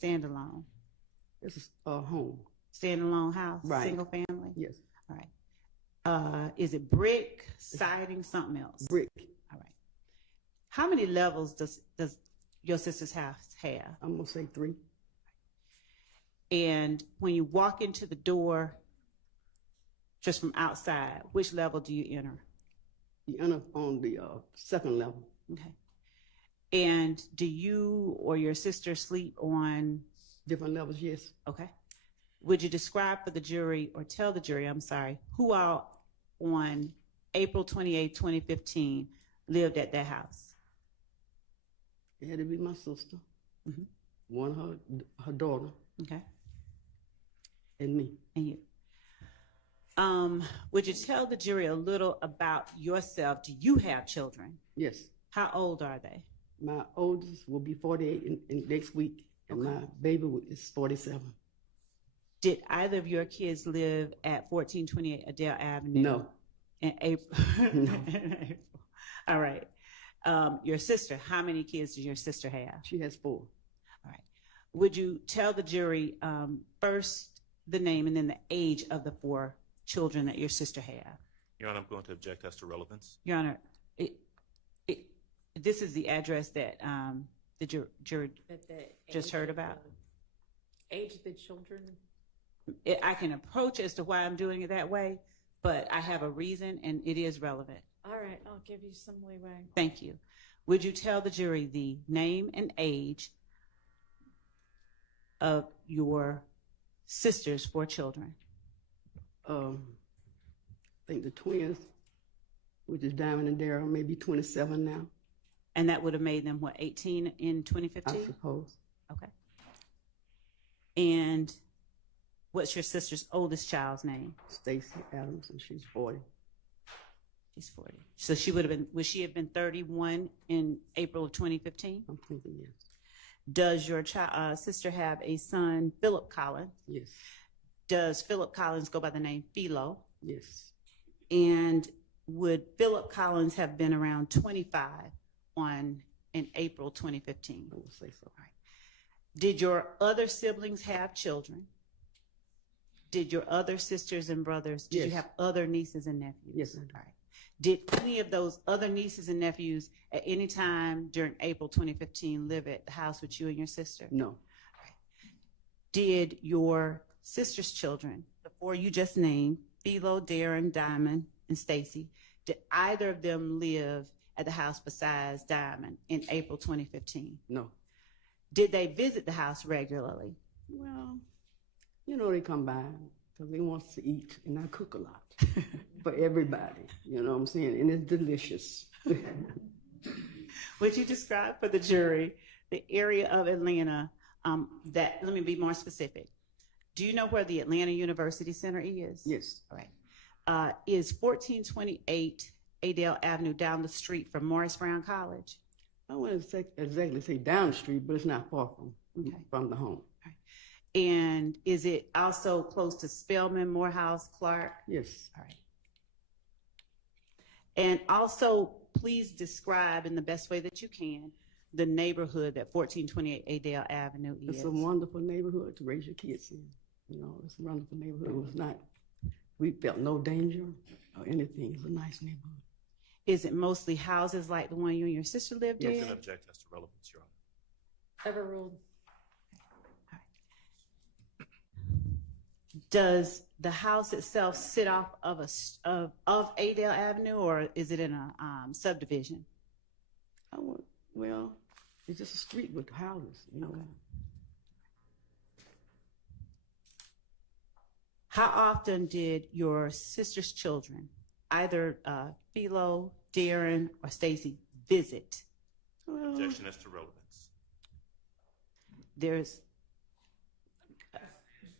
standalone? It's a home. Standalone house, Right. single family? Yes. All right. Is it brick, siding, something else? Brick. All right. How many levels does your sister's house have? I'm gonna say 3. And when you walk into the door, just from outside, which level do you enter? You enter on the 2nd level. Okay. And do you or your sister sleep on? Different levels, yes. Okay. Would you describe for the jury, or tell the jury, I'm sorry, who all on April 28, 2015 lived at that house? It had to be my sister, Mm-hmm. one her daughter, Okay. and me. And you. Would you tell the jury a little about yourself? Do you have children? Yes. How old are they? My oldest will be 48 in next week, and my baby is 47. Did either of your kids live at 1428 Adele Avenue? No. In April? No. All right. Your sister, how many kids does your sister have? She has 4. All right. Would you tell the jury first the name and then the age of the 4 children that your sister had? Your Honor, I'm going to object as to relevance. Your Honor, this is the address that the jury just heard about? Age of the children? I can approach as to why I'm doing it that way, but I have a reason and it is relevant. All right, I'll give you some leeway. Thank you. Would you tell the jury the name and age of your sister's 4 children? I think the twins, which is Diamond and Daryl, maybe 27 now. And that would have made them, what, 18 in 2015? I suppose. Okay. And what's your sister's oldest child's name? Stacy Adams, and she's 40. She's 40. So she would she have been 31 in April of 2015? I'm thinking yes. Does your sister have a son, Philip Collins? Yes. Does Philip Collins go by the name Philo? Yes. And would Philip Collins have been around 25 in April 2015? I would say so. All right. Did your other siblings have children? Did your other sisters and brothers, did you have other nieces and nephews? Yes, I do. All right. Did any of those other nieces and nephews at any time during April 2015 live at the house with you and your sister? No. All right. Did your sister's children, the 4 you just named, Philo, Darren, Diamond, and Stacy, did either of them live at the house besides Diamond in April 2015? No. Did they visit the house regularly? Well, you know, they come by because they want to eat, and I cook a lot for everybody. You know what I'm saying? And it's delicious. Would you describe for the jury the area of Atlanta that, let me be more specific. Do you know where the Atlanta University Center is? Yes. All right. Is 1428 Adele Avenue down the street from Morris Brown College? I wouldn't exactly say down the street, but it's not far from the home. Right. And is it also close to Spelman, Morehouse, Clark? Yes. All right. And also, please describe in the best way that you can the neighborhood that 1428 Adele Avenue is. It's a wonderful neighborhood to raise your kids in. You know, it's a wonderful neighborhood. It was not, we felt no danger or anything. It's a nice neighborhood. Is it mostly houses like the one you and your sister lived You in? can object as to relevance, Your Honor. Overruled. Does the house itself sit off of Adele Avenue, or is it in a subdivision? Well, it's just a street with houses, you know. Okay. How often did your sister's children, either Philo, Darren, or Stacy, visit? Well, Objection as to relevance. There's,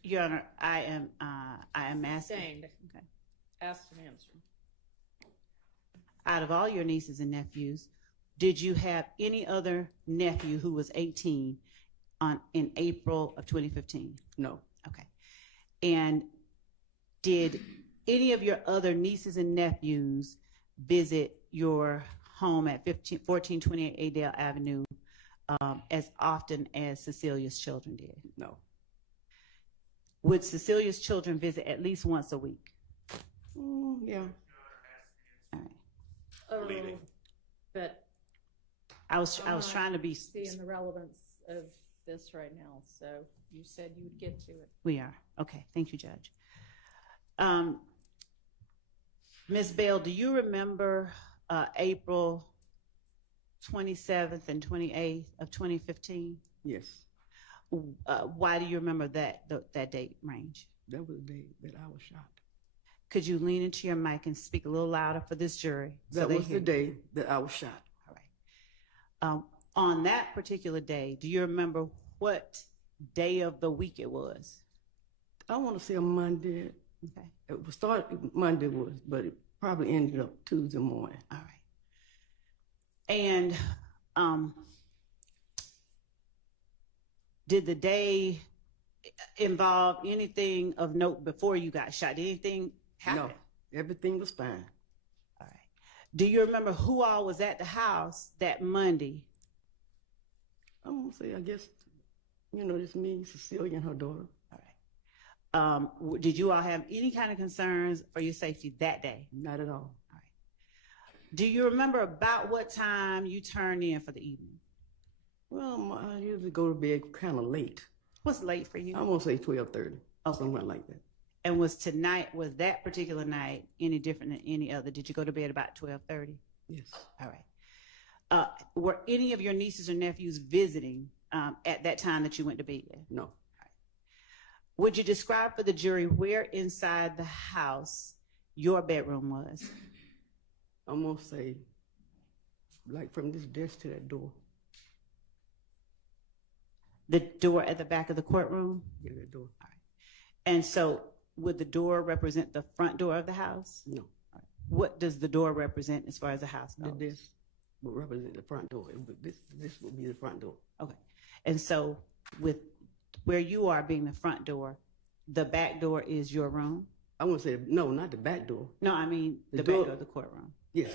Your Honor, I am asking. Sustained. Okay. Asked and answered. Out of all your nieces and nephews, did you have any other nephew who was 18 in April of 2015? no. Okay. And did any of your other nieces and nephews visit your home at 1428 Adele Avenue as often as Cecilia's children did? No. Would Cecilia's children visit at least once a week? Yeah. All right. Oh, Leaving. but I was trying to be. seeing the relevance of this right now. So you said you would get to it. We are. Okay. Thank you, Judge. Ms. Bell, do you remember April 27th and 28th of 2015? Yes. Why do you remember that date range? That was the day that I was shot. Could you lean into your mic and speak a little louder for this jury? That was the day that I was shot. All right. On that particular day, do you remember what day of the week it was? I want to say a Monday. Okay. It was started Monday but it probably ended up Tuesday morning. All right. And did the day involve anything of note before you got shot? Did anything happen? No, everything was fine. All right. Do you remember who all was at the house that Monday? I'm gonna say, I guess, it's me, Cecilia, and her daughter. All right. Did you all have any kind of concerns for your safety that day? Not at all. All right. Do you remember about what time you turned in for the evening? Well, I usually go to bed kind of late. What's late for you? I'm gonna say 12:30, Okay. somewhere like that. And was that particular night any different than any other? Did you go to bed about 12:30? Yes. All right. Were any of your nieces or nephews visiting at that time that you went to bed? No. Would you describe for the jury where inside the house your bedroom was? I'm gonna say, like from this desk to that door. The door at the back of the courtroom? Yeah, that door. And so would the door represent the front door of the house? No. What does the door represent as far as the house goes? The desk would represent the front door. This would be the front door. Okay. And so with where you are being the front door, the back door is your room? I want to say, no, not the back door. No, I mean the back door- door of the courtroom. Yes.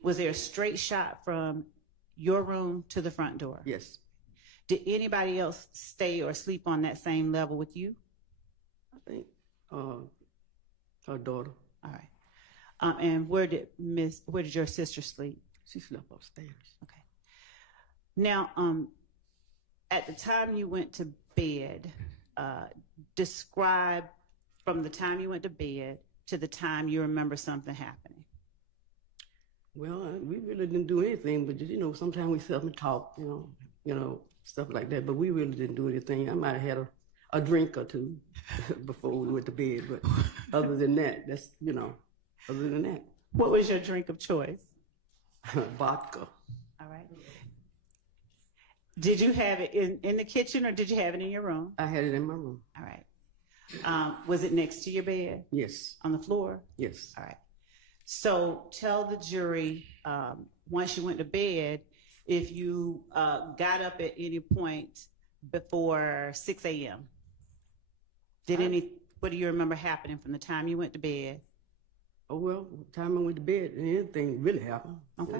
Was there a straight shot from your room to the front door? Yes. Did anybody else stay or sleep on that same level with you? I think her daughter, All right. And where did your sister sleep? she slept upstairs. Okay. Now, at the time you went to bed, describe from the time you went to bed to the time you remember something happening. Well, we really didn't do anything, but sometimes we sit up and talk, stuff like that. But we really didn't do anything. I might have had a drink or two before we went to bed, but other than that, other than that, What was your drink of choice? vodka. All right. Did you have it in the kitchen or did you have it in your room? I had it in my room. All right. Was it next to your bed? Yes. On the floor? Yes. All right. So tell the jury, once you went to bed, if you got up at any point before 6 a.m. What do you remember happening from the time you went to bed? Oh, well, the time I went to bed, anything really happened. Okay.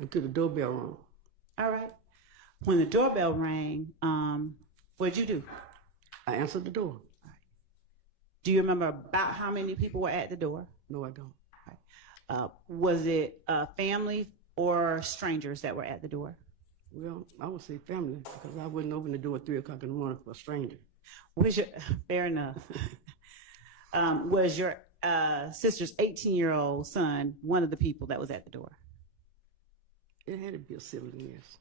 Until the doorbell rang. All right. When the doorbell rang, what'd you do? I answered the door. Do you remember about how many people were at the door? No, I don't. Was it family or strangers that were at the door? Well, I would say family because I wouldn't open the door at 3 o'clock in the morning for a stranger. Fair enough. Was your sister's 18-year-old son one of the people that was at the door? It had to be a sibling, yes.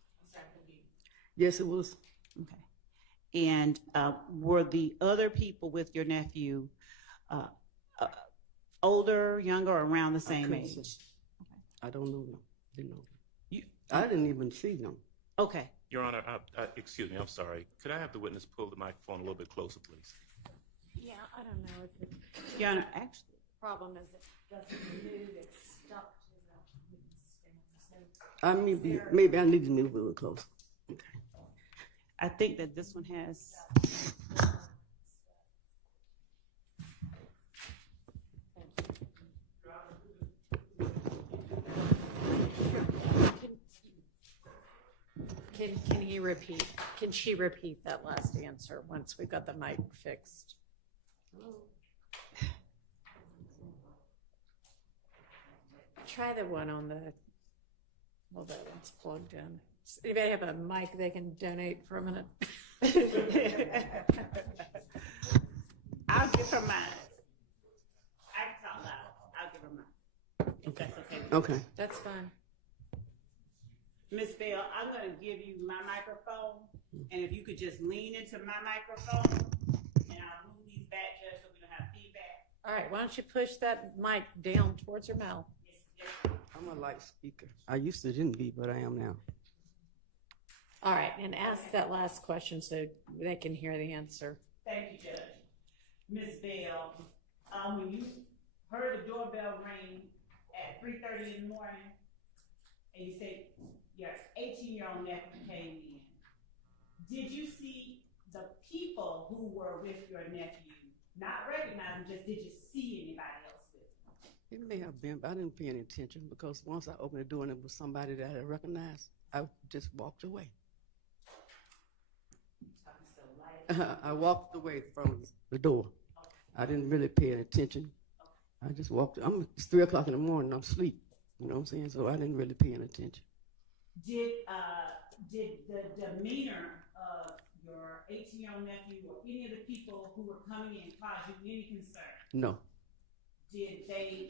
Yes, it was. Okay. And were the other people with your nephew older, younger, or around the same couldn't age? say. I don't know them. Didn't know them. You, I didn't even see them. okay. Your Honor, excuse me, I'm sorry. Could I have the witness pull the microphone a little bit closer, please? Yeah, I don't know if the Your Honor, actually, problem is it doesn't move, it's stuck to the witness stand. I maybe I need to move a little closer. Okay. I think that this one has. Can she repeat that last answer once we've got the mic fixed? Try the one on the, well, that one's plugged in. Does anybody have a mic they can donate for a minute? I'll give her mine. I can talk loud. I'll give her mine. If that's okay. Okay. That's fine. Miss Bell, I'm going to give you my microphone, and if you could just lean into my microphone, and I'll move these back just so we don't have feedback. All right, why don't you push that mic down towards your mouth? Yes, yes. I'm a light speaker. I used to didn't be, but I am now. All right, and ask that last question so they can hear the answer. Thank you, Judge. Miss Bell, when you heard the doorbell ring at 3:30 in the morning, and you said your 18-year-old nephew came in, did you see the people who were with your nephew? Not recognize him, just did you see anybody else with him? It may have been, but I didn't pay any attention because once I opened the door and it was somebody that I recognized, I just walked away. Talking so light. I walked away from the door. I didn't really pay any attention. I just walked. It's 3 o'clock in the morning. I'm asleep. You know what I'm saying? So I didn't really pay any attention. Did the demeanor of your 18-year-old nephew or any of the people who were coming in cause you any concern? No. Did they,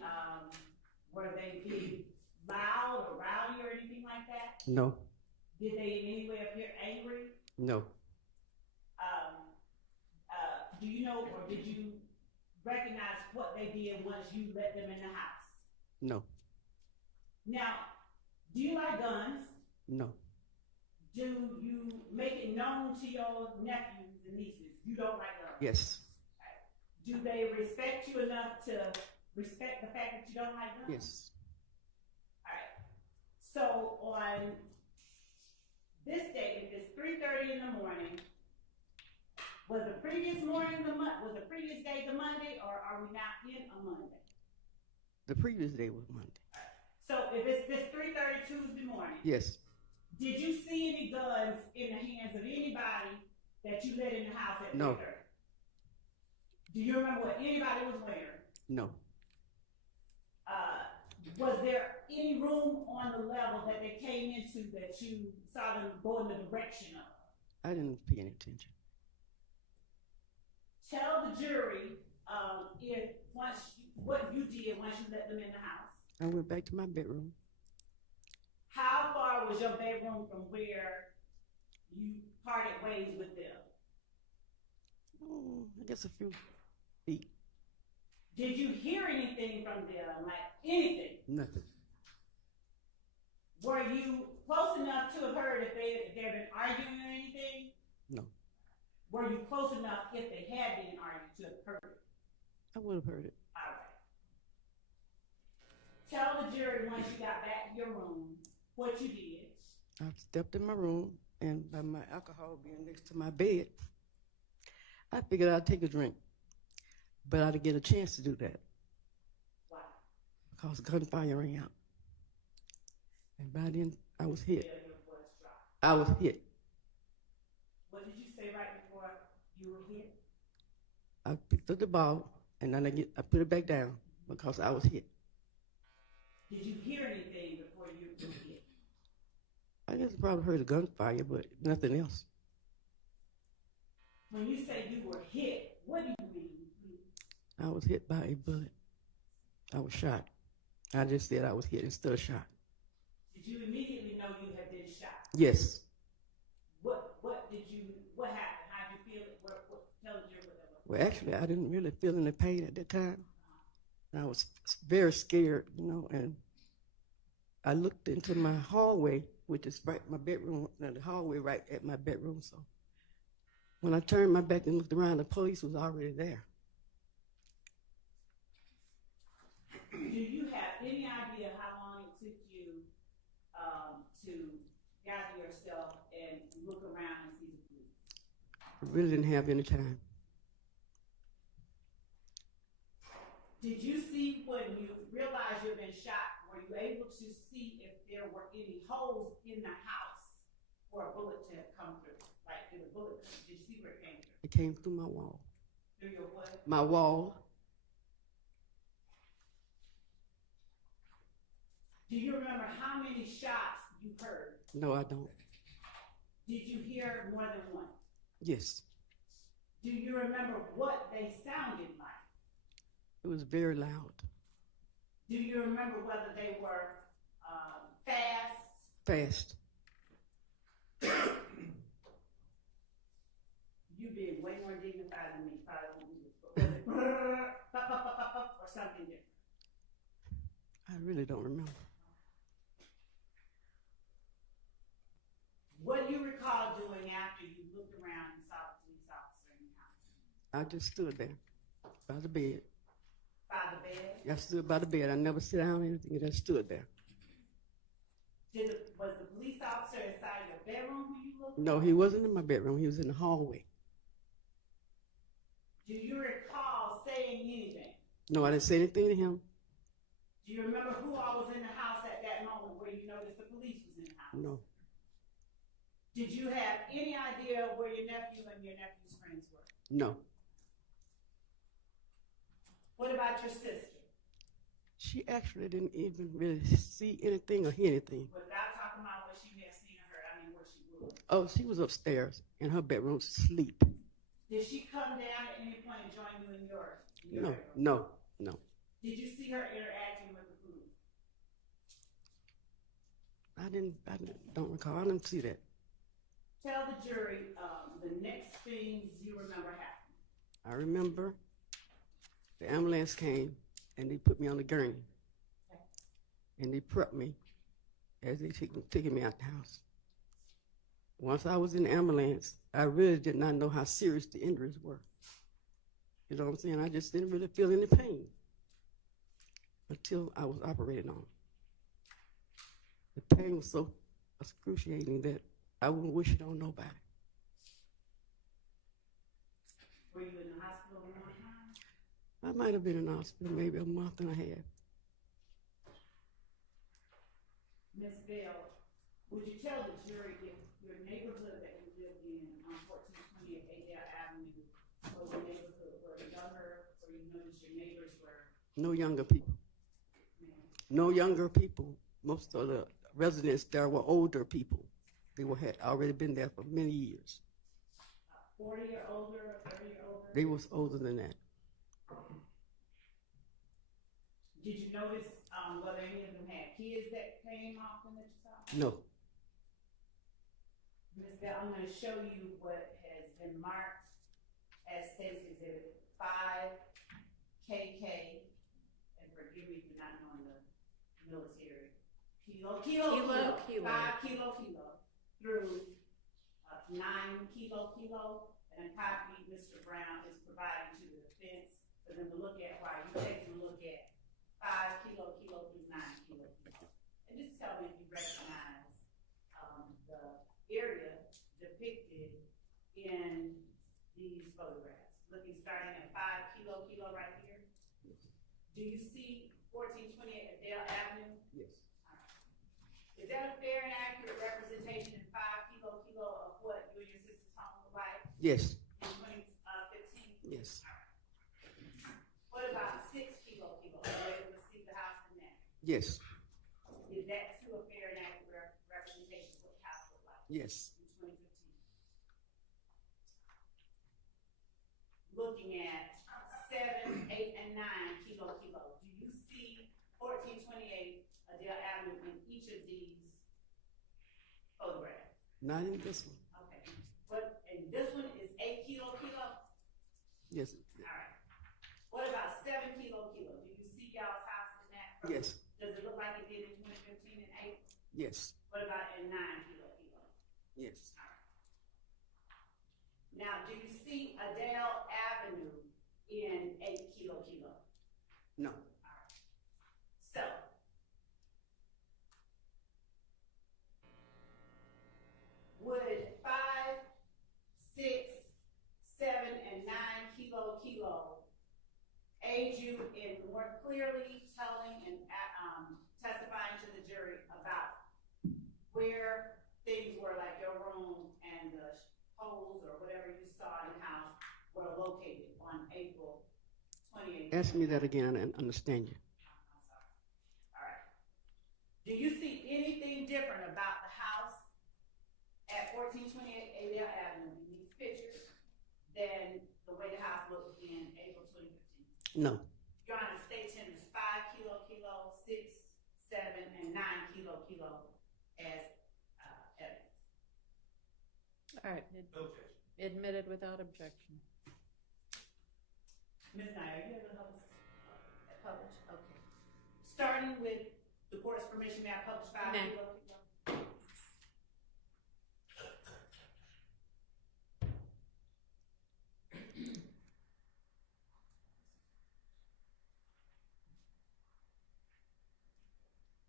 were they being loud or rowdy or anything like that? No. Did they in any way appear angry? No. Do you know or did you recognize what they did once you let them in the house? No. Now, do you like guns? No. Do you make it known to your nephews and nieces you don't like guns? Yes. Do they respect you enough to respect the fact that you don't like guns? Yes. All right. So on this day, if it's 3:30 in the morning, was the previous morning was the previous day the Monday, or are we now in a Monday? The previous day was Monday. So if it's this 3:30 Tuesday morning, Yes. did you see any guns in the hands of anybody that you let in the house at 3:30? No. Do you remember what anybody was wearing? No. Was there any room on the level that they came into that you saw them go in the direction of? I didn't pay any attention. Tell the jury what you did once you let them in the house. I went back to my bedroom. How far was your bedroom from where you parted ways with them? I guess a few feet. Did you hear anything from them, like anything? Nothing. Were you close enough to have heard if they've been arguing or anything? No. Were you close enough if they had been arguing to have heard it? I would have heard it. All right. Tell the jury once you got back to your room what you did. I stepped in my room, and by my alcohol being next to my bed, I figured I'd take a drink. But I didn't get a chance to do that. Why? Because gunfire rang out. And by then, I was hit. Your voice dropped. I was hit. What did you say right before you were hit? I picked up the ball, and then I put it back down because I was hit. Did you hear anything before you were hit? I guess I probably heard a gunfire, but nothing else. When you say you were hit, what do you mean? I was hit by a bullet. I was shot. I just said I was hit instead of shot. Did you immediately know you had been shot? Yes. What happened? How did you feel it? Tell the jury what that was. Well, actually, I didn't really feel any pain at that time. I was very scared, and I looked into my hallway, which is right my bedroom, the hallway right at my bedroom. So when I turned my back and looked around, the police was already there. Do you have any idea how long it took you to gather yourself and look around and see the police? I really didn't have any time. Did you see when you realized you'd been shot, were you able to see if there were any holes in the house for a bullet to have come through? Like, did a bullet, did you see where it came through? It came through my wall. Through your what? My wall. Do you remember how many shots you heard? No, I don't. Did you hear more than one? Yes. Do you remember what they sounded like? It was very loud. Do you remember whether they were fast? Fast. You being way more dignified than me, probably won't do this, but was it or something different? I really don't remember. What do you recall doing after you looked around and saw the police officer in the house? I just stood there by the bed. By the bed? I stood by the bed. I never sit down or anything. I just stood there. Was the police officer inside your bedroom when you looked? No, he wasn't in my bedroom. He was in the hallway. Do you recall saying anything? No, I didn't say anything to him. Do you remember who all was in the house at that moment where you noticed the police was in the house? No. Did you have any idea where your nephew and your nephew's friends were? No. What about your sister? She actually didn't even really see anything or hear anything. Without talking about what she may have seen or heard, I mean where she was. Oh, she was upstairs in her bedroom asleep. Did she come down at any point and join you in your No, bedroom? no. Did you see her interacting with the police? I don't recall. I didn't see that. Tell the jury the next things you remember happening. I remember the ambulance came and they put me on the gurney. Okay. And they prepped me as they taking me out the house. Once I was in the ambulance, I really did not know how serious the injuries were. You know what I'm saying? I just didn't really feel any pain until I was operated on. The pain was so excruciating that I wouldn't wish it on nobody. Were you in the hospital one more time? I might have been in the hospital maybe a month and a half. Ms. Bell, would you tell the jury if your neighborhood that you lived in on 1428 Adele Avenue was a neighborhood where younger, or you noticed your neighbors were? No younger people. No younger people. Most of the residents there were older people. They had already been there for many years. 40 or older, 30 or older? They was older than that. Did you notice whether any of them had kids that came often that you saw? No. Ms. Bell, I'm going to show you what has been marked as State's Exhibit 5KK, and forgive me for not knowing the military. Kilo, 5 kilo, through 9 kilo, and a copy Mr. Brown is providing to the defense for them to look at while you're taking a look at 5 kilo through 9 kilo. And just tell me if you recognize the area depicted in these photographs. Looking starting at 5 kilo right here. Do you see 1428 Adele Avenue? Yes. Is that a fair and accurate representation in 5 kilo of what you and your sister's home look like Yes. in 2015? Yes. What about 6 kilo? Are you able to see the house in that? Yes. Is that too a fair and accurate representation of what the house looked like Yes. in 2015? Looking at 7, 8, and 9 kilo. Do you see 1428 Adele Avenue in each of these photographs? Not in this one. Okay. And this one is 8 kilo? Yes. All right. What about 7 kilo? Do you see y'all's house in that? Yes. Does it look like it did in 2015 and 8? Yes. What about in 9 kilo? Yes. Now, do you see Adele Avenue in 8 kilo? No. So, would 5, 6, 7, and 9 kilo aid you in more clearly telling and testifying to the jury about where things were, like your room 1428. Ask me that again. I didn't understand you. I'm sorry. All right. Do you see anything different about the house at 1428 Adele Avenue in these pictures than the way the house looked in April 2015? No. Your Honor, state tenders 5 kilo, 6, 7, and 9 kilo as evidence. All right, admitted without objection. Ms. Nye, are you able to help us publish? Okay. Starting with the court's permission, may I publish 5 May. kilo?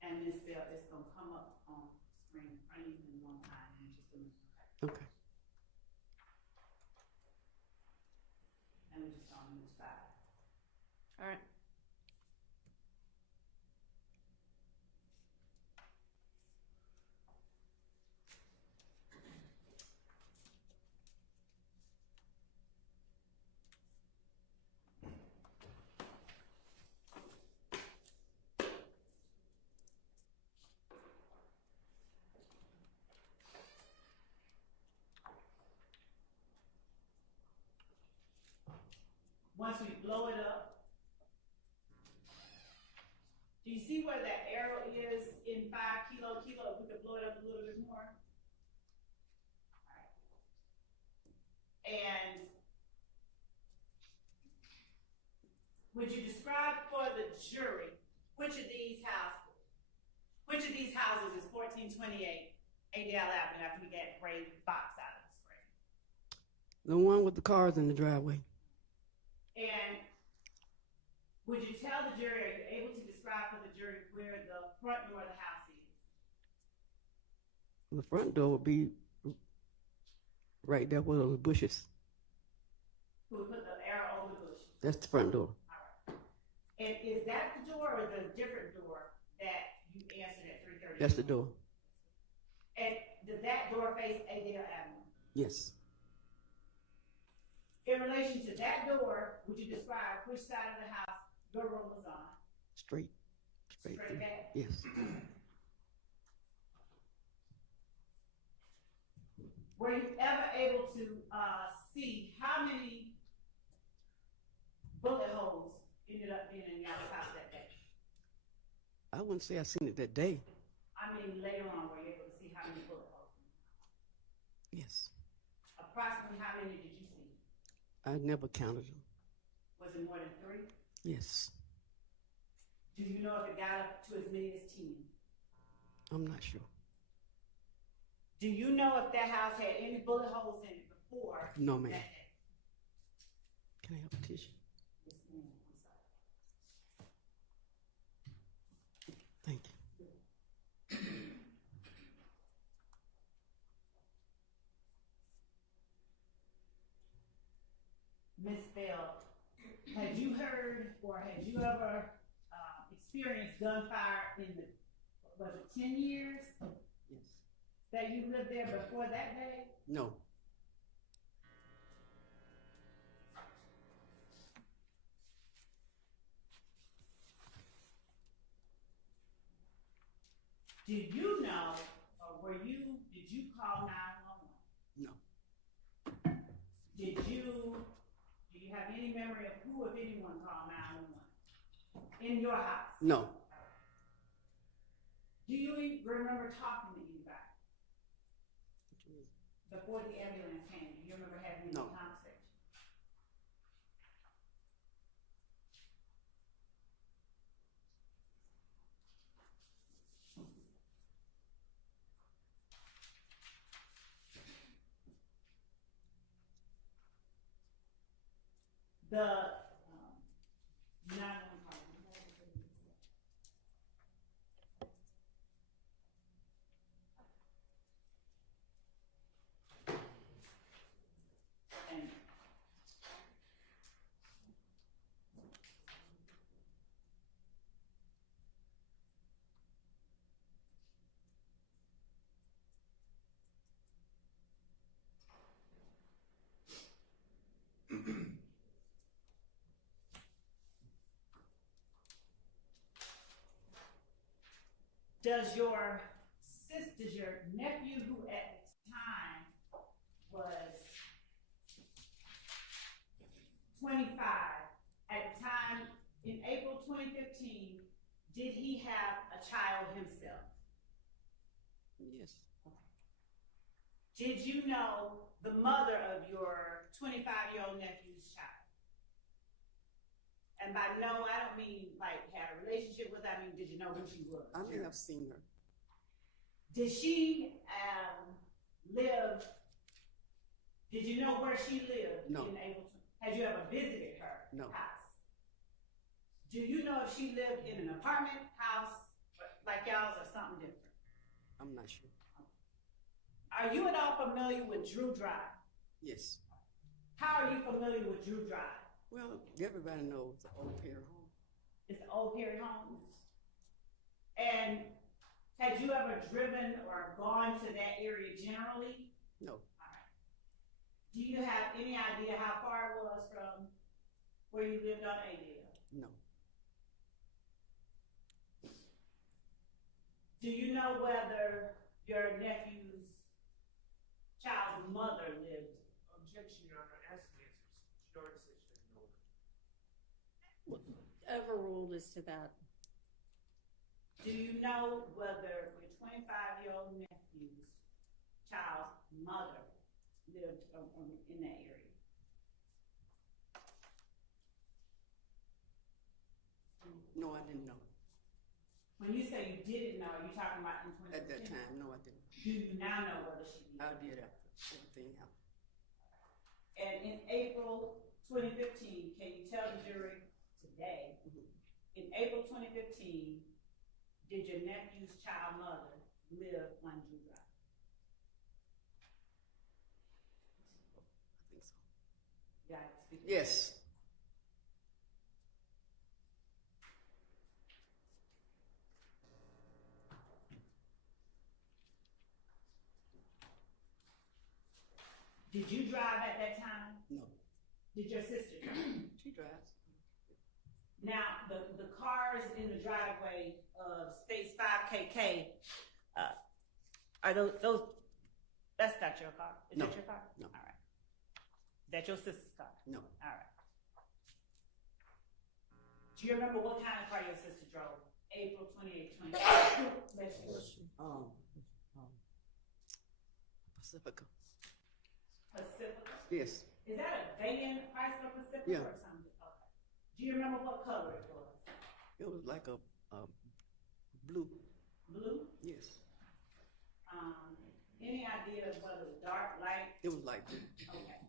And Ms. Bell, it's going to come up on screen in front of you in one time in just a minute. Okay. And we just don't use 5. All right. Once we blow it up, do you see where that arrow is in 5 kilo? If we could blow it up a little bit more. All right. And would you describe for the jury which of these houses is 1428 Adele Avenue after we get gray box out of the screen? The one with the cars in the driveway. And would you tell the jury, are you able to describe for the jury where the front door of the house is? The front door would be right there where those bushes. We put the arrow over the bush. That's the front door. All right. And is that the door or is it a different door that you answered at 3:30? That's the door. And does that door face Adele Avenue? Yes. In relation to that door, would you describe which side of the house your room was on? Straight. Straight through. back? Yes. Were you ever able to see how many bullet holes ended up being in y'all's house that day? I wouldn't say I seen it that day. I mean, later on, were you able to see how many bullet holes? Yes. Approximately how many did you see? I never counted them. Was it more than 3? Yes. Do you know if it got up to as many as 10? I'm not sure. Do you know if that house had any bullet holes in it before No, that ma'am. day? Can I have a tissue? Yes, ma'am. I'm sorry. Thank you. Ms. Bell, had you heard or had you ever experienced gunfire in the, was it 10 years Yes. that you lived there before that day? No. Did you know, or did you call 911? No. Do you have any memory of who, if anyone, called 911 in your house? No. Do you remember talking to anybody before the ambulance came? Do you remember having any No. conversation? The 911 call. And does your nephew, who at the time was 25, at the time in April 2015, did he have a child himself? Yes. Did you know the mother of your 25-year-old nephew's child? And by no, I don't mean like had a relationship with her, I mean, did you know who she was? I may have seen her. Did she live, did you know where she lived? No. In April? Had you ever visited her No. house? Do you know if she lived in an apartment house like y'all's or something different? I'm not sure. Are you at all familiar with Drew Drive? Yes. How are you familiar with Drew Drive? Well, everybody knows the old Perry home. It's the old Perry home. And had you ever driven or gone to that area generally? No. All right. Do you have any idea how far it was from where you lived on Adele? No. Do you know whether your nephew's child's mother lived? Objection, Your Honor. Ask the answers. She already said she didn't know her. Overruled as to that. Do you know whether your 25-year-old nephew's child's mother lived in that area? No, I didn't know. When you say you didn't know, are you talking about in 2015? At that time, no, I didn't. Do you now know whether she did? I did after everything happened. And in April 2015, can you tell the jury today, in April 2015, did your nephew's child mother live on Drew Drive? I think so. Yeah, speak. Yes. Did you drive at that time? No. Did your sister drive? She drives. Now, the cars in the driveway of State's 5KK, are those, that's not your car? Is No. that your car? No. All right. Is that your sister's car? No. All right. Do you remember what kind of car your sister drove? April 28, 2020. Pacifica. Pacifica? Yes. Is that a van, Chrysler Pacifica Yeah. or something? Okay. Do you remember what color it was? It was like a blue. Blue? Yes. Any idea of whether it was dark, light? It was like blue. Okay.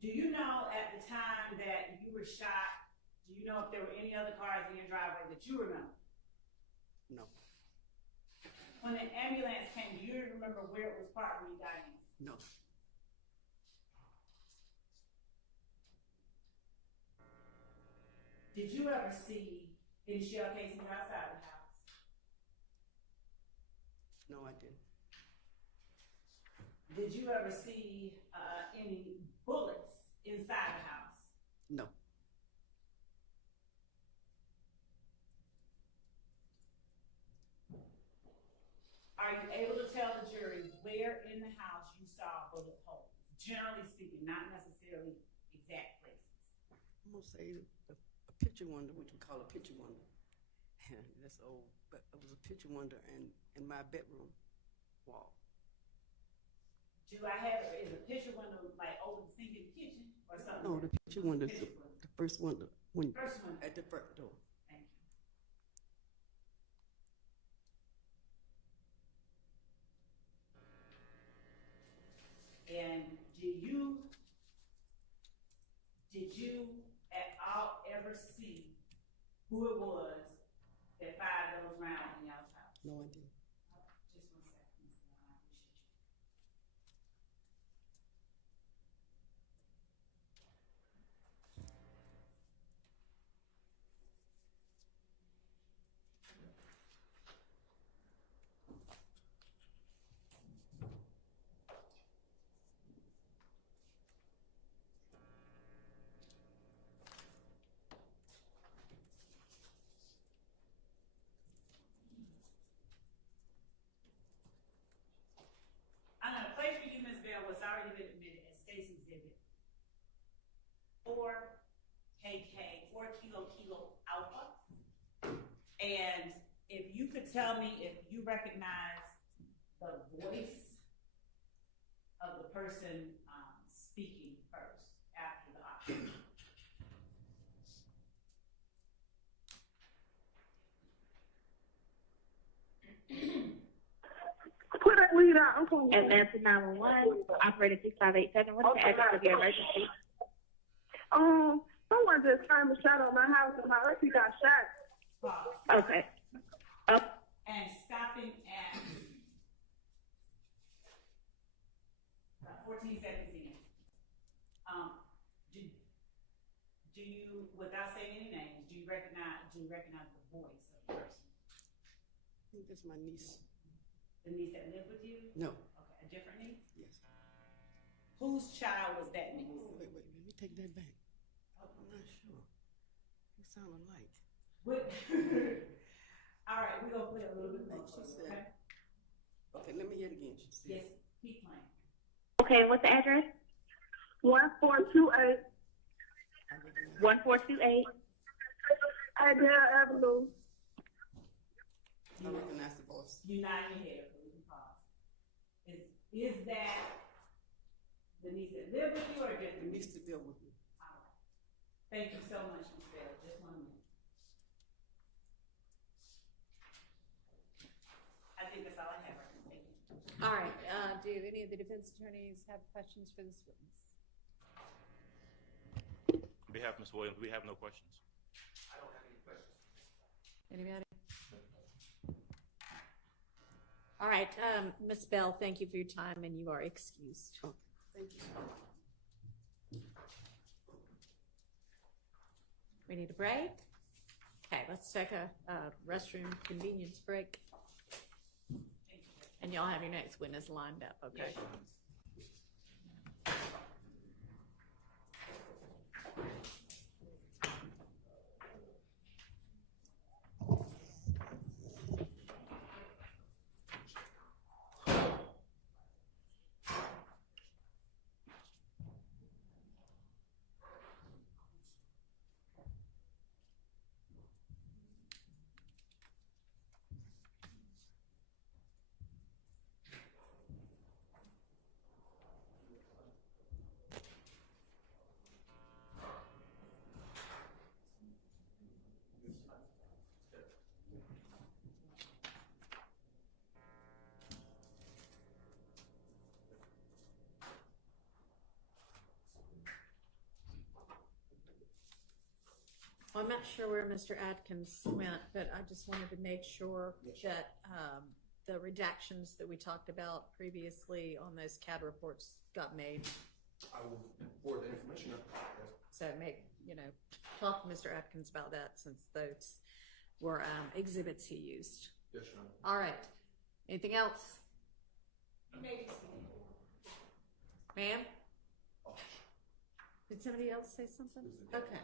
Do you know at the time that you were shot, do you know if there were any other cars in your driveway that you remember? No. When the ambulance came, do you remember where it was parked when you got in? No. Did you ever see any shell casings outside the house? No, I didn't. Did you ever see any bullets inside the house? No. Are you able to tell the jury where in the house you saw bullet holes? Generally speaking, not necessarily exact places. I'm gonna say a picture window, which we call a picture window. That's old, but it was a picture window in my bedroom wall. Do I have, is a picture window like over the sink in the kitchen or something? No, the picture window, Picture window. the first window, when First window. at the front door. Thank you. And did you at all ever see who it was that fired those rounds in y'all's house? No, I didn't. Just 1 second, Ms. Brown, I appreciate you. already been admitted as Stacy's exhibit 4KK, 4 kilo alpha. And if you could tell me if you recognize the voice of the person speaking first after the option. Put that weed out. I'm calling. Atlanta 911, operator 6587. What's the address of your emergency? Someone just turned a shot on my house and my auntie got shot. Okay. Oh, And stopping at 14 seconds in. Do you, without saying any names, do you recognize the voice of the person? I think that's my niece. The niece that lived with you? No. Okay, a different niece? Yes. Whose child was that niece? Wait, let me take that back. I'm not sure. They sound alike. All right, we're gonna play a little bit more. She said, Okay? okay, let me hear it again. She said, Yes, keep playing. okay, what's the address? 1428 1428. Adele Avenue. I recognize the voice. You nod your head, so we can pause. Is that the niece that lived with you or a It different needs niece? to deal with me. All right. Thank you so much, Ms. Bell. Just 1 minute. I think that's all I have right now. Thank you. All right, do any of the defense attorneys have questions for this witness? On behalf of Ms. Williams, we have no questions. I don't have any questions. Anybody? All right, Ms. Bell, thank you for your time, and you are excused. Okay, thank you. We need a break? Okay, let's take a restroom convenience break. And y'all have your next witness lined up, okay? Well, I'm not sure where Mr. Atkins went, but I just wanted to make sure that the redactions that we talked about previously on those CAD reports got made. I will forward the information up. So talk to Mr. Atkins about that since those were exhibits he used. Yes, Your Honor. All right. Anything else? Ma'am? Did somebody else say something? Okay.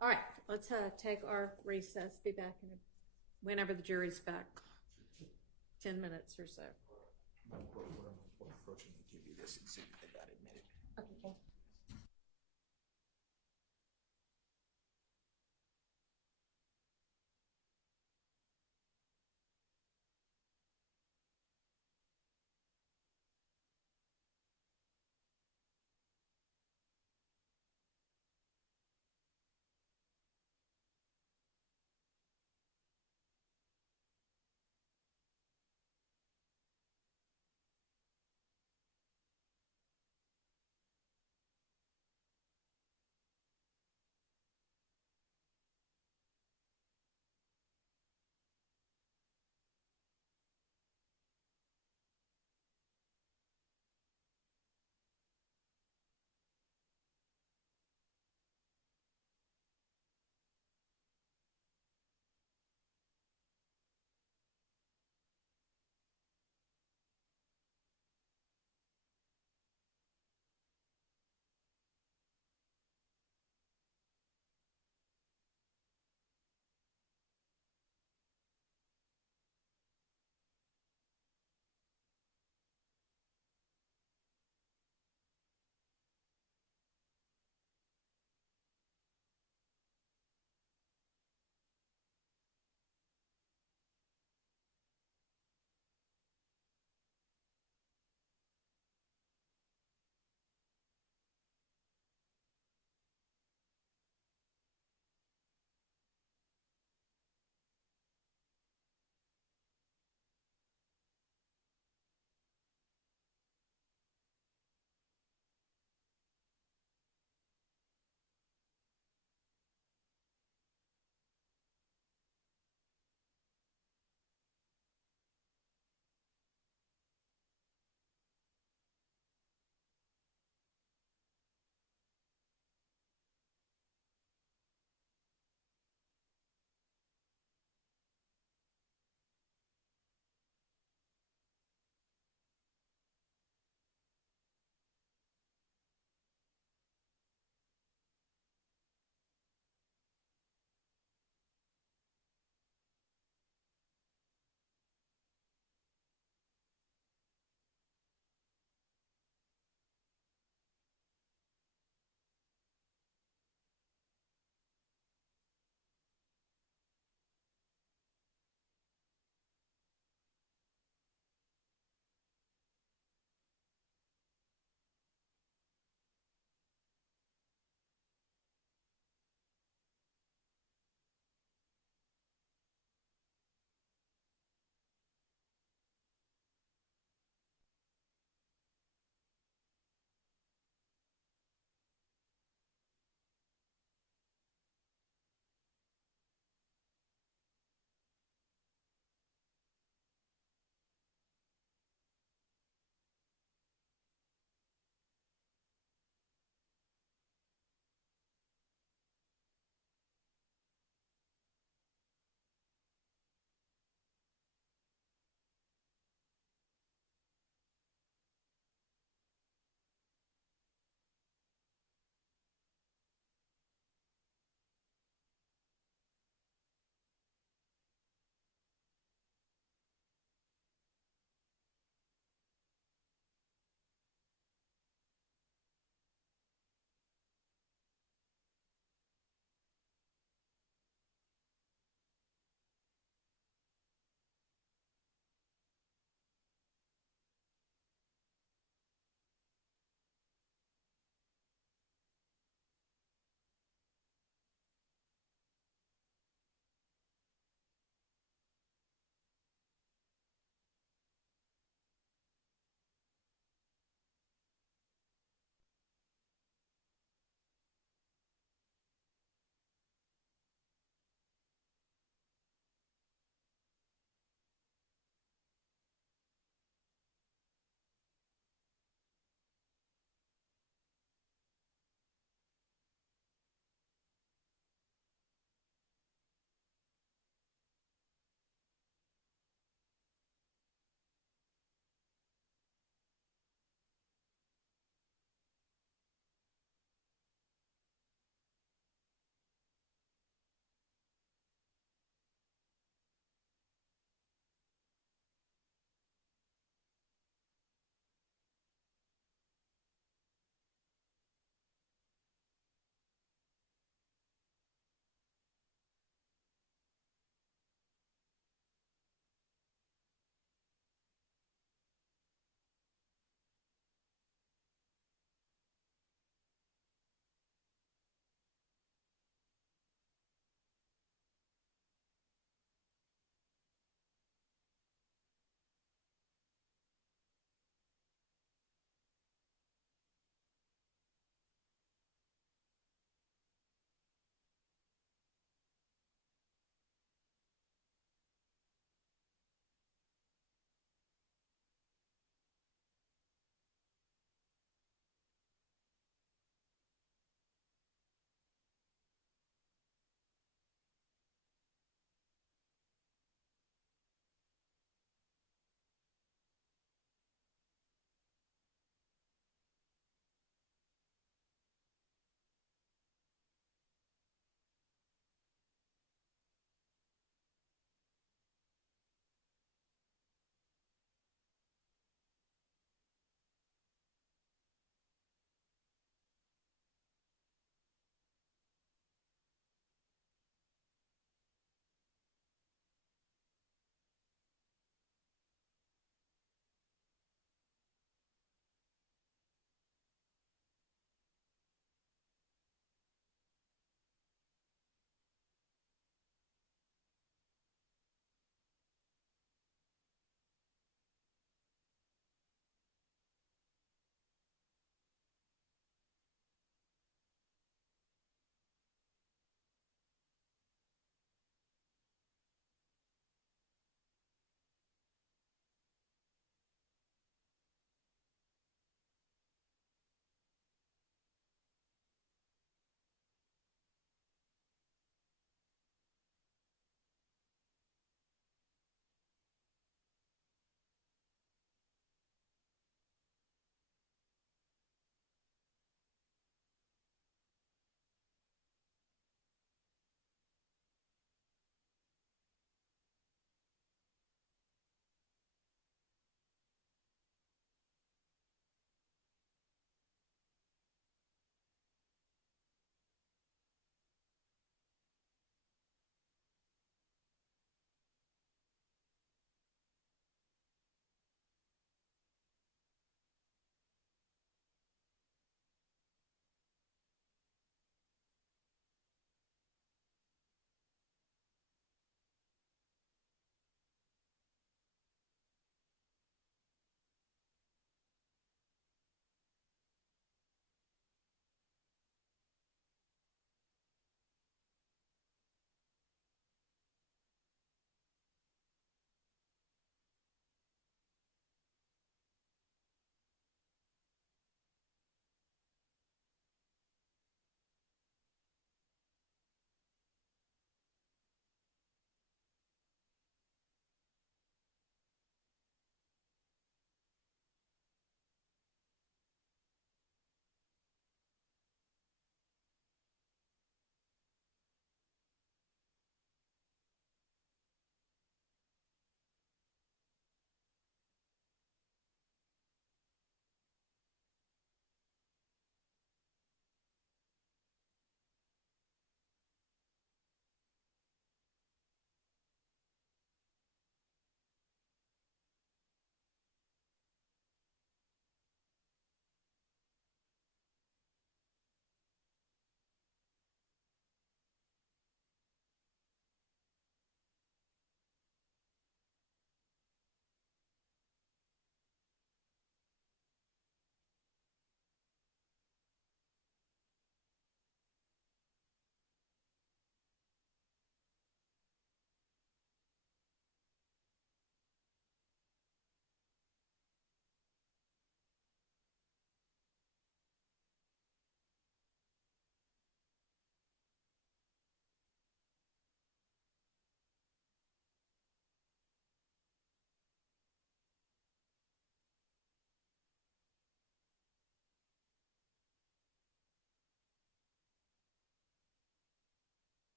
All right. Let's take our recess. Be back whenever the jury's back. 10 minutes or so. Approaching to give you this exhibit that got admitted. Okay.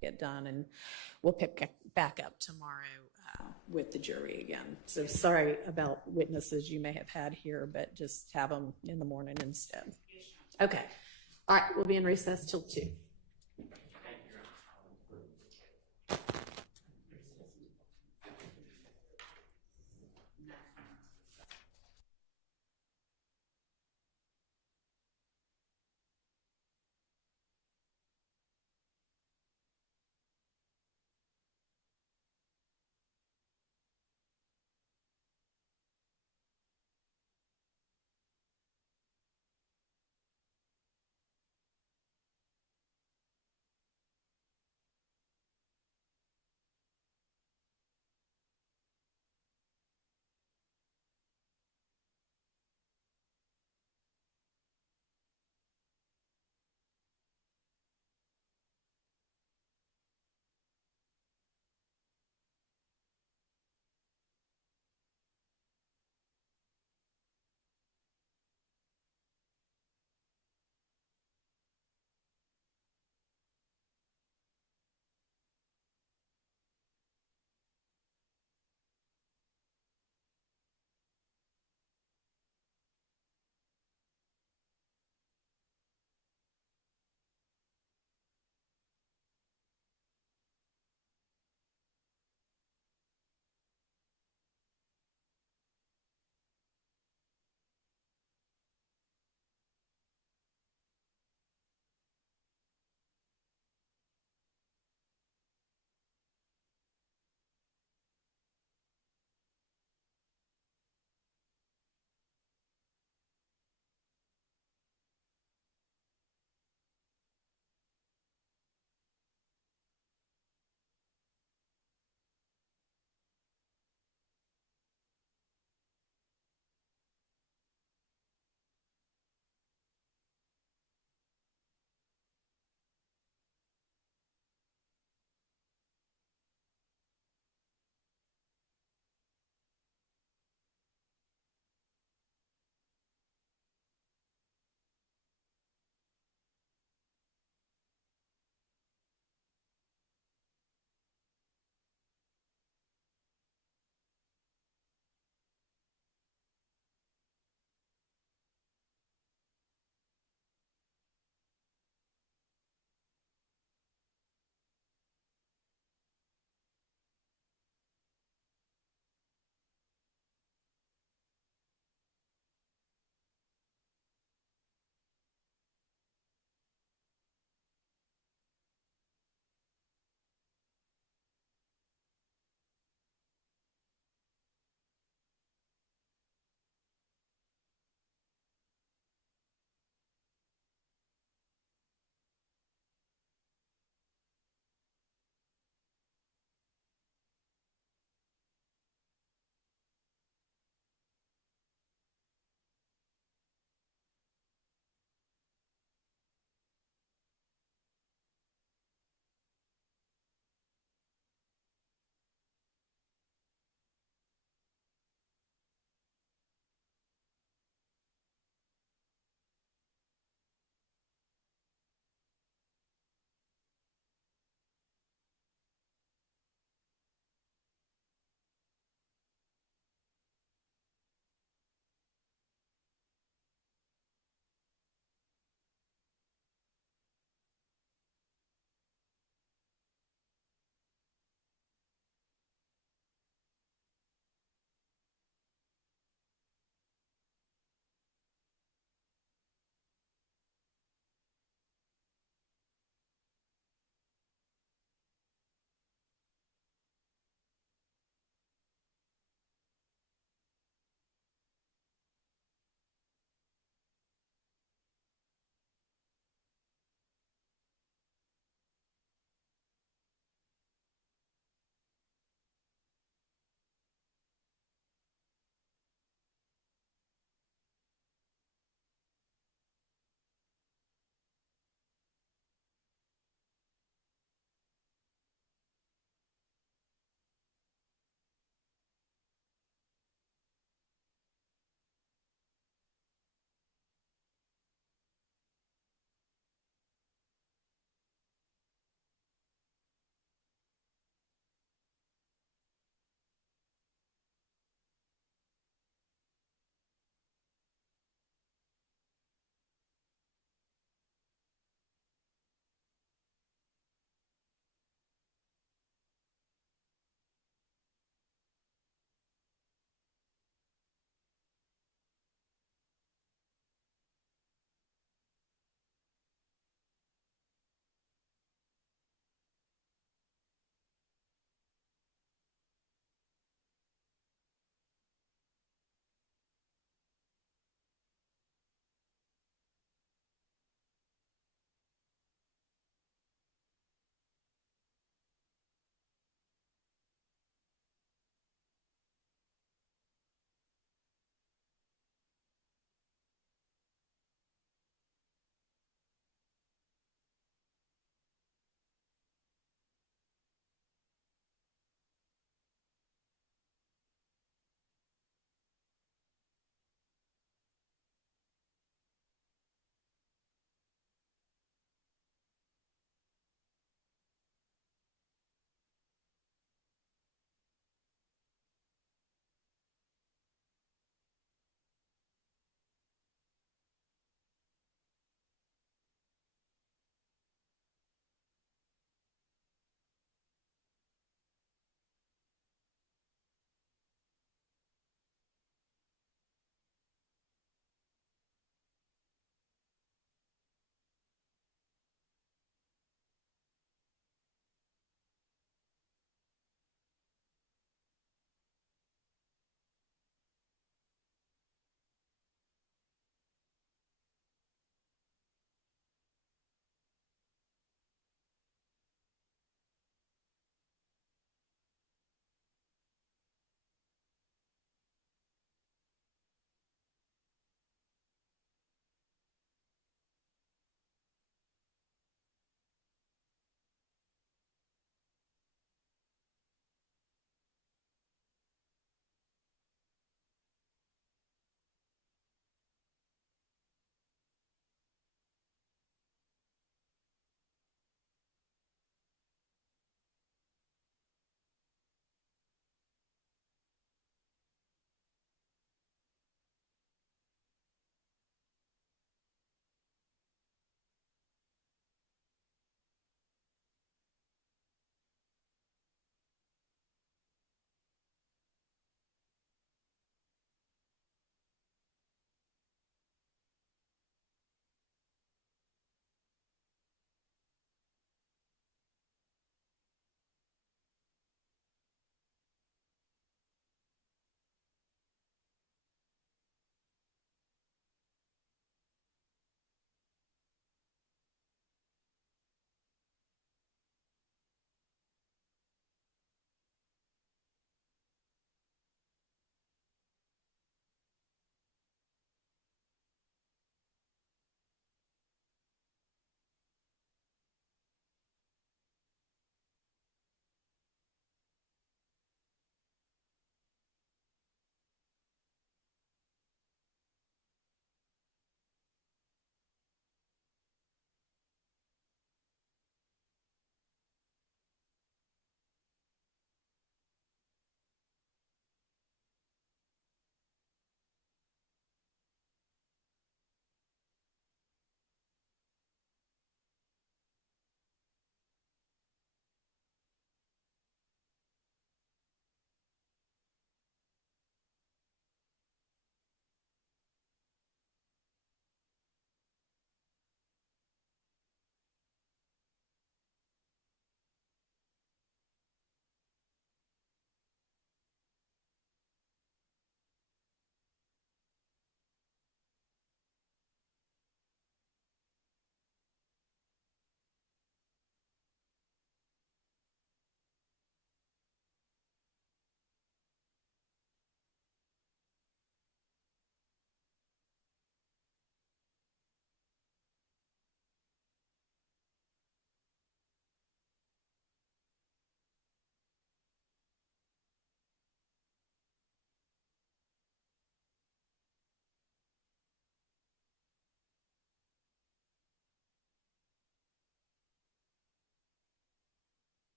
get done, and we'll pick back up tomorrow with the jury again. So sorry about witnesses you may have had here, but just have them in the morning instead. Okay. All right. We'll be in recess till 2.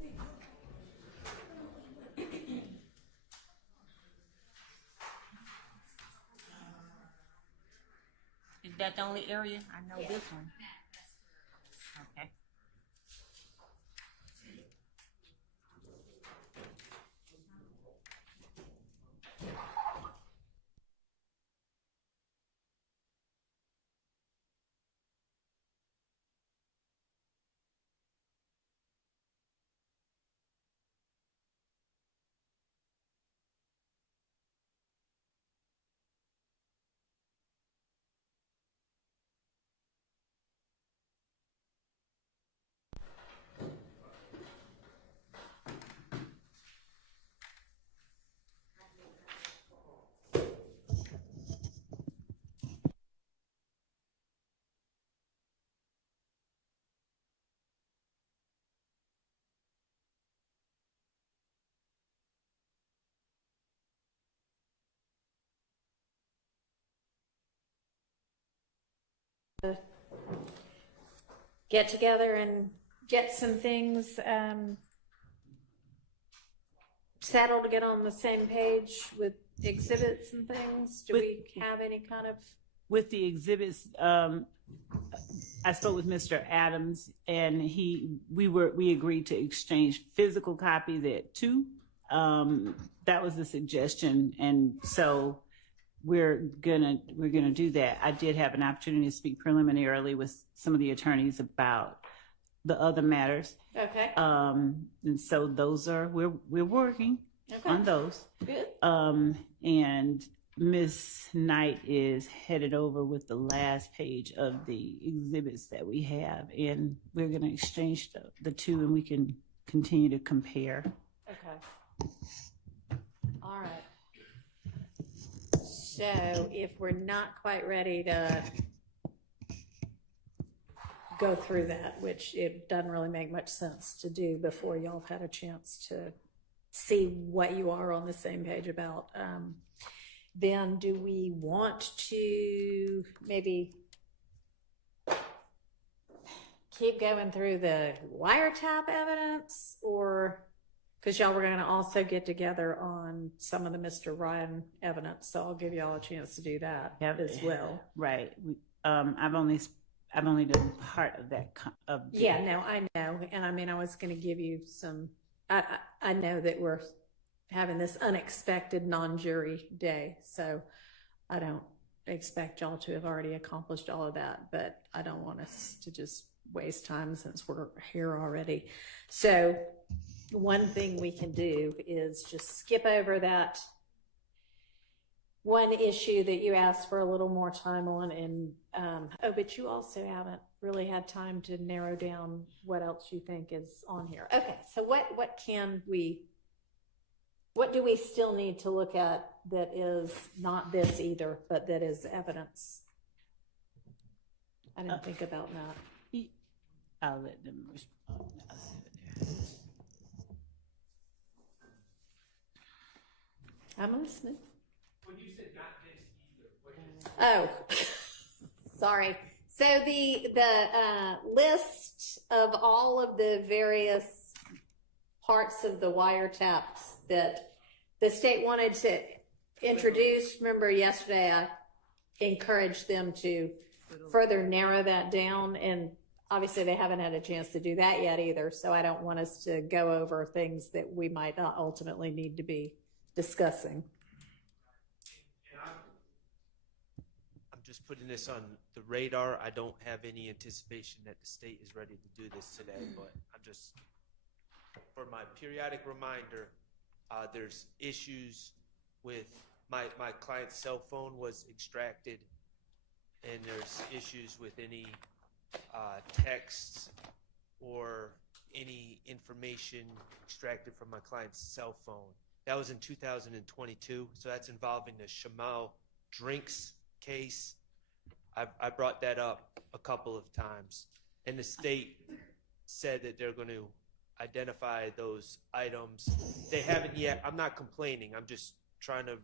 Is that the only area? I know this one. Okay. Get together and get some things settled to get on the same page with exhibits and things? Do we have any kind of? With the exhibits, I spoke with Mr. Adams, and we agreed to exchange physical copies at 2. That was the suggestion, and so we're gonna do that. I did have an opportunity to speak preliminarily with some of the attorneys about the other matters. Okay. And so those are we're working on those. Good. And Miss Knight is headed over with the last page of the exhibits that we have, and we're going to exchange the 2, and we can continue to compare. Okay. All right. So if we're not quite ready to go through that, which it doesn't really make much sense to do before y'all have had a chance to see what you are on the same page about, then do we want to maybe keep going through the wiretap evidence, or because y'all were going to also get together on some of the Mr. Ryan evidence, so I'll give y'all a chance to do that as well. Right. I've only done part of that. Yeah, no, I know, and I mean, I was going to give you some. I know that we're having this unexpected non-jury day, so I don't expect y'all to have already accomplished all of that, but I don't want us to just waste time since we're here already. So one thing we can do is just skip over that one issue that you asked for a little more time on, and but you also haven't really had time to narrow down what else you think is on here. Okay, so what do we still need to look at that is not this either, but that is evidence? I didn't think about that. I'll let them respond. I'll see what they're- I'm listening. When you said not this either, what is Oh, sorry. So the list of all of the various parts of the wiretaps that the state wanted to introduce. Remember yesterday I encouraged them to further narrow that down, and obviously they haven't had a chance to do that yet either. So I don't want us to go over things that we might not ultimately need to be discussing. I'm just putting this on the radar. I don't have any anticipation that the state is ready to do this today, but I'm just, for my periodic reminder, there's issues with my client's cell phone was extracted, and there's issues with any texts or any information extracted from my client's cell phone. That was in 2022, so that's involving the Shamal Drinks case. I brought that up a couple of times, and the state said that they're going to identify those items. They haven't yet. I'm not complaining. I'm just trying to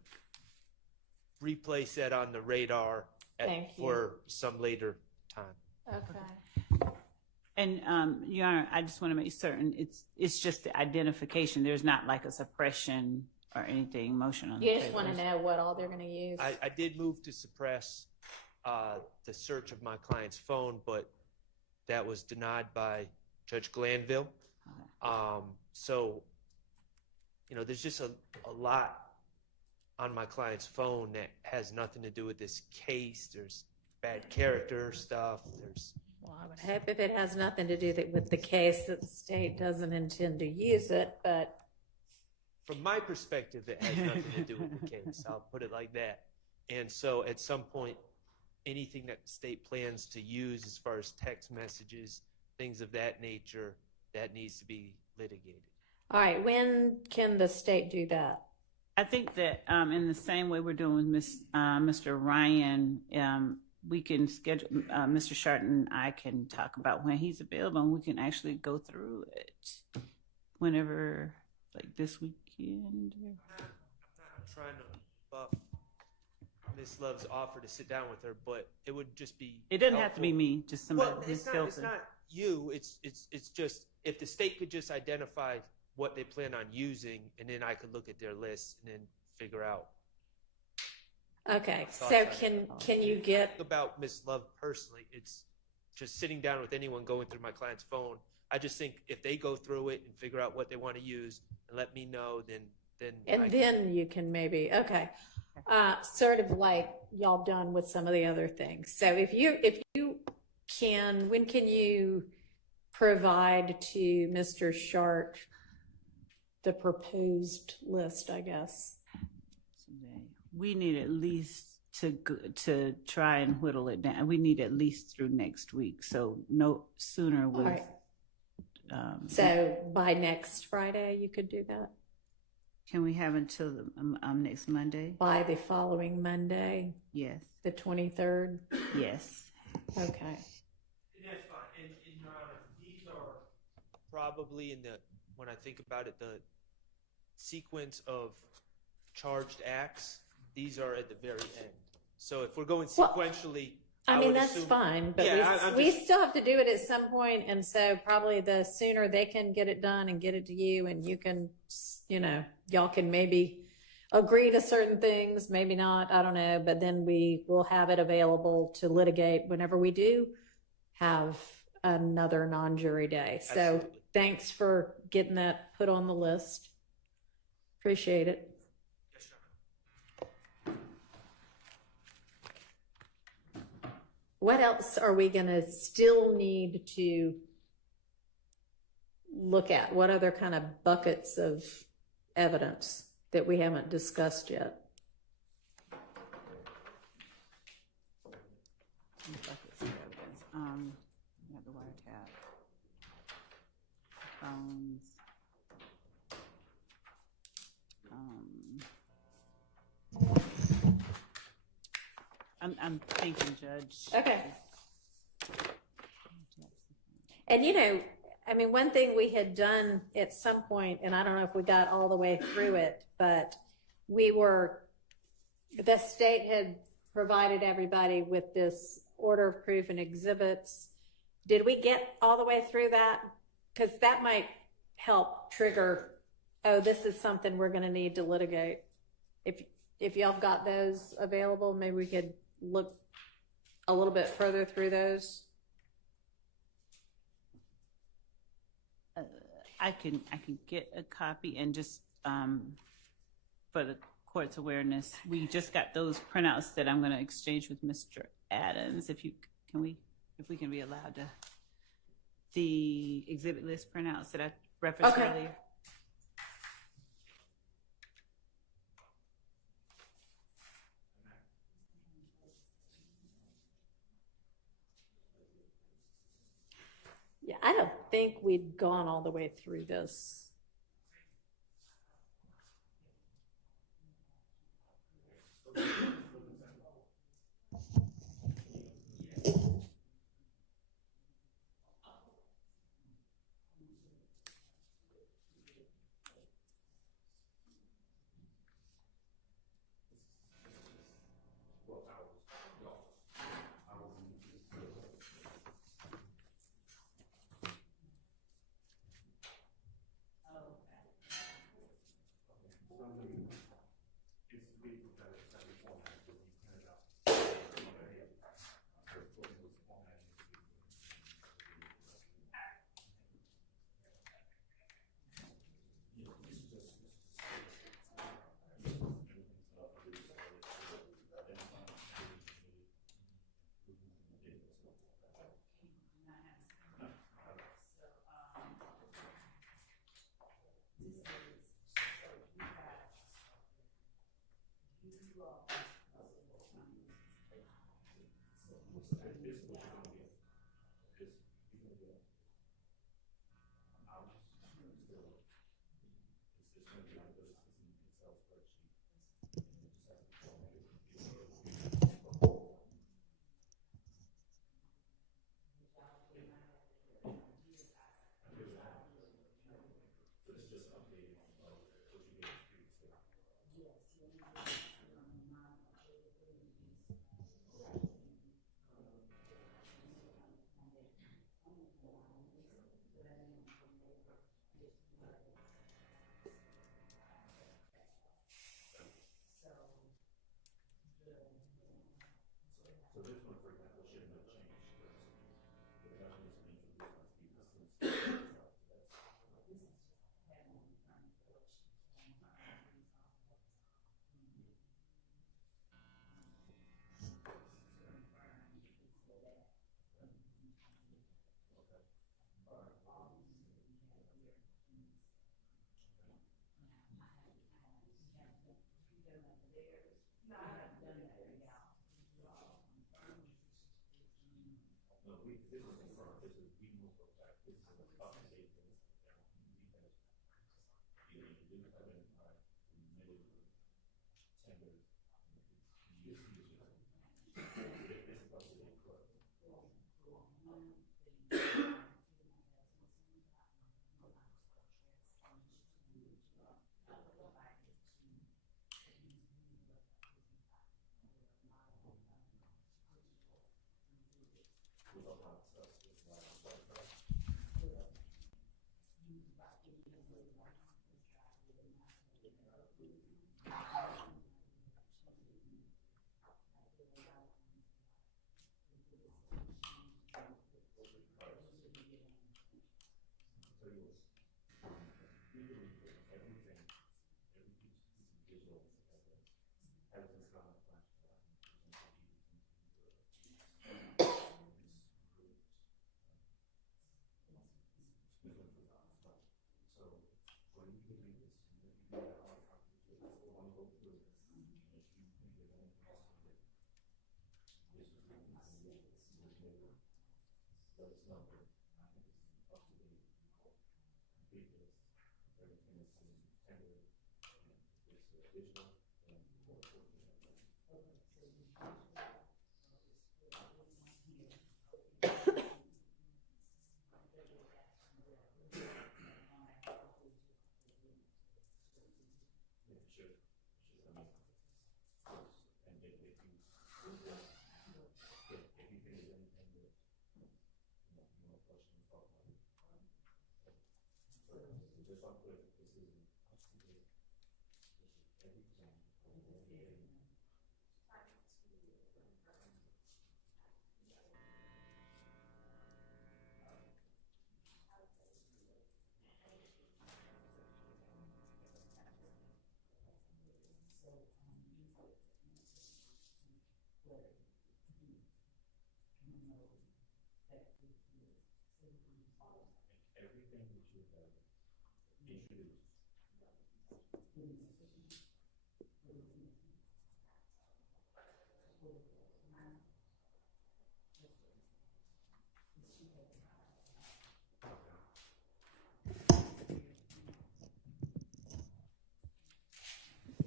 replace that on the radar for some later time. Okay. And Your Honor, I just want to make certain it's just the identification. There's not like a suppression or anything motion on the You table. just want to know what all they're going to use. I did move to suppress the search of my client's phone, but that was denied by Judge Glanville. So, you know, there's just a lot on my client's phone that has nothing to do with this case. There's bad character stuff. Well, I would hope if it has nothing to do with the case that the state doesn't intend to use it, but From my perspective, it has nothing to do with the case. I'll put it like that. And so at some point, anything that the state plans to use as far as text messages, things of that nature, that needs to be litigated. all right, when can the state do that? I think that in the same way we're doing with Mr. Ryan, we can schedule, Mr. Sharton and I can talk about when he's available, and we can actually go through it whenever, like this weekend. I'm not trying to buff Miss Love's offer to sit down with her, but it would just be It doesn't have to be me, just somebody. Well, Ms. it's not you. It's just if the state could just identify what they plan on using, and then I could look at their list and then figure out. Okay, Thoughts so on can you get, About Miss Love personally, it's just sitting down with anyone going through my client's phone. I just think if they go through it and figure out what they want to use and let me know, then and then you can maybe, okay. Sort of like y'all done with some of the other things. So if you can, when can you provide to Mr. Shart the proposed list, I guess? We need at least to try and whittle it down. We need at least through next week. So no sooner with. All right. So by next Friday, you could do that? Can we have until next Monday? By the following Monday, Yes. the 23rd? Yes. Okay. That's fine. And Your Honor, these are probably when I think about it, the sequence of charged acts, these are at the very end. So if we're going sequentially, I mean, that's assume, fine, but yeah, we still have to do it at some point, and so probably the sooner they can get it done and get it to you, and you can, y'all can maybe agree to certain things, maybe not, I don't know, but then we will have it available to litigate whenever we do have another non-jury day. So Absolutely. thanks for getting that put on the list. Appreciate it. Yes, Your Honor. What else are we going to still need to look at? What other kind of buckets of evidence that we haven't discussed yet? Buckets of evidence. We have the wiretap, the phones. I'm thinking, Judge. Okay. And I mean, one thing we had done at some point, and I don't know if we got all the way through it, but the state had provided everybody with this order of proof and exhibits. Did we get all the way through that? Because that might help trigger, oh, this is something we're going to need to litigate. If y'all got those available, maybe we could look a little bit further through those. I can get a copy, and just for the court's awareness, we just got those printouts that I'm going to exchange with Mr. Adams. If we can be allowed to, the exhibit list printouts that I referenced earlier. Yeah, I don't think we'd gone all the way through this.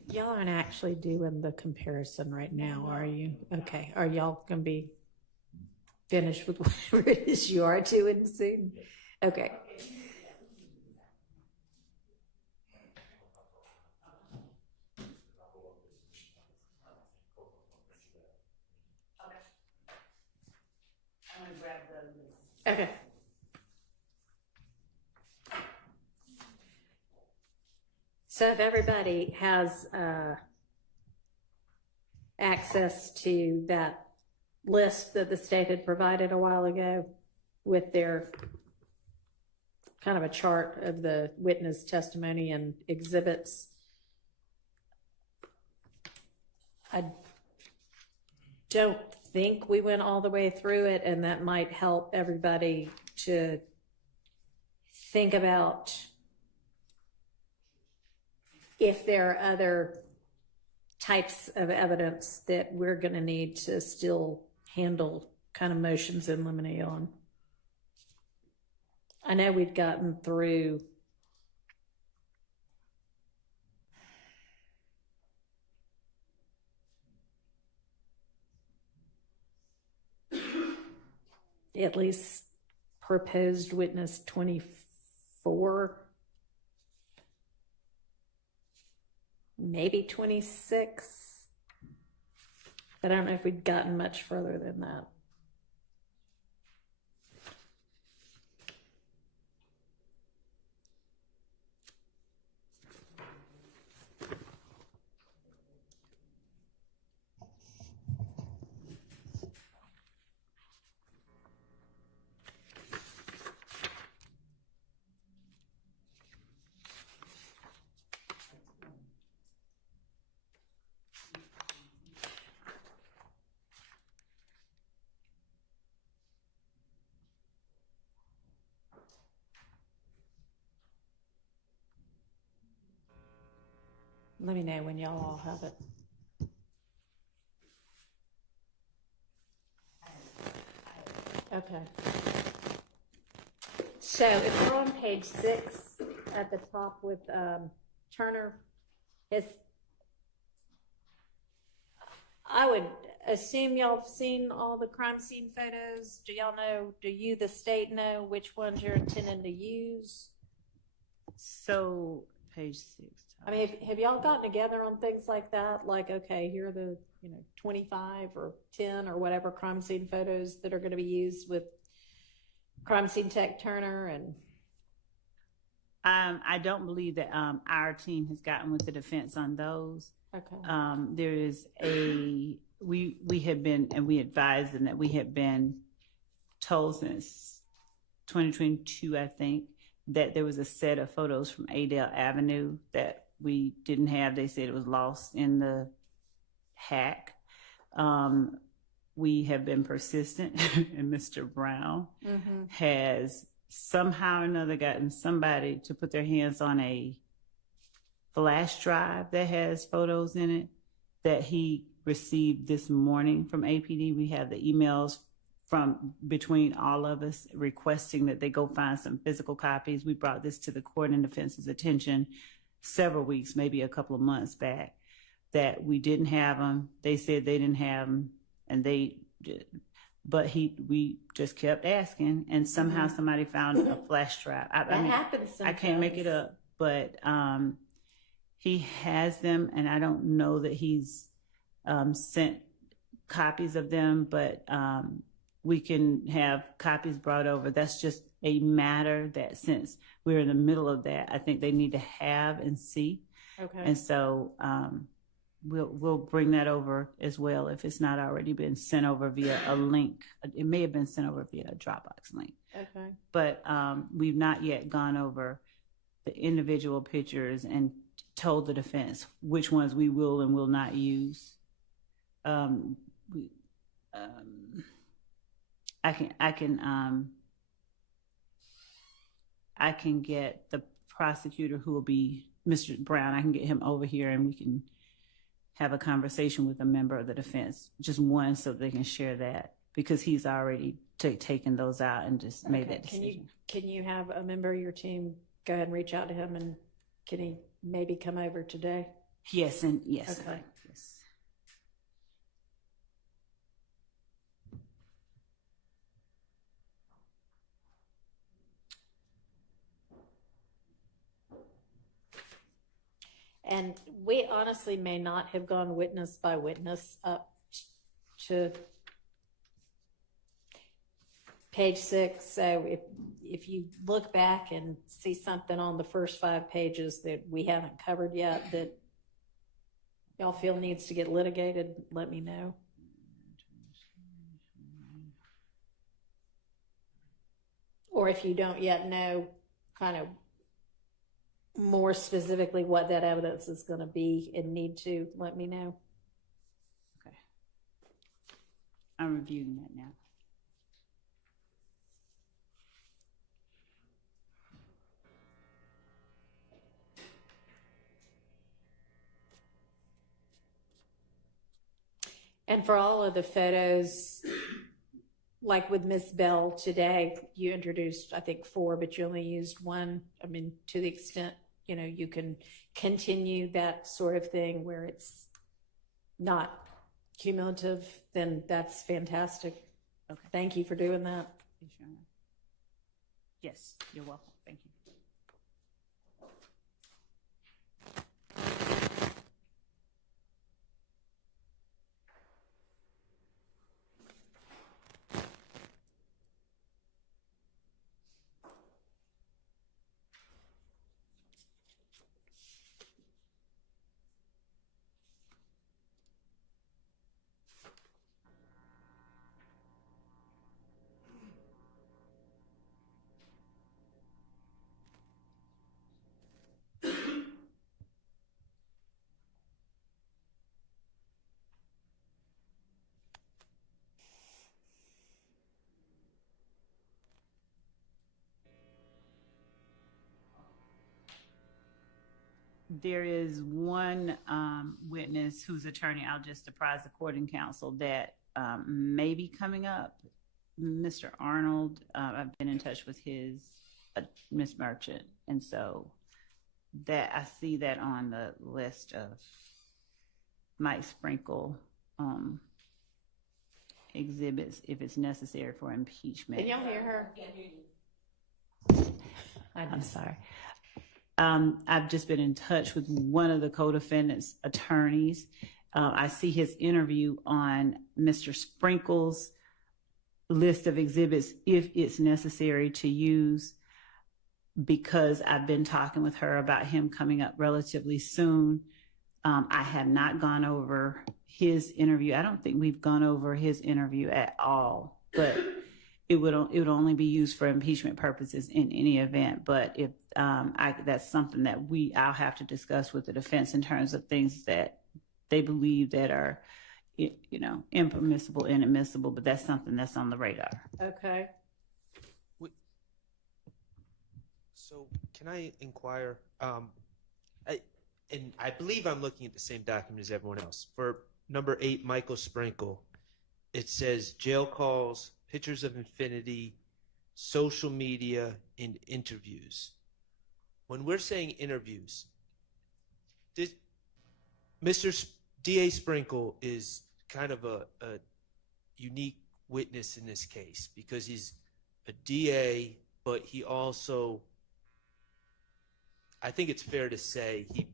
Y'all aren't actually doing the comparison right now, are you? Okay. Are y'all gonna be finished with whatever it is you are doing soon? Okay. Okay. So if everybody has access to that list that the state had provided a while ago with their kind of a chart of the witness testimony and exhibits, I don't think we went all the way through it, and that might help everybody to think about if there are other types of evidence that we're going to need to still handle kind of motions in limine on. I know we've gotten through at least proposed witness 24, maybe 26, but I don't know if we've gotten much further than that. Let me know when y'all all have it. Okay. So if we're on page 6 at the top with Turner, I would assume y'all have seen all the crime scene photos. Do y'all know, do you, the state, know which ones you're intending to use? So, page 6. I mean, have y'all gotten together on things like that? Like, okay, here are the 25 or 10 or whatever crime scene photos that are going to be used with crime scene tech Turner and. I don't believe that our team has gotten with the defense on those. Okay. There is we had been, and we advised them that we had been told since 2022, I think, that there was a set of photos from Adele Avenue that we didn't have. They said it was lost in the hack. We have been persistent, and Mr. Brown has somehow or another gotten somebody to put their hands on a flash drive that has photos in it that he received this morning from APD. We have the emails from between all of us requesting that they go find some physical copies. We brought this to the court and defense's attention several weeks, maybe a couple of months back, that we didn't have them. They said they didn't have them, and they did. But we just kept asking, and somehow somebody found a flash drive. That happens sometimes. I can't make it up, but he has them, and I don't know that he's sent copies of them, but we can have copies brought over. That's just a matter that, since we're in the middle of that, I think they need to have and see. Okay. And so we'll bring that over as well if it's not already been sent over via a link. It may have been sent over via a Dropbox link. Okay. But we've not yet gone over the individual pictures and told the defense which ones we will and will not use. I can get the prosecutor who will be Mr. Brown. I can get him over here, and we can have a conversation with a member of the defense, just one, so they can share that, because he's already taken those out and just made that decision. Can you have a member of your team go ahead and reach out to him, and can he maybe come over today? Yes, and yes. Okay. Yes. And we honestly may not have gone witness by witness up to page 6. So if you look back and see something on the first 5 pages that we haven't covered yet that y'all feel needs to get litigated, let me know. Or if you don't yet know kind of more specifically what that evidence is going to be and need to, let me know. Okay. I'm reviewing that now. And for all of the photos, like with Miss Bell today, you introduced, I think, 4, but you only used 1. I mean, to the extent, you can continue that sort of thing where it's not cumulative, then that's fantastic. Okay. Thank you for doing that. Yes, you're welcome. Thank you. There is one witness whose attorney I'll just apprise the court and counsel that may be coming up. Mr. Arnold, I've been in touch with his Miss Merchant, and so that I see that on the list of might sprinkle exhibits if it's necessary for impeachment. Can y'all hear her? I'm sorry. I've just been in touch with one of the co-defendants' attorneys. I see his interview on Mr. Sprinkle's list of exhibits if it's necessary to use, because I've been talking with her about him coming up relatively soon. I have not gone over his interview. I don't think we've gone over his interview at all, but it would only be used for impeachment purposes in any event. But if that's something that I'll have to discuss with the defense in terms of things that they believe that are, impermissible and admissible. But that's something that's on the radar. Okay. So can I inquire? I believe I'm looking at the same document as everyone else. For number 8, Michael Sprinkle, it says jail calls, pictures of infinity, social media, and interviews. When we're saying interviews, Mr. D.A. Sprinkle is kind of a unique witness in this case because he's a DA, but he also, I think it's fair to say, he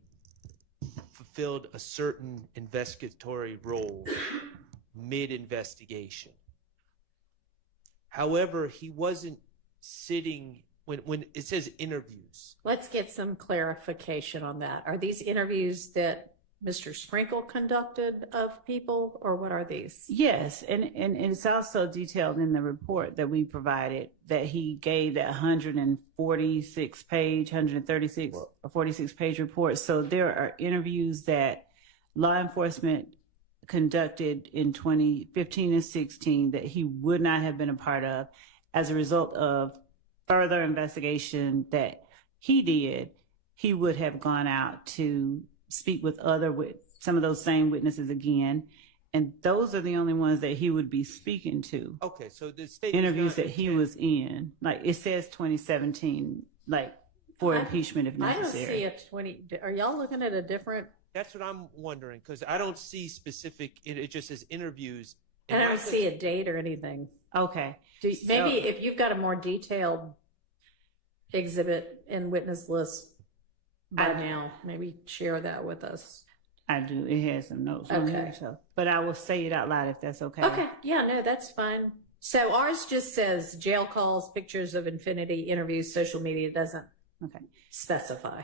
fulfilled a certain investigatory role mid-investigation. However, he wasn't sitting when it says interviews. Let's get some clarification on that. Are these interviews that Mr. Sprinkle conducted of people, or what are these? Yes, and it's also detailed in the report that we provided that he gave that 146 page report. So there are interviews that law enforcement conducted in 2015 and 16 that he would not have been a part of as a result of further investigation that he did. He would have gone out to speak with some of those same witnesses again, and those are the only ones that he would be speaking to. Okay, so the state interviews that he was in, like it says 2017, like for impeachment if necessary. I don't see a 20. Are y'all looking at a different? That's what I'm wondering, because I don't see specific. It just says interviews. And I don't see a date or anything. Okay, Maybe if you've got a more detailed exhibit and witness list by now, maybe share that with us. I do. It has some notes on here, so but I will say it out loud if that's okay. Okay, yeah, no, that's fine. So ours just says jail calls, pictures of infinity, interviews, social media. It doesn't specify.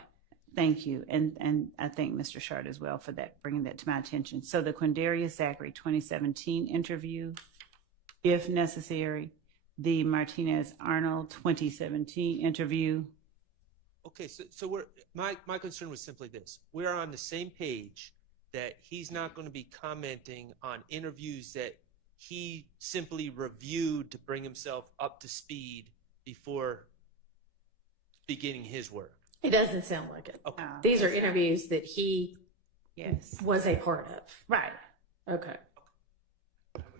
Thank you, and I thank Mr. Shard as well for that, bringing that to my attention. So the Quindarius Zachary 2017 interview, if necessary, the Martinez Arnold 2017 interview. Okay, so my concern was simply this: we're on the same page that he's not going to be commenting on interviews that he simply reviewed to bring himself up to speed before beginning his work. It doesn't sound like it. Okay. These are interviews that he Yes. was a part of. Right. Okay.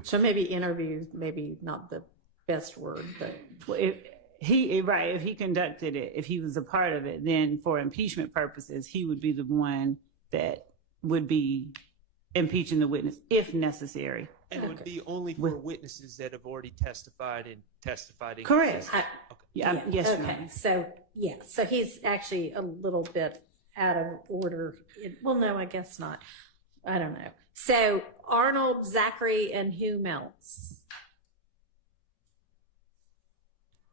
So maybe interview, maybe not the best word, but If he conducted it, if he was a part of it, then for impeachment purposes, he would be the one that would be impeaching the witness if necessary. And it would be only for witnesses that have already testified and testified in Correct. Okay. Yeah, yes, Your okay. Honor. So he's actually a little bit out of order. Well, no, I guess not. I don't know. So Arnold, Zachary, and whom else?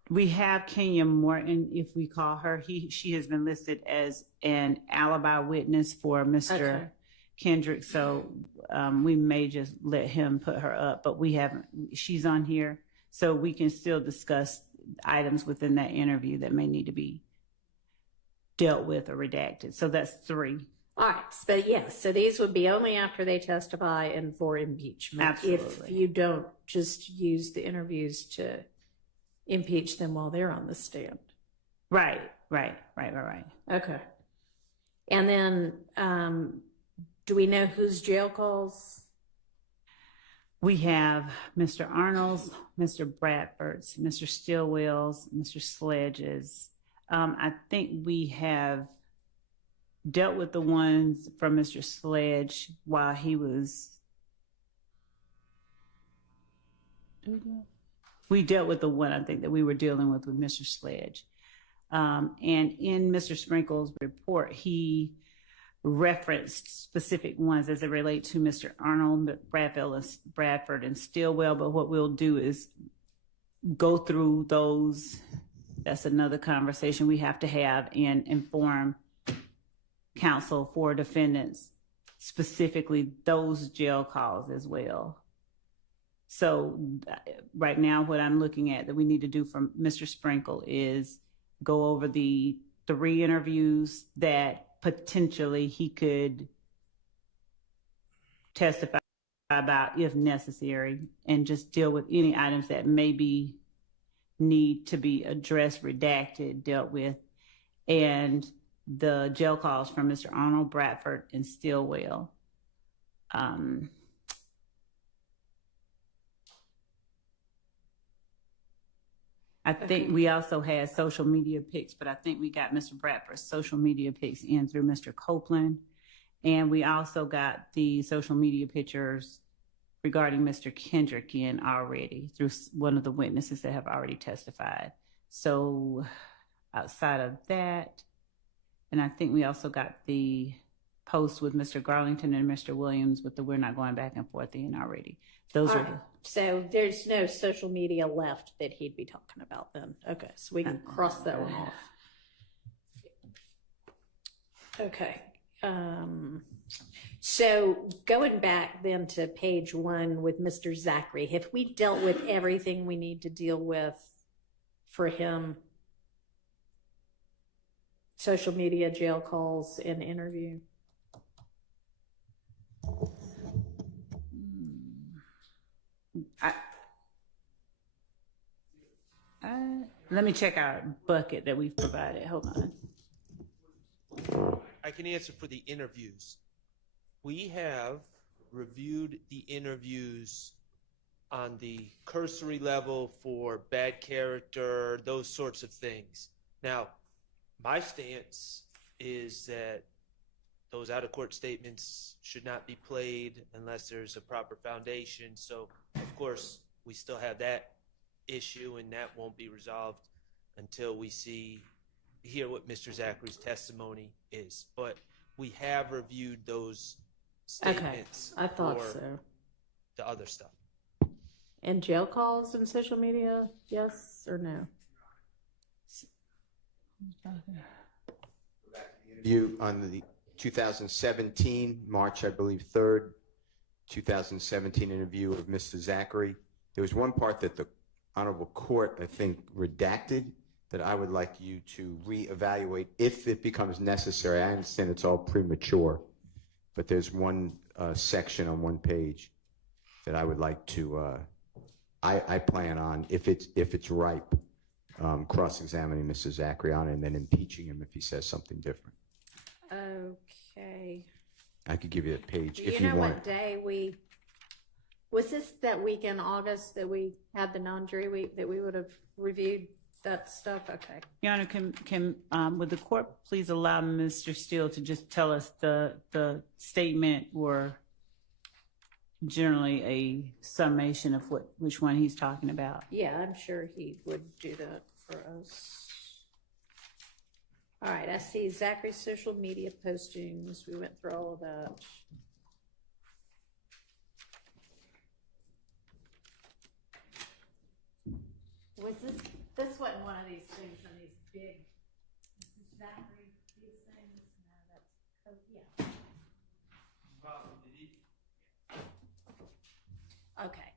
We have Kenya Morton, if we call her. She has been listed as an alibi witness for Mr. Kendrick, so we may just let him put her up, but we haven't. She's on here, so we can still discuss items within that interview that may need to be dealt with or redacted. So that's 3. All right, but yes, so these would be only after they testify and for impeachment. Absolutely. If you don't just use the interviews to impeach them while they're on the stand. Right. Okay. And then, do we know whose jail calls? We have Mr. Arnold's, Mr. Bradford's, Mr. Stillwell's, Mr. Sledge's. I think we have dealt with the ones from Mr. Sledge while he was. We dealt with the one I think that we were dealing with Mr. Sledge. And in Mr. Sprinkle's report, he referenced specific ones as it relate to Mr. Arnold, Bradford, and Stillwell. But what we'll do is go through those. That's another conversation we have to have and inform counsel for defendants, specifically those jail calls as well. So right now, what I'm looking at that we need to do from Mr. Sprinkle is go over the 3 interviews that potentially he could testify about if necessary, and just deal with any items that maybe need to be addressed, redacted, dealt with, and the jail calls from Mr. Arnold, Bradford, and Stillwell. I think we also had social media pics, but I think we got Mr. Bradford's social media pics in through Mr. Copeland. And we also got the social media pictures regarding Mr. Kendrick in already through one of the witnesses that have already testified. So outside of that, and I think we also got the post with Mr. Garlington and Mr. Williams with the "we're not going back and forth" in already. Those are. Right. So there's no social media left that he'd be talking about then. Okay, so we can cross that one off. Okay. So going back then to page 1 with Mr. Zachary, have we dealt with everything we need to deal with for him? Social media, jail calls, and interview? Let me check our bucket that we've provided. Hold on. I can answer for the interviews. We have reviewed the interviews on the cursory level for bad character, those sorts of things. Now, my stance is that those out-of-court statements should not be played unless there's a proper foundation. So, of course, we still have that issue, and that won't be resolved until we hear what Mr. Zachary's testimony is. But we have reviewed those statements. Okay, I thought for so. The other stuff. And jail calls and social media, yes or no? You on the 2017, March, I believe, 3rd, 2017 interview of Mr. Zachary. There was one part that the Honorable Court, I think, redacted that I would like you to reevaluate if it becomes necessary. I understand it's all premature, but there's one section on one page that I would like to, I plan on, if it's ripe, cross-examining Mr. Zachary on it and then impeaching him if he says something different. Okay. I could give you a page Do if you you know want. what day we Was this that week in August that we had the non-jury week that we would have reviewed that stuff? Okay. Your Honor, would the court please allow Mr. Steele to just tell us the statement or generally a summation of which one he's talking about? Yeah, I'm sure he would do that for us. All right, I see Zachary's social media postings. We went through all of that. Was this wasn't one of these things on these big, this is Zachary, these things? No, that's, yeah. Okay.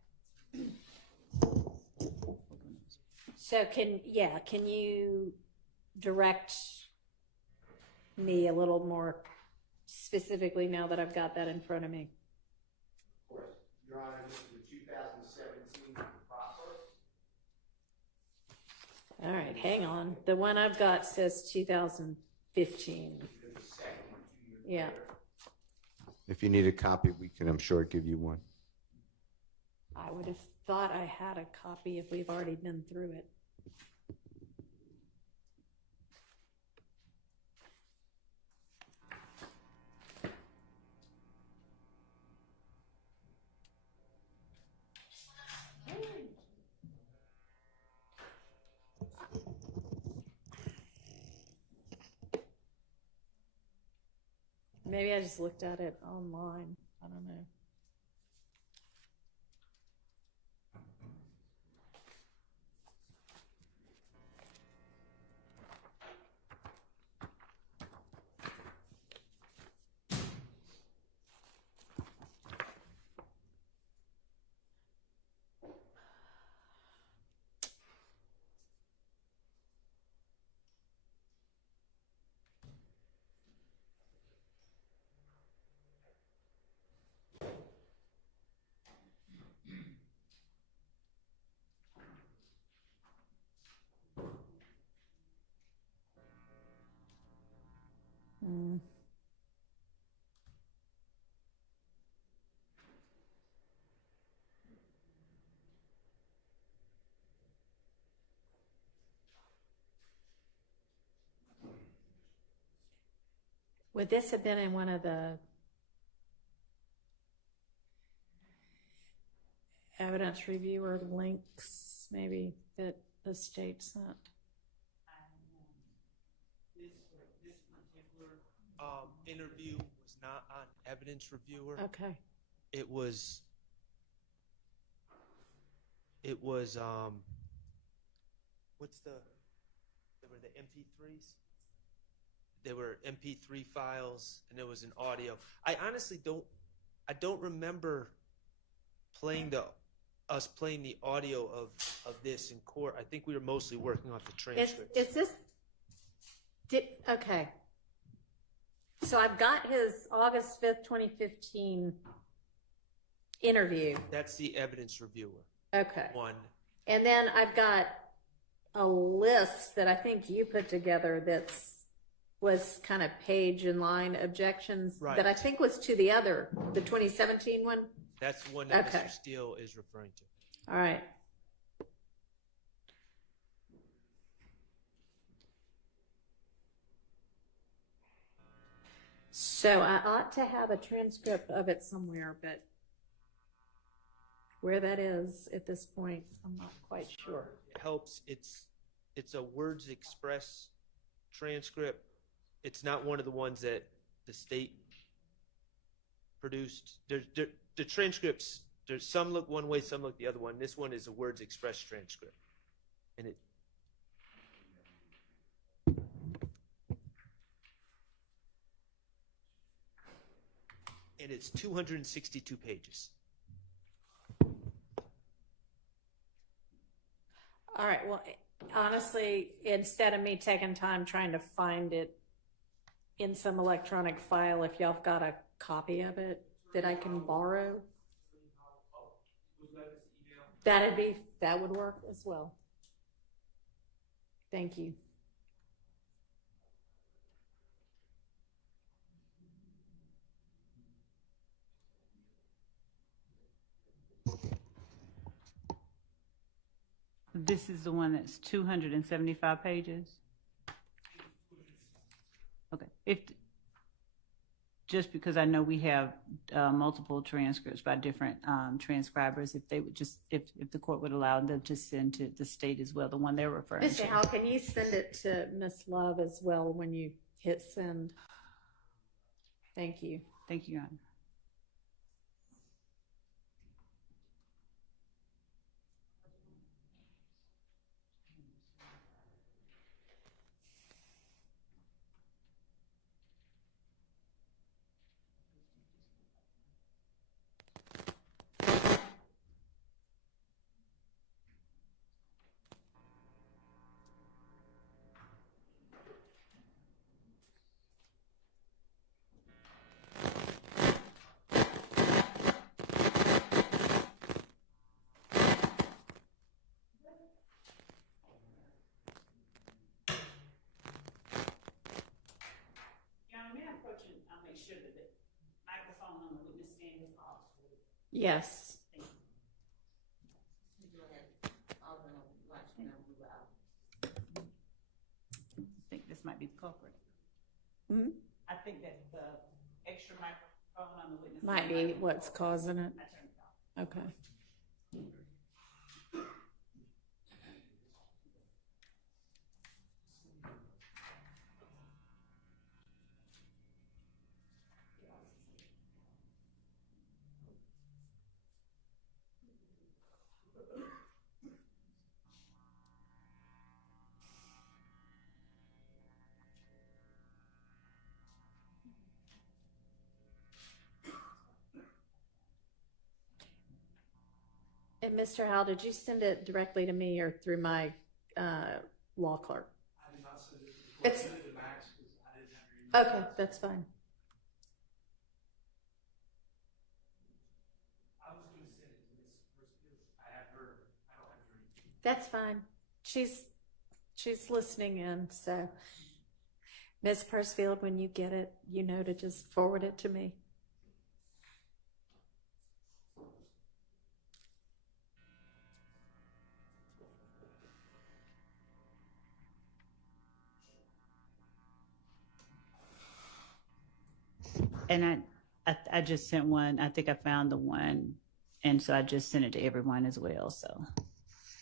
So can you direct me a little more specifically now that I've got that in front of me? Of course. Your Honor, this is the 2017 proper. All right, hang on. The one I've got says 2015. Yeah. If you need a copy, we can, I'm sure, give you one. I would have thought I had a copy if we've already been through it. Maybe I just looked at it online. I don't know. Would this have been in one of the evidence reviewer links, maybe, that the state sent? This particular interview was not on evidence reviewer. Okay. It was they were the MP3s. There were MP3 files, and there was an audio. I honestly don't remember us playing the audio of this in court. I think we were mostly working off the transcripts. Is this, okay. So I've got his August 5th, 2015 interview. That's the evidence reviewer. Okay. One. And then I've got a list that I think you put together was kind of page and line objections that I think was to the 2017 one. That's one that Okay. Mr. Steele is referring to. All right. So I ought to have a transcript of it somewhere, but where that is at this point, I'm not quite sure. It helps. It's a Words Express transcript. It's not one of the ones that the state produced. The transcripts, there's some look one way, some look the other one. This one is a Words Express transcript, and it's 262 pages. All right. Well, honestly, instead of me taking time trying to find it in some electronic file, if y'all have got a copy of it that I can borrow, that would work as well. Thank you. This is the one that's 275 pages? Okay. Just because I know we have multiple transcripts by different transcribers, if they would just, if the court would allow them to send to the state as well, the one they're referring Mr. to. Howell, can you send it to Miss Love as well when you hit send? Thank you. Thank you, Your Honor. I'll make sure that the microphone on the witness stand is off. Yes. I think this might be the culprit. Hmm? I think that the extra microphone on the witness Might stand be what's causing it. I turned it off. Okay. And Mr. Howell, did you send it directly to me or through my law clerk? I did not send it to the court. It's I sent it to Max because I didn't have your email. okay. That's fine. I was going to send it to Miss Percival. I have her. I don't have your email. That's fine. She's listening in. So, Ms. Persfield, when you get it, you know to just forward it to me. And I just sent one. I think I found the one, and so I just sent it to everyone as well. So,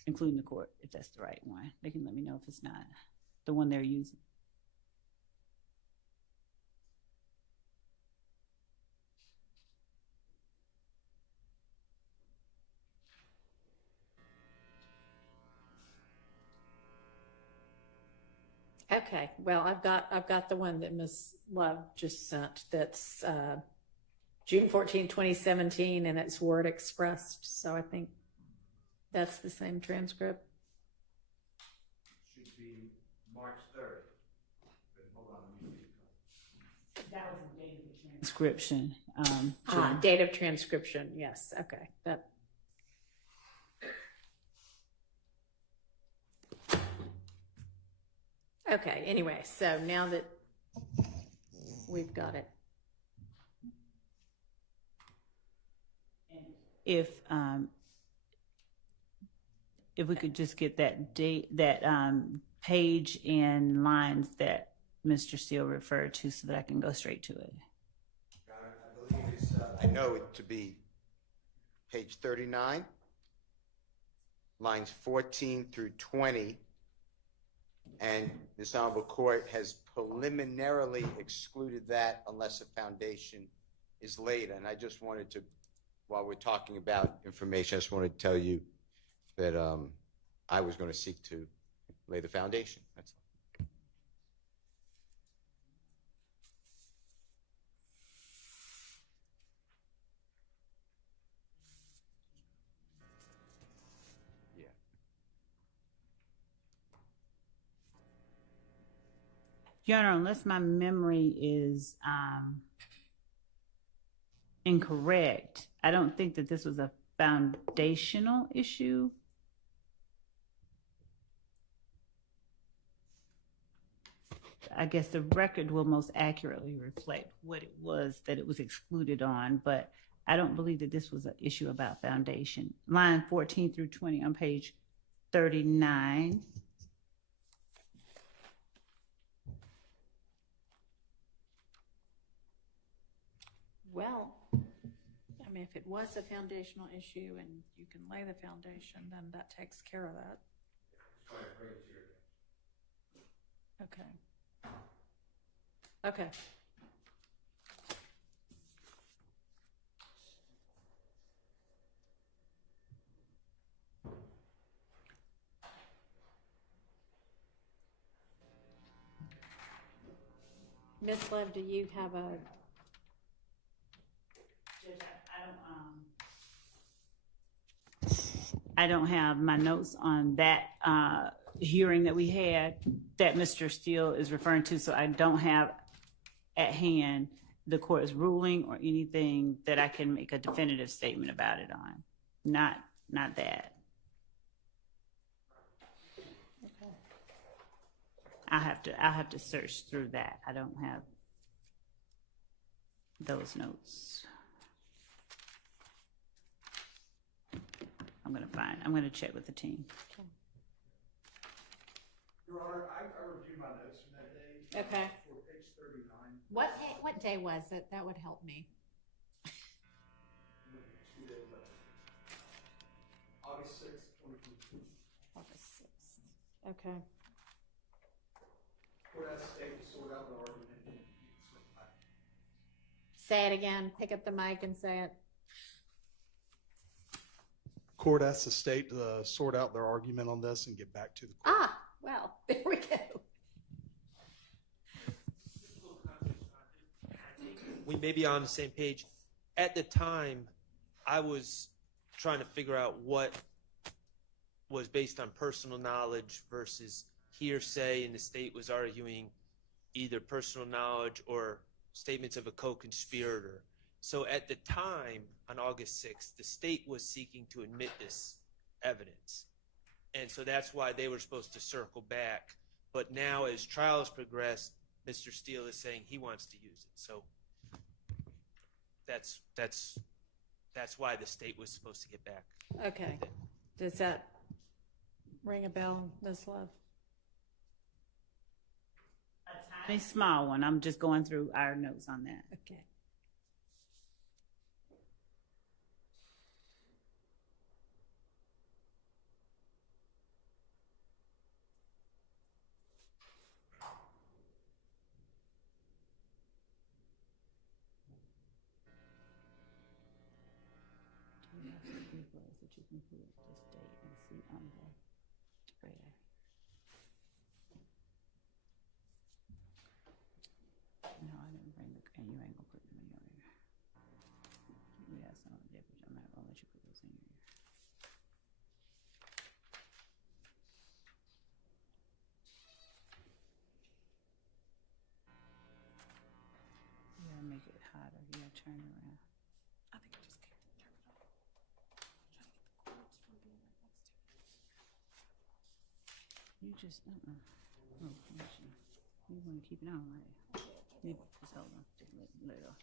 including the court, if that's the right one, they can let me know if it's not the one they're using. Okay. Well, I've got the one that Ms. Love just sent. That's June 14, 2017, and it's word expressed. So I think that's the same transcript. Should be March 3rd. But hold on, let me see. That was the date of the transcription. Date of transcription. Yes. Okay. That. Okay. Anyway, so now that we've got it. If we could just get that date, that page and lines that Mr. Steele referred to, so that I can go straight to it. I believe it's, I know it to be page 39, lines 14 through 20, and this honorable court has preliminarily excluded that unless a foundation is laid. And I just wanted to, while we're talking about information, I just wanted to tell you that I was going to seek to lay the foundation. That's all. Yeah. Your Honor, unless my memory is incorrect, I don't think that this was a foundational issue. I guess the record will most accurately reflect what it was that it was excluded on, but I don't believe that this was an issue about foundation. Line 14 through 20 on page 39. Well, I mean, if it was a foundational issue and you can lay the foundation, then that takes care of that. Okay. Okay. Miss Love, do you have a, Judge, I don't have my notes on that hearing that we had that Mr. Steele is referring to, so I don't have at hand the court's ruling or anything that I can make a definitive statement about it on. Not that. okay. I'll have to search through that. I don't have those notes. I'm gonna check with the team. Your Honor, I reviewed my notes from that day. Okay. For page 39. What day was it? That would help me. 2 days later. August 6th, 2022. August 6th. Okay. Court has state to sort out the argument. Say it again. Pick up the mic and say it. Court asks the state to sort out their argument on this and get back to the court. Ah, well, there we go. We may be on the same page. At the time, I was trying to figure out what was based on personal knowledge versus hearsay, and the state was arguing either personal knowledge or statements of a co-conspirator. So at the time, on August 6th, the state was seeking to admit this evidence. And so that's why they were supposed to circle back. But now, as trials progressed, Mr. Steele is saying he wants to use it. So that's why the state was supposed to get back. Okay. Does that ring a bell, Ms. Love? A small one. I'm just going through our notes on that. Okay. That you can put this date and see on the spread. No, I didn't bring the, and you ain't gonna put them in your ear. We got some of them, but I'm not gonna let you put those in your ear. You gotta make it hotter. You gotta turn it around. I think I just can't turn it off. I'm trying to get the cords from being right next to it. You just, Oh, you want to keep it on, right? You just hold on. Just let it off.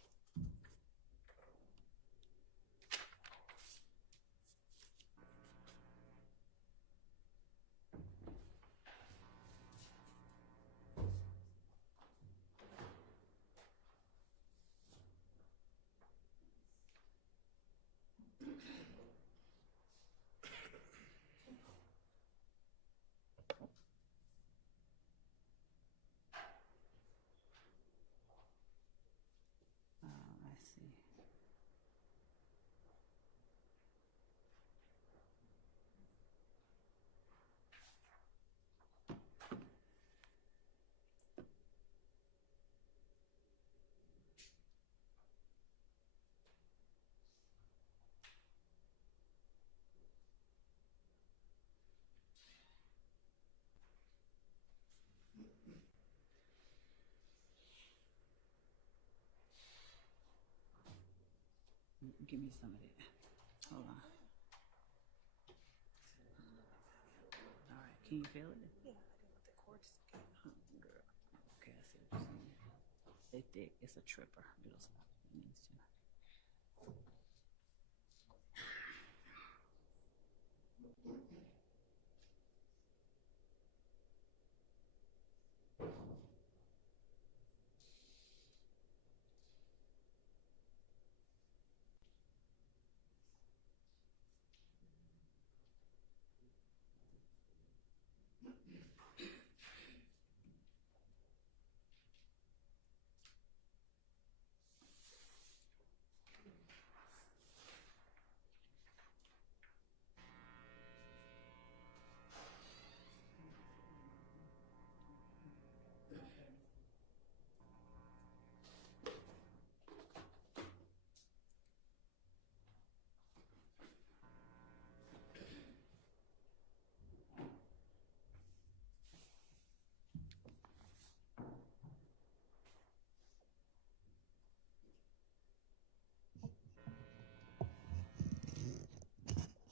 I see. Give me some of that. Hold on. All right, can you feel it? Yeah, I do with the cords. Girl. Okay, I see what you're saying. They thick. It's a tripper. It'll stop. It needs to.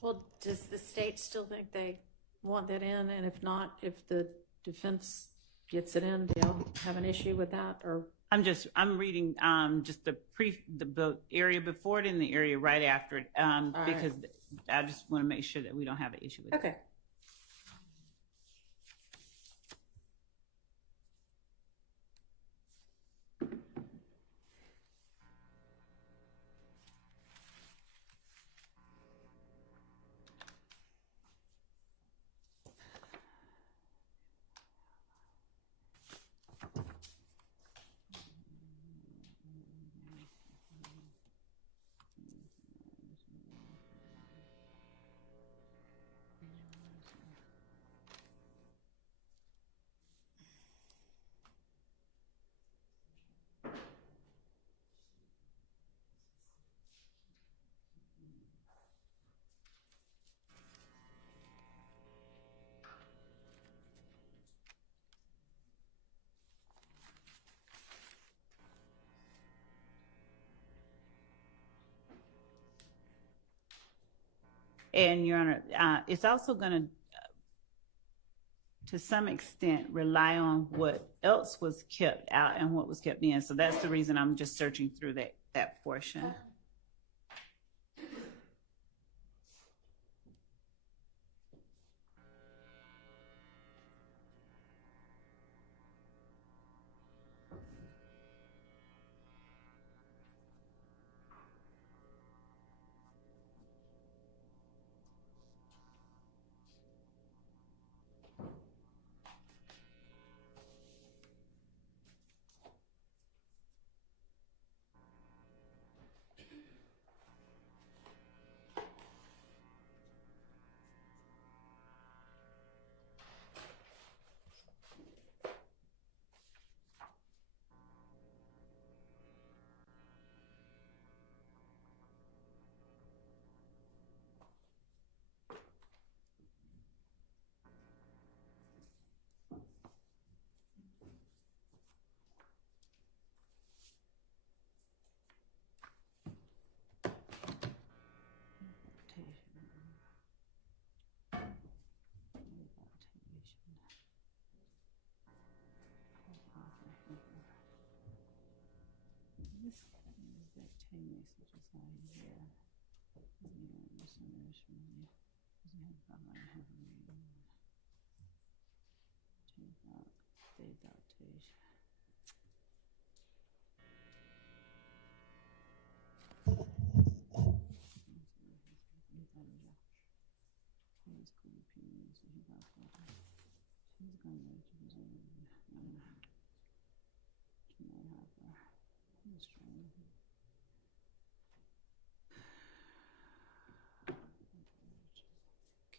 Well, does the state still think they want that in? And if not, if the defense gets it in, do y'all have an issue with that? Or I'm reading just the area before it and the area right after it because I just want to make sure that we don't have an issue with it. okay. And Your Honor, it's also going to some extent, rely on what else was kept out and what was kept in. So that's the reason I'm just searching through that portion.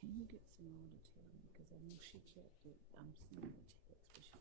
Can you get some more to tell me? Because I know she kept it. I'm seeing the text, but she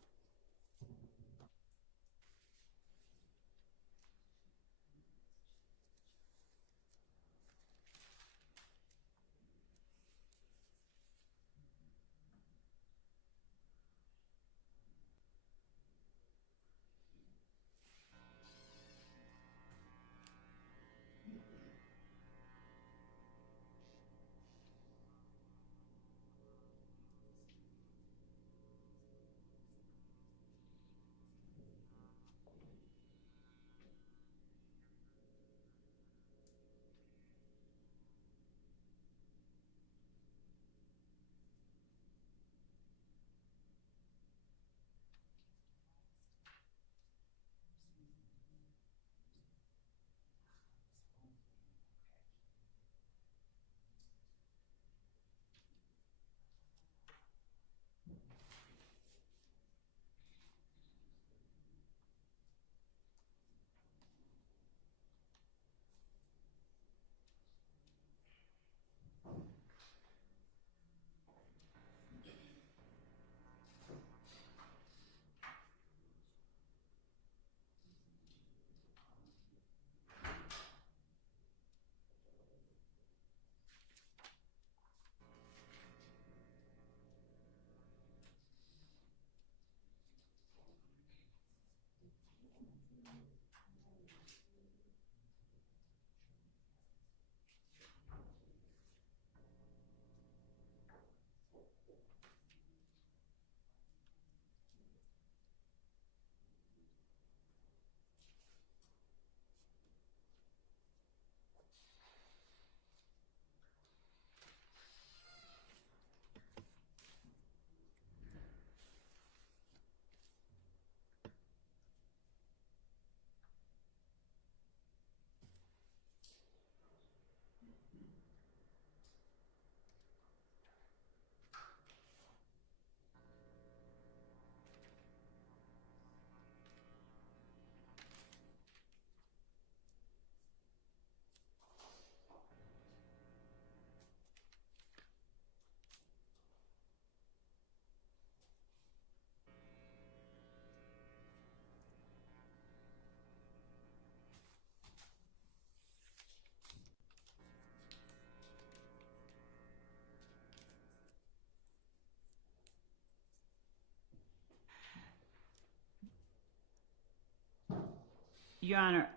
Your Honor,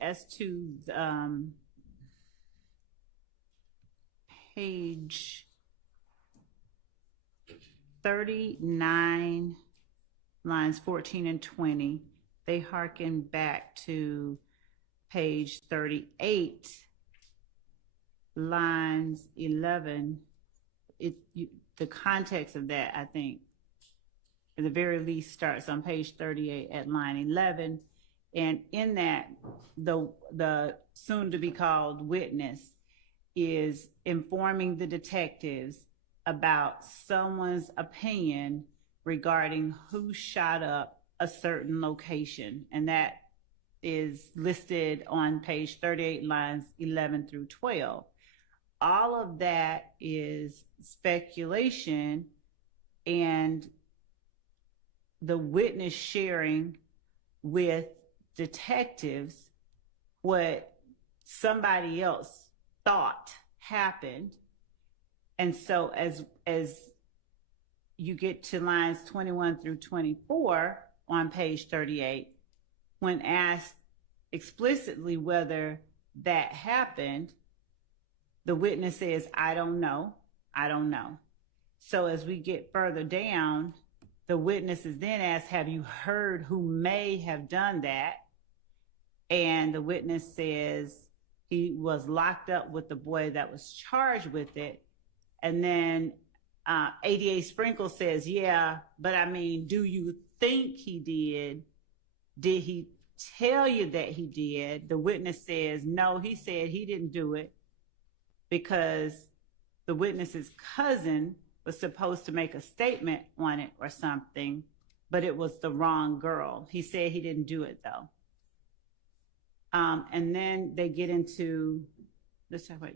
as to page 39, lines 14 and 20, they hearken back to page 38, lines 11. The context of that, I think, at the very least, starts on page 38 at line 11. And in that, the soon-to-be-called witness is informing the detectives about someone's opinion regarding who shot up a certain location. And that is listed on page 38, lines 11 through 12. All of that is speculation and the witness sharing with detectives what somebody else thought happened. And so as you get to lines 21 through 24 on page 38, when asked explicitly whether that happened, the witness says, I don't know. So as we get further down, the witness is then asked, have you heard who may have done that? And the witness says he was locked up with the boy that was charged with it. And then ADA Sprinkle says, yeah, but I mean, do you think he did? Did he tell you that he did? The witness says, no, he said he didn't do it because the witness's cousin was supposed to make a statement on it or something, but it was the wrong girl. He said he didn't do it though. And then they get into, let's talk about,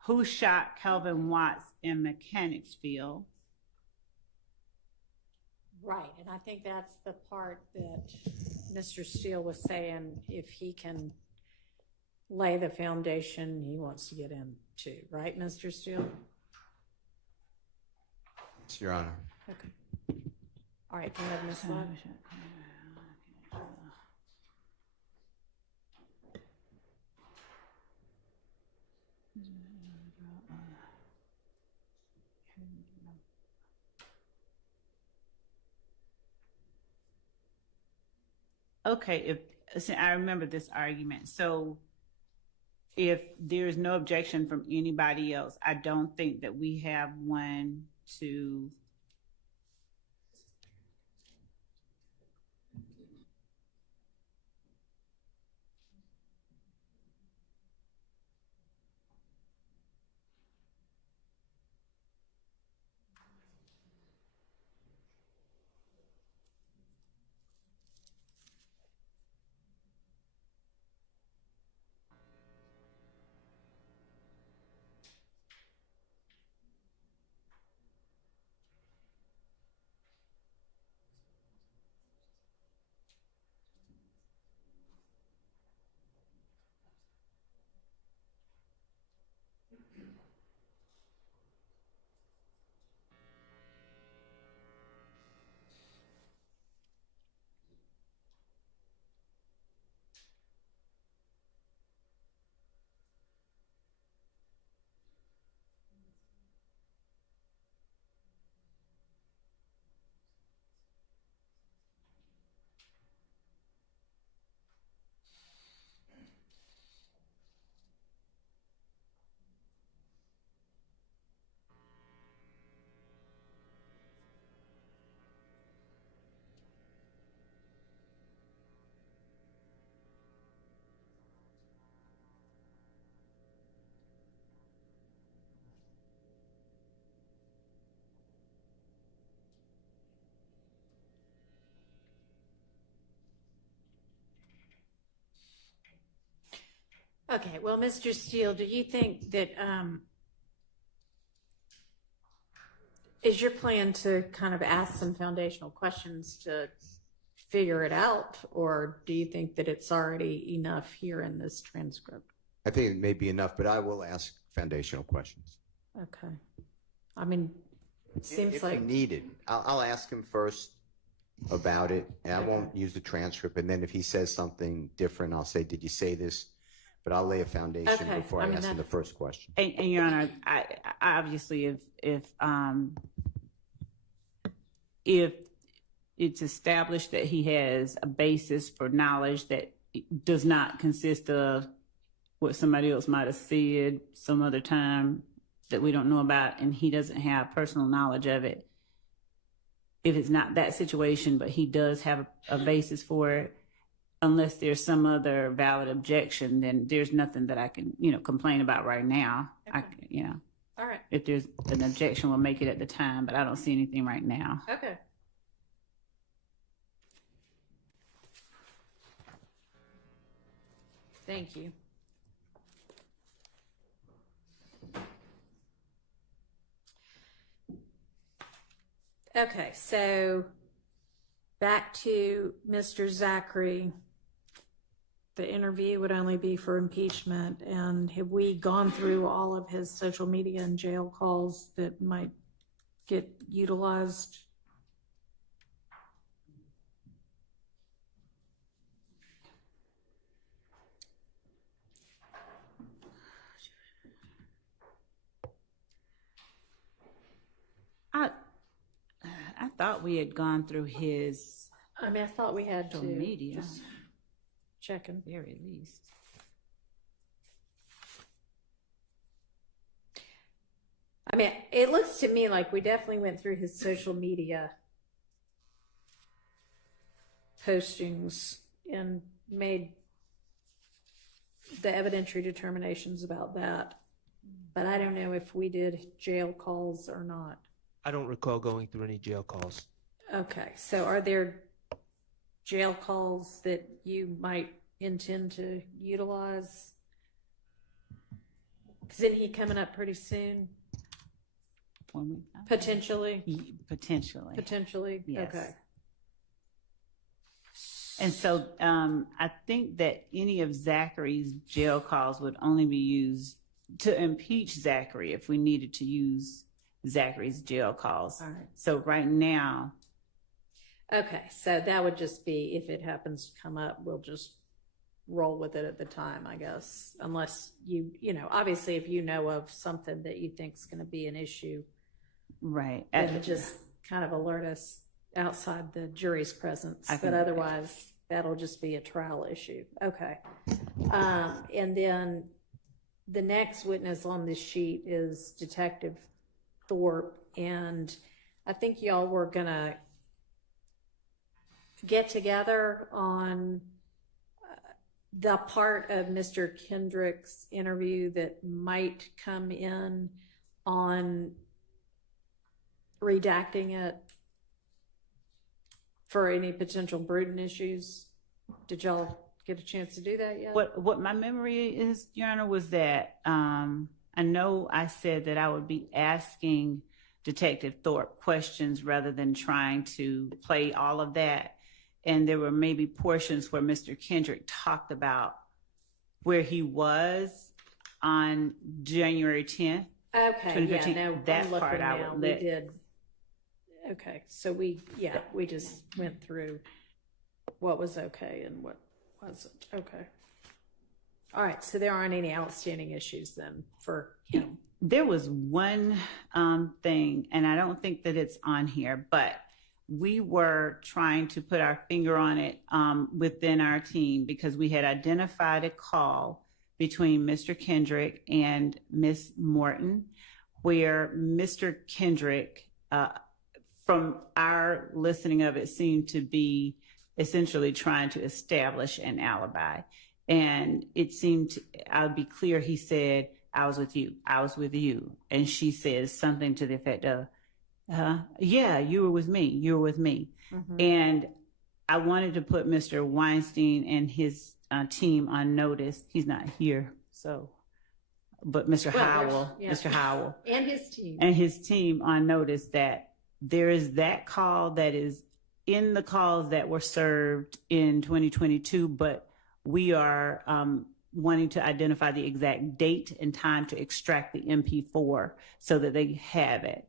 who shot Kelvin Watts in Mechanicsville? Right, and I think that's the part that Mr. Steele was saying, if he can lay the foundation, he wants to get into, right, Mr. Steele? Yes, Your Honor. Okay. All right, go ahead, Ms. Love. Okay, I remember this argument. So if there's no objection from anybody else, I don't think that we have one to Okay, well, Mr. Steele, do you think that, is your plan to kind of ask some foundational questions to figure it out, or do you think that it's already enough here in this transcript? I think it may be enough, but I will ask foundational questions. Okay. I mean, it seems if like needed. I'll ask him first. about it. And I Okay. won't use the transcript. And then if he says something different, I'll say, did you say this? But I'll lay a foundation Okay. before I I, mean, ask him the first question. And Your Honor, I obviously, if it's established that he has a basis for knowledge that does not consist of what somebody else might have said some other time that we don't know about, and he doesn't have personal knowledge of it, if it's not that situation, but he does have a basis for it, unless there's some other valid objection, then there's nothing that I can, complain about right now. Okay. All right. If there's an objection, we'll make it at the time, but I don't see anything right now. Okay. Thank you. Okay, so back to Mr. Zachary. The interview would only be for impeachment, and have we gone through all of his social media and jail calls that might get utilized? I thought we had gone through his I mean, I thought we had to. social media, Just checking. very least. I mean, it looks to me like we definitely went through his social media postings and made the evidentiary determinations about that. But I don't know if we did jail calls or not. I don't recall going through any jail calls. Okay, so are there jail calls that you might intend to utilize? Isn't he coming up pretty soon? Potentially? Potentially. Potentially? Yes. Okay. And so I think that any of Zachary's jail calls would only be used to impeach Zachary if we needed to use Zachary's jail calls. All right. So right now, Okay, so that would just be, if it happens to come up, we'll just roll with it at the time, I guess. Unless obviously if you know of something that you think is going to be an issue, right. then just kind of alert us outside the jury's presence. I can But do that. otherwise, that'll just be a trial issue. Okay. And then the next witness on this sheet is Detective Thorpe. And I think y'all were going to get together on the part of Mr. Kendrick's interview that might come in on redacting it for any potential Bruton issues. Did y'all get a chance to do that yet? What my memory is, Your Honor, was that I know I said that I would be asking Detective Thorpe questions rather than trying to play all of that. And there were maybe portions where Mr. Kendrick talked about where he was on January 10th. Okay, yeah, 2015. no, That I'm looking part I now. would We let. did. Okay, so we just went through what was okay and what wasn't. Okay. All right, so there aren't any outstanding issues then for him. There was one thing, and I don't think that it's on here, but we were trying to put our finger on it within our team because we had identified a call between Mr. Kendrick and Miss Morton, where Mr. Kendrick, from our listening of it, seemed to be essentially trying to establish an alibi. And it seemed, I'll be clear, he said, I was with you. I was with you. And she says something to the effect of, yeah, you were with me. You were with me. Mm-hmm. And I wanted to put Mr. Weinstein and his team on notice. He's not here, so, but Mr. Howell, yeah. Mr. Howell And his team on notice that there is that call that is in the calls that were served in 2022, but we are wanting to identify the exact date and time to extract the MP4 so that they have it.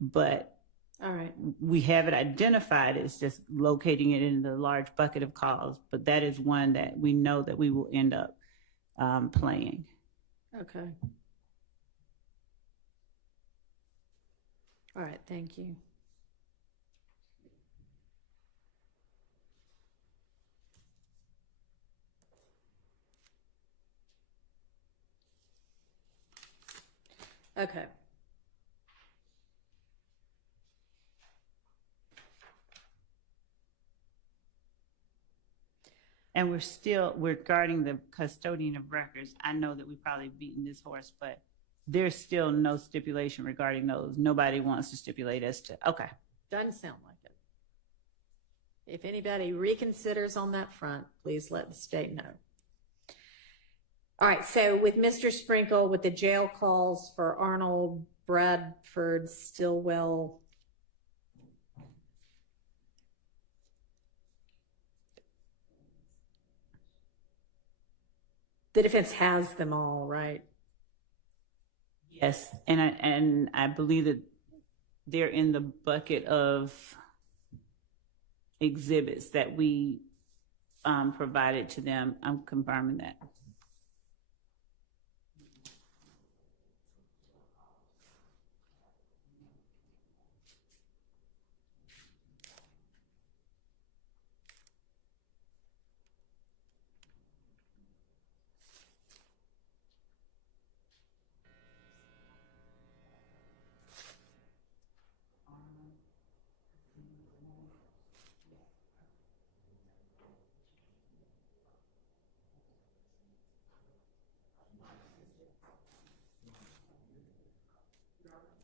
But All right. We have it identified. It's just locating it in the large bucket of calls. But that is one that we know that we will end up playing. Okay. All right. Thank you. Okay. And we're guarding the custodian of records. I know that we've probably beaten this horse, but there's still no stipulation regarding those. Nobody wants to stipulate as to, okay. Doesn't sound like it. If anybody reconsiders on that front, please let the state know. All right, so with Mr. Sprinkle, with the jail calls for Arnold, Bradford, Stillwell, the defense has them all, right? Yes, and I believe that they're in the bucket of exhibits that we provided to them. I'm confirming that.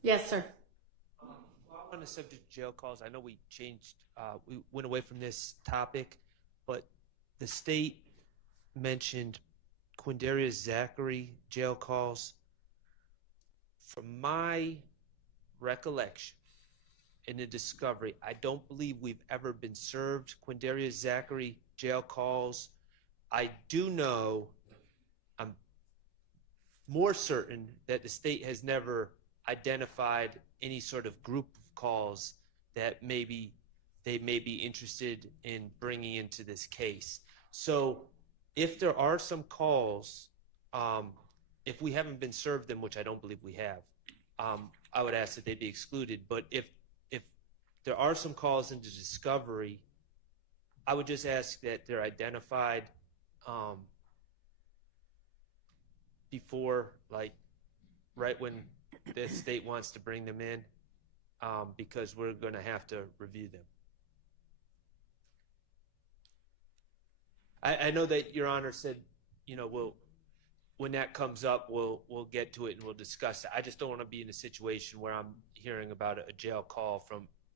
Yes, sir. On the subject of jail calls, I know we changed, we went away from this topic, but the state mentioned Quindarius Zachary jail calls. From my recollection in the discovery, I don't believe we've ever been served Quindarius Zachary jail calls. I do know, I'm more certain that the state has never identified any sort of group of calls that maybe they may be interested in bringing into this case. So if there are some calls, if we haven't been served them, which I don't believe we have, I would ask that they be excluded. But if there are some calls into discovery, I would just ask that they're identified before, like, right when the state wants to bring them in, because we're going to have to review them. I know that Your Honor said, you know, when that comes up, we'll get to it and we'll discuss it. I just don't want to be in a situation where I'm hearing about a jail call